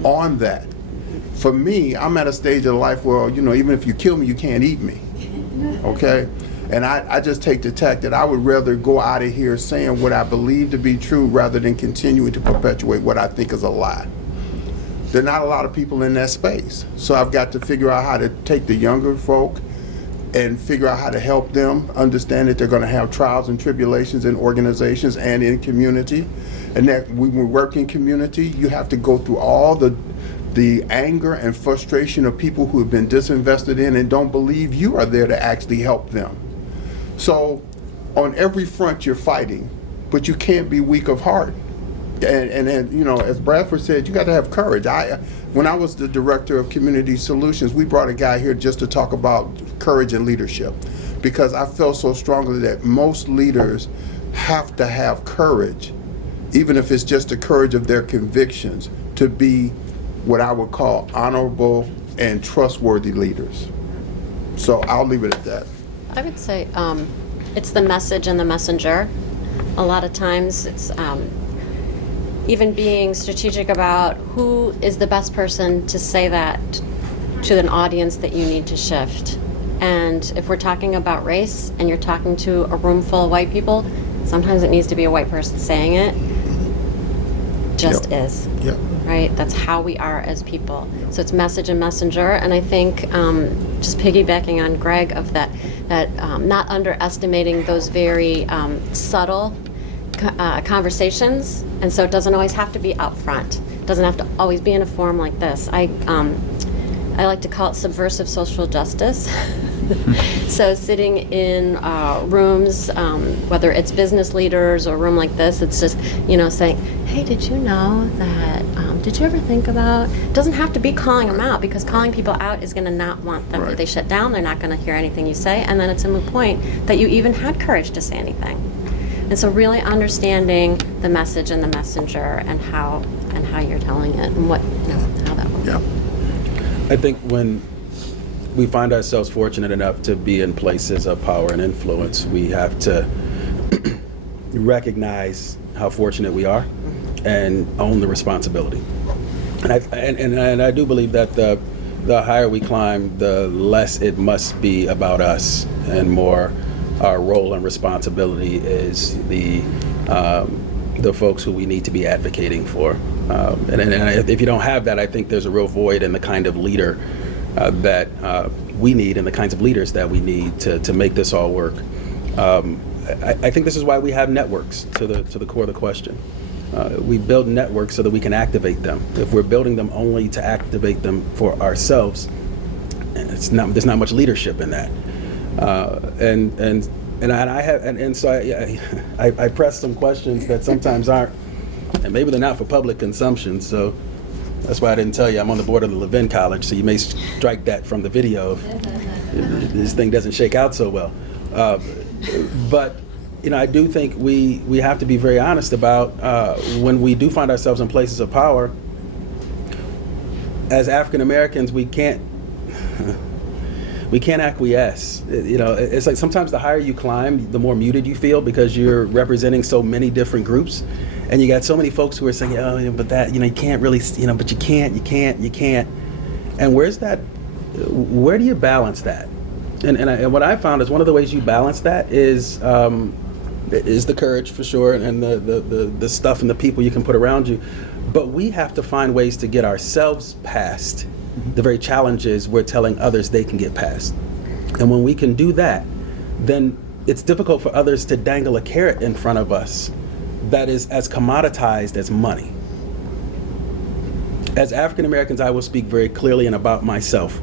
on that. For me, I'm at a stage of life where, you know, even if you kill me, you can't eat me, okay? And I just take the tack that I would rather go out of here saying what I believe to be true rather than continuing to perpetuate what I think is a lie. There are not a lot of people in that space. So I've got to figure out how to take the younger folk and figure out how to help them understand that they're going to have trials and tribulations in organizations and in community. And that when we work in community, you have to go through all the anger and frustration of people who have been disinvested in and don't believe you are there to actually help them. So on every front you're fighting, but you can't be weak of heart. And you know, as Bradford said, you got to have courage. When I was the director of community solutions, we brought a guy here just to talk about courage and leadership, because I felt so strongly that most leaders have to have courage, even if it's just the courage of their convictions, to be what I would call honorable and trustworthy leaders. So I'll leave it at that. I would say it's the message and the messenger. A lot of times it's even being strategic about who is the best person to say that to an audience that you need to shift. And if we're talking about race and you're talking to a room full of white people, sometimes it needs to be a white person saying it. Just Yep. is. Yep. Right? That's how we are as people. So it's message and messenger. And I think just piggybacking on Greg of that not underestimating those very subtle conversations. And so it doesn't always have to be up front. It doesn't have to always be in a forum like this. I like to call it subversive social justice. So sitting in rooms, whether it's business leaders or a room like this, it's just, saying, hey, did you know that, did you ever think about, it doesn't have to be calling them out, because calling people out is going to not want them. Right. They shut down, they're not going to hear anything you say, and then it's a moot point that you even had courage to say anything. And so really understanding the message and the messenger and how you're telling it and what, how that works. Yeah. I think when we find ourselves fortunate enough to be in places of power and influence, we have to recognize how fortunate we are and own the responsibility. And I do believe that the higher we climb, the less it must be about us and more our role and responsibility is the folks who we need to be advocating for. And if you don't have that, I think there's a real void in the kind of leader that we need and the kinds of leaders that we need to make this all work. I think this is why we have networks, to the core of the question. We build networks so that we can activate them. If we're building them only to activate them for ourselves, there's not much leadership in that. So I press some questions that sometimes aren't, and maybe they're not for public consumption. So that's why I didn't tell you I'm on the board of the Levin College. So you may strike that from the video if this thing doesn't shake out so well. But I do think we have to be very honest about when we do find ourselves in places of power. As African Americans, we can't acquiesce. It's like sometimes the higher you climb, the more muted you feel because you're representing so many different groups, and you got so many folks who are saying, "Oh, but that you can't really, but you can't." And where's that? Where do you balance that? And what I found is one of the ways you balance that is the courage for sure, and the stuff and the people you can put around you. But we have to find ways to get ourselves past the very challenges we're telling others they can get past. And when we can do that, then it's difficult for others to dangle a carrot in front of us that is as commoditized as money. As African Americans, I will speak very clearly and about myself.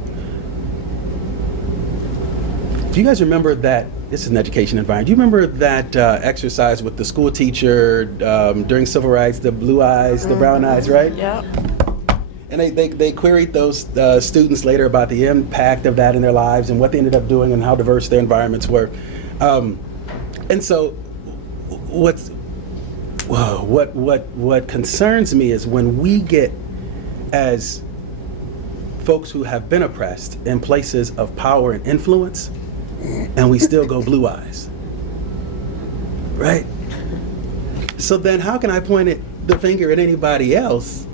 Do you guys remember that, this is an education environment, do you remember that exercise with the school teacher during civil rights, the blue eyes, the brown eyes, right? Yeah. And they queried those students later about the impact of that in their lives and what they ended up doing and how diverse their environments were. And so what concerns me is when we get, as folks who have been oppressed, in places of power and influence, and we still go blue eyes, right? So then how can I point the finger at anybody else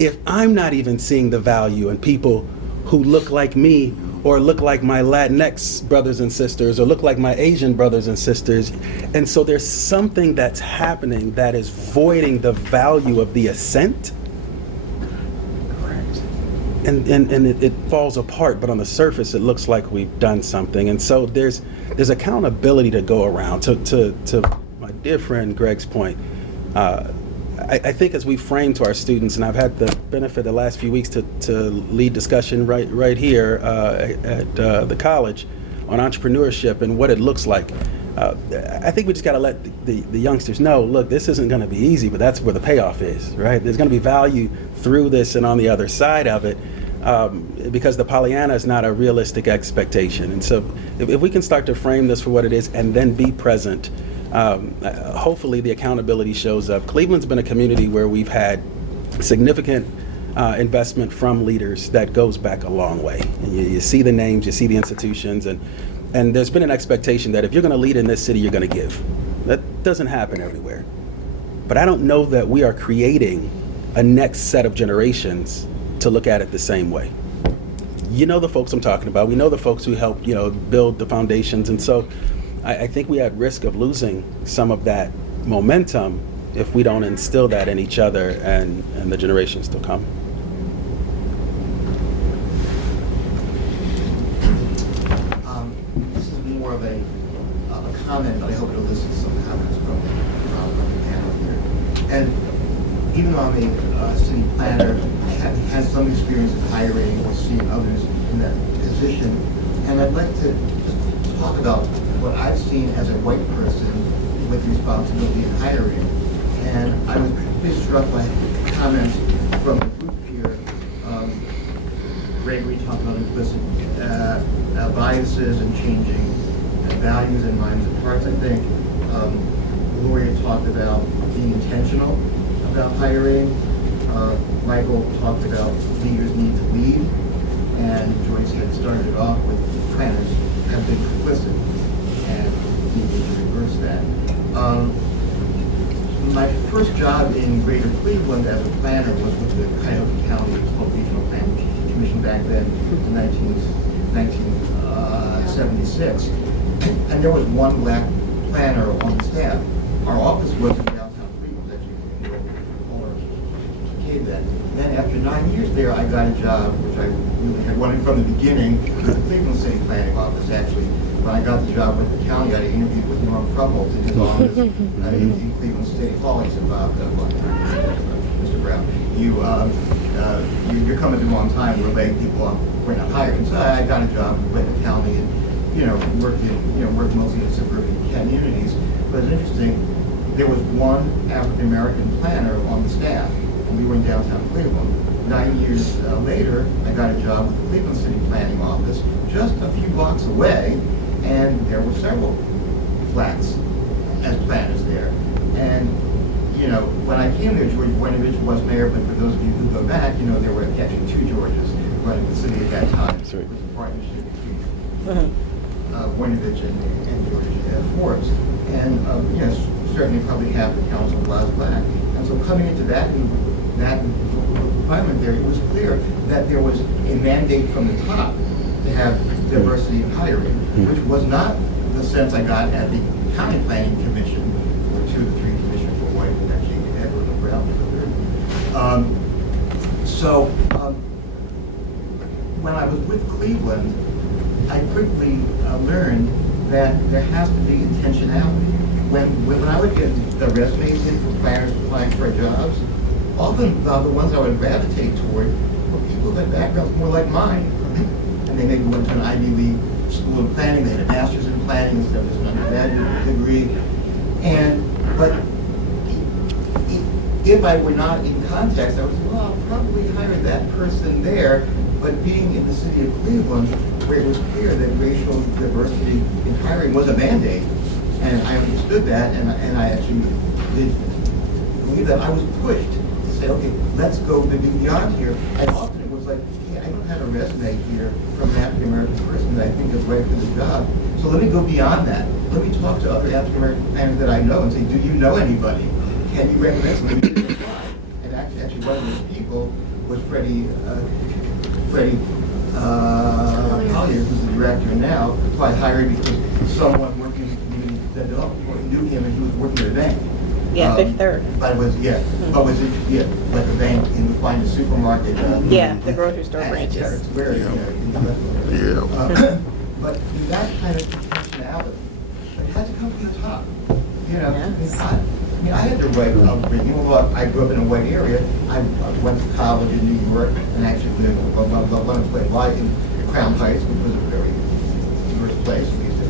if I'm not even seeing the value in people who look like me or look like my Latinx brothers and sisters or look like my Asian brothers and sisters? And so there's something that's happening that is voiding the value of the ascent. And it falls apart, but on the surface it looks like we've done something. And so there's accountability to go around. To my dear friend Greg's point, I think as we frame to our students, and I've had the benefit the last few weeks to lead discussion right here at the college on entrepreneurship and what it looks like. I think we just got to let the youngsters know, look, this isn't going to be easy, but that's where the payoff is, right? There's going to be value through this and on the other side of it, because the Pollyanna is not a realistic expectation. And so if we can start to frame this for what it is and then be present, hopefully the accountability shows up. Cleveland's been a community where we've had significant investment from leaders that goes back a long way. And you see the names, you see the institutions, and there's been an expectation that if you're going to lead in this city, you're going to give. That doesn't happen everywhere. But I don't know that we are creating a next set of generations to look at it the same way. You know the folks I'm talking about. We know the folks who helped, build the foundations. And so I think we at risk of losing some of that momentum if we don't instill that in each other and the generations to come. This is more of a comment, but I hope it'll elicit some comments from the panel here. And even though I'm a city planner, I have had some experience in hiring or seeing others in that position, and I'd like to just talk about what I've seen as a white person with responsibility in hiring. And I was particularly struck by comments from the group here. Gregory talked about implicit biases and changing values and minds and hearts. I think Gloria talked about being intentional about hiring. Michael talked about leaders need to lead. And Joyce had started off with planners have been complicit and needed to reverse that. My first job in Greater Cleveland as a planner was with the Cuyahoga County Regional Planning Commission back then in 1976. And there was one black planner on the staff. Our office was in downtown Cleveland, as you all gave that. Then after 9 years there, I got a job, which I really had wanted from the beginning, with the Cleveland City Planning Office, actually. When I got the job with the county, I interviewed with Norm Frumholtz in his office in Cleveland City Hall. He said, Mr. Brown, you're coming at the wrong time. We're laying people off. We're not hiring. So I got a job with the county and, worked mostly in suburban communities. But it's interesting, there was one African-American planner on the staff, and we were in downtown Cleveland. 9 years later, I got a job with the Cleveland City Planning Office, just a few blocks away, and there were several blacks as planners there. And, when I came there, George Voinovich was mayor, but for those of you who go back, there were actually two Georges running the city at that time. That's right. It was a partnership between Voinovich and George Forbes. And, certainly probably half the council was black. And so coming into that environment there, it was clear that there was a mandate from the top to have diversity in hiring, which was not the sense I got at the County Planning Commission, or 2 of the 3 commissioners were white, and actually Edward and Brown was the third. When I was with Cleveland, I quickly learned that there has to be intentionality. When I would get the resumes in for planners applying for jobs, often the ones I would gravitate toward were people who had backgrounds more like mine. And they maybe went to an Ivy League school of planning, they had a master's in planning instead of just an undergraduate degree. But if I were not in context, I would say, well, I'll probably hire that person there. But being in the city of Cleveland, where it was clear that racial diversity in hiring was a mandate, and I understood that, and I actually did believe that, I was pushed to say, okay, let's go beyond here. And often it was like, hey, I don't have a resume here from an African-American person that I think is right for the job. So let me go beyond that. Let me talk to other African-American planners that I know and say, do you know anybody? Can you recommend somebody to apply? And actually one of those people was Freddie Collier, who's the director now, who I hired because someone working in the community that knew him and he was working at a bank. Yeah, Fifth Third. But it was, like a bank in the finest supermarket. The grocery store branches. But that kind of intentionality, it had to come from the top. I had to write I grew up in a white area. I went to college in New York and actually lived one place like in Crown Heights, which was a very diverse place. We used to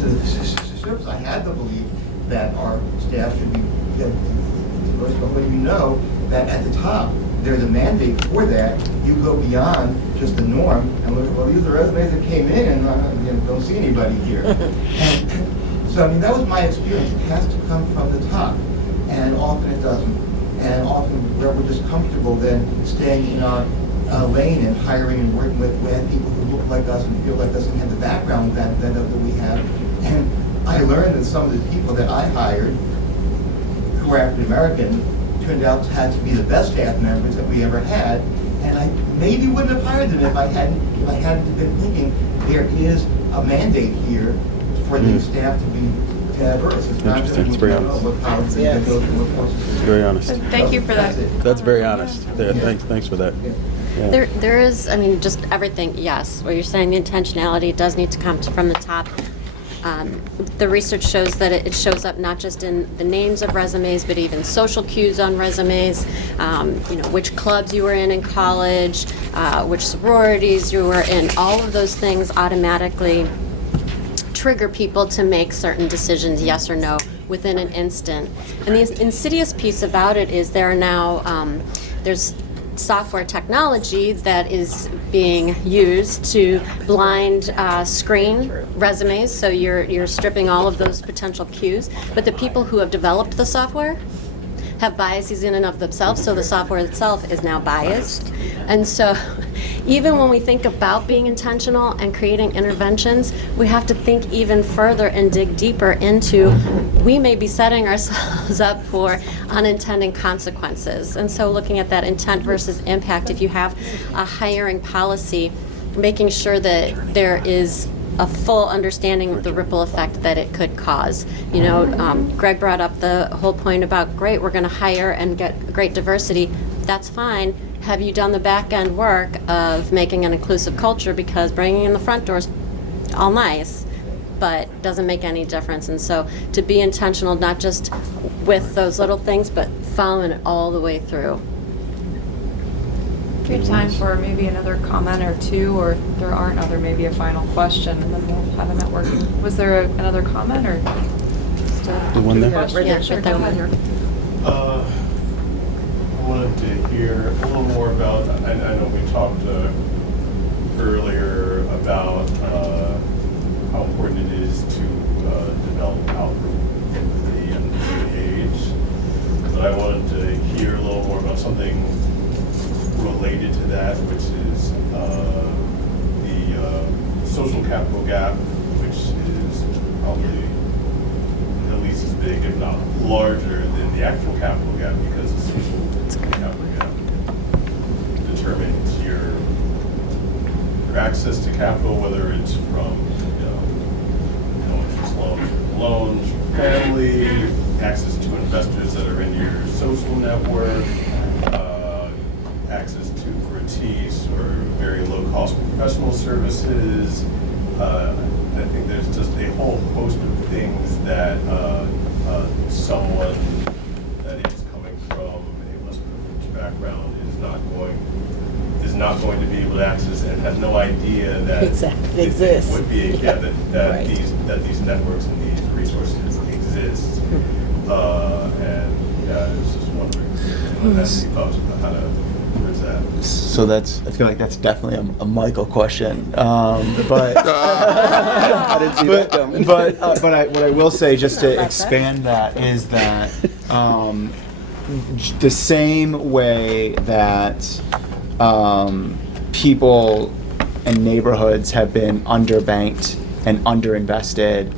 to the surface, I had the belief that our staff should be, but you know that at the top, there's a mandate for that. You go beyond just the norm and look, well, these are resumes that came in and don't see anybody here. And so, I mean, that was my experience. It has to come from the top, and often it doesn't. And often we're just comfortable then staying in our lane and hiring and working with people who look like us and feel like us and have the background that we have. And I learned that some of the people that I hired, who are African American, turned out to have to be the best staff members that we ever had. And I maybe wouldn't have hired them if I hadn't been thinking there is a mandate here for the staff to be diverse. It's not just Interesting. It's very honest. what colleges they go to, what courses. It's very honest. Thank you for that. That's very honest. Yeah, thanks for that. Yeah. There is, I mean, just everything, yes. Where you're saying the intentionality does need to come from the top. The research shows that it shows up not just in the names of resumes, but even social cues on resumes, which clubs you were in college, which sororities you were in. All of those things automatically trigger people to make certain decisions, yes or no, within an instant. And the insidious piece about it is there are now, there's software technology that is being used to blind screen resumes, so you're stripping all of those potential cues. But the people who have developed the software have biases in and of themselves, so the software itself is now biased. And so even when we think about being intentional and creating interventions, we have to think even further and dig deeper into, we may be setting ourselves up for unintended consequences. And so looking at that intent versus impact, if you have a hiring policy, making sure that there is a full understanding of the ripple effect that it could cause. Greg brought up the whole point about, great, we're going to hire and get great diversity. That's fine. Have you done the back end work of making an inclusive culture? Because bringing in the front doors, all nice, but doesn't make any difference. And so to be intentional, not just with those little things, but following it all the way through. We have time for maybe another comment or two, or if there aren't other, maybe a final question, and then we'll have a networking. Was there another comment, or just The one there? question? Yeah, Sure, right go there. ahead. I wanted to hear a little more about, I know we talked earlier about how important it is to develop outreach and the age, but I wanted to hear a little more about something related to that, which is the social capital gap, which is probably at least as big, if not larger, than the actual capital gap, because the social capital gap determines your access to capital, whether it's from no interest loans, family, access to investors that are in your social network, access to gratis or very low-cost professional services. I think there's just a whole host of things that someone that is coming from a less privileged background is not going to be able to access, and has no idea that Exactly. it Exists. would be that Right. these networks and these resources exist. And I was just wondering if you had any thoughts about how to address that. So I feel like that's definitely a Michael question. But I didn't see that coming. what I will say, just to expand that, is that the same way that people and neighborhoods have been underbanked and underinvested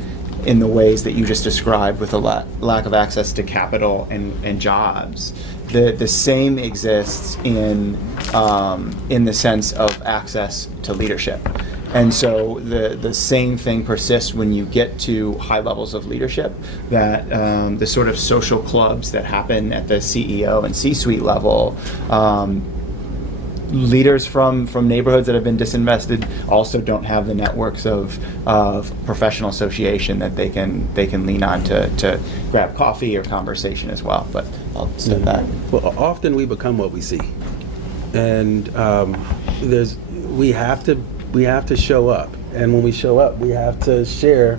in the ways that you just described, with a lack of access to capital and jobs. The same exists in the sense of access to leadership. And so the same thing persists when you get to high levels of leadership, that the sort of social clubs that happen at the CEO and C-suite level, leaders from neighborhoods that have been disinvested also don't have the networks of professional association that they can lean on to grab coffee or conversation as well. But I'll step back. Well, often we become what we see, and we have to show up, and when we show up, we have to share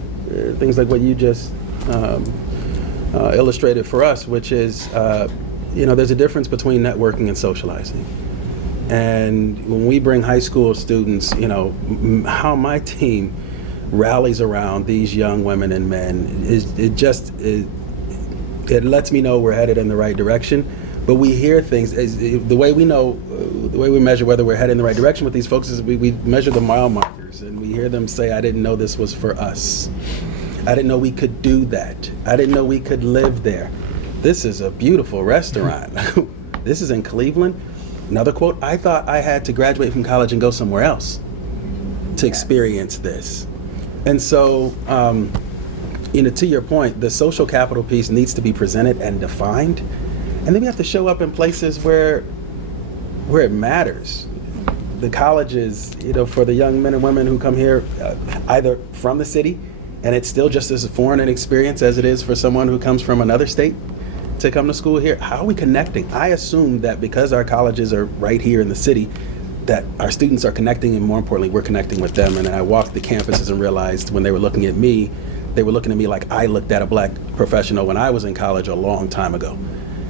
things like what you just illustrated for us, which is, there's a difference between networking and socializing. And when we bring high school students, how my team rallies around these young women and men, it lets me know we're headed in the right direction. But we hear things, the way we measure whether we're headed in the right direction with these folks is we measure the mile markers, and we hear them say, I didn't know this was for us. I didn't know we could do that. I didn't know we could live there. This is a beautiful restaurant. This is in Cleveland. Another quote, I thought I had to graduate from college and go somewhere else to experience this. And so, to your point, the social capital piece needs to be presented and defined. And then we have to show up in places where it matters. The colleges, for the young men and women who come here, either from the city, and it's still just as foreign an experience as it is for someone who comes from another state to come to school here. How are we connecting? I assume that because our colleges are right here in the city, that our students are connecting, and more importantly, we're connecting with them. And I walked the campuses and realized when they were looking at me, they were looking at me like I looked at a black professional when I was in college a long time ago.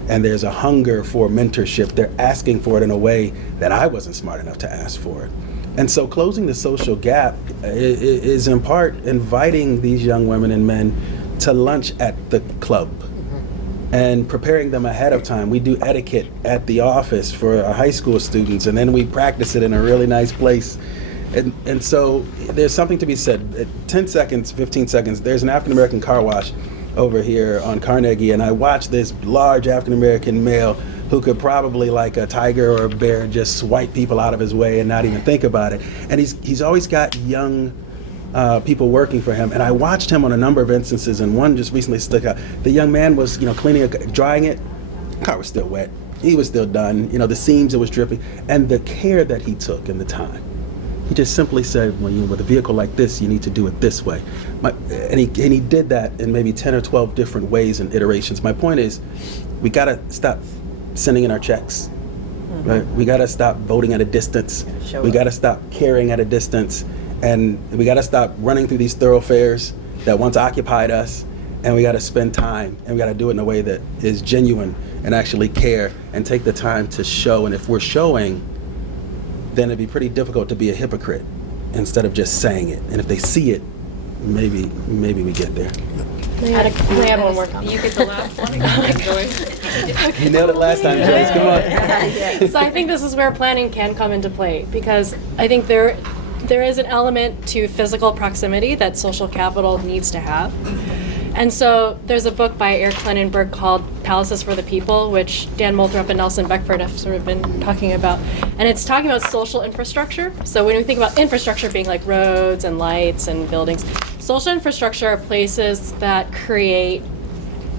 And there's a hunger for mentorship. They're asking for it in a way that I wasn't smart enough to ask for it. And so closing the social gap is in part inviting these young women and men to lunch at the club and preparing them ahead of time. We do etiquette at the office for our high school students, and then we practice it in a really nice place. And so there's something to be said. 10 seconds, 15 seconds, there's an African-American car wash over here on Carnegie, and I watched this large African-American male who could probably, like a tiger or a bear, just swipe people out of his way and not even think about it. And he's always got young people working for him. And I watched him on a number of instances, and one just recently stuck out. The young man was, cleaning, drying it. The car was still wet. He was still done. The seams, it was dripping. And the care that he took and the time. He just simply said, well, with a vehicle like this, you need to do it this way. And he did that in maybe 10 or 12 different ways and iterations. My point is, we got to stop sending in our checks. Right? We got to stop voting at a distance. We got to stop caring at a distance. And we got to stop running through these thoroughfares that once occupied us, and we got to spend time, and we got to do it in a way that is genuine and actually care and take the time to show. And if we're showing, then it'd be pretty difficult to be a hypocrite instead of just saying it. And if they see it, maybe we get there. May I add one more comment? You get the last one again, Joyce. You nailed it last time, Joyce. Come on. So I think this is where planning can come into play, because I think there is an element to physical proximity that social capital needs to have. And so there's a book by Eric Klinenberg called Palaces for the People, which Dan Moulthrop and Nelson Beckford have sort of been talking about. And it's talking about social infrastructure. So when we think about infrastructure being like roads and lights and buildings, social infrastructure are places that create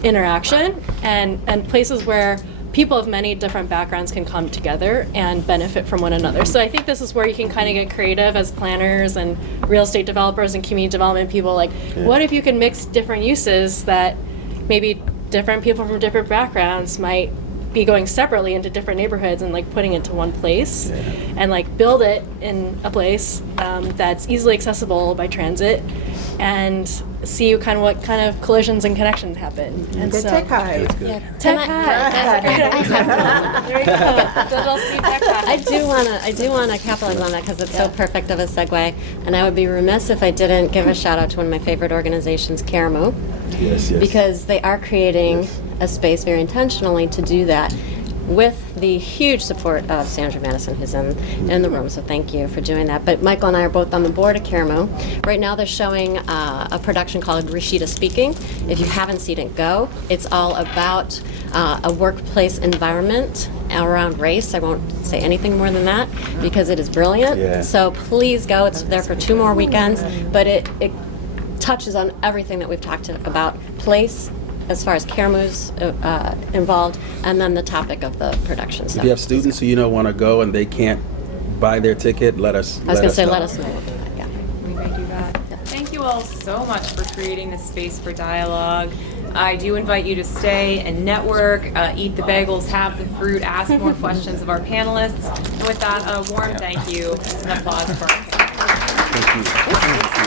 interaction and places where people of many different backgrounds can come together and benefit from one another. So I think this is where you can kind of get creative as planners and real estate developers and community development people. Like, what if you can mix different uses that maybe different people from different backgrounds might be going separately into different neighborhoods and like putting it to one place and like build it in a place that's easily accessible by transit and see what kind of collisions and connections happen. And Good so, tech hive. Tech hive. There you go. Digital C tech hive. I do want to capitalize on that because it's so perfect of a segue. And I would be remiss if I didn't give a shout out to one of my favorite organizations, CAREMU. Yes. Because they are creating a space very intentionally to do that, with the huge support of Sandra Madison, who's in the room, so thank you for doing that. But Michael and I are both on the board at CAREMU. Right now they're showing a production called Rashida Speaking. If you haven't seen it, go. It's all about a workplace environment around race. I won't say anything more than that because it is brilliant. Yeah. So please go. It's there for 2 more weekends, but it touches on everything that we've talked about, place, as far as CAREMU's involved, and then the topic of the production. So If you have students who want to go and they can't buy their ticket, let us know. let us know. Yeah. We may do that. Thank you all so much for creating this space for dialogue. I do invite you to stay and network, eat the bagels, have the fruit, ask more questions of our panelists. And with that, a warm thank you and applause for us. Thank you.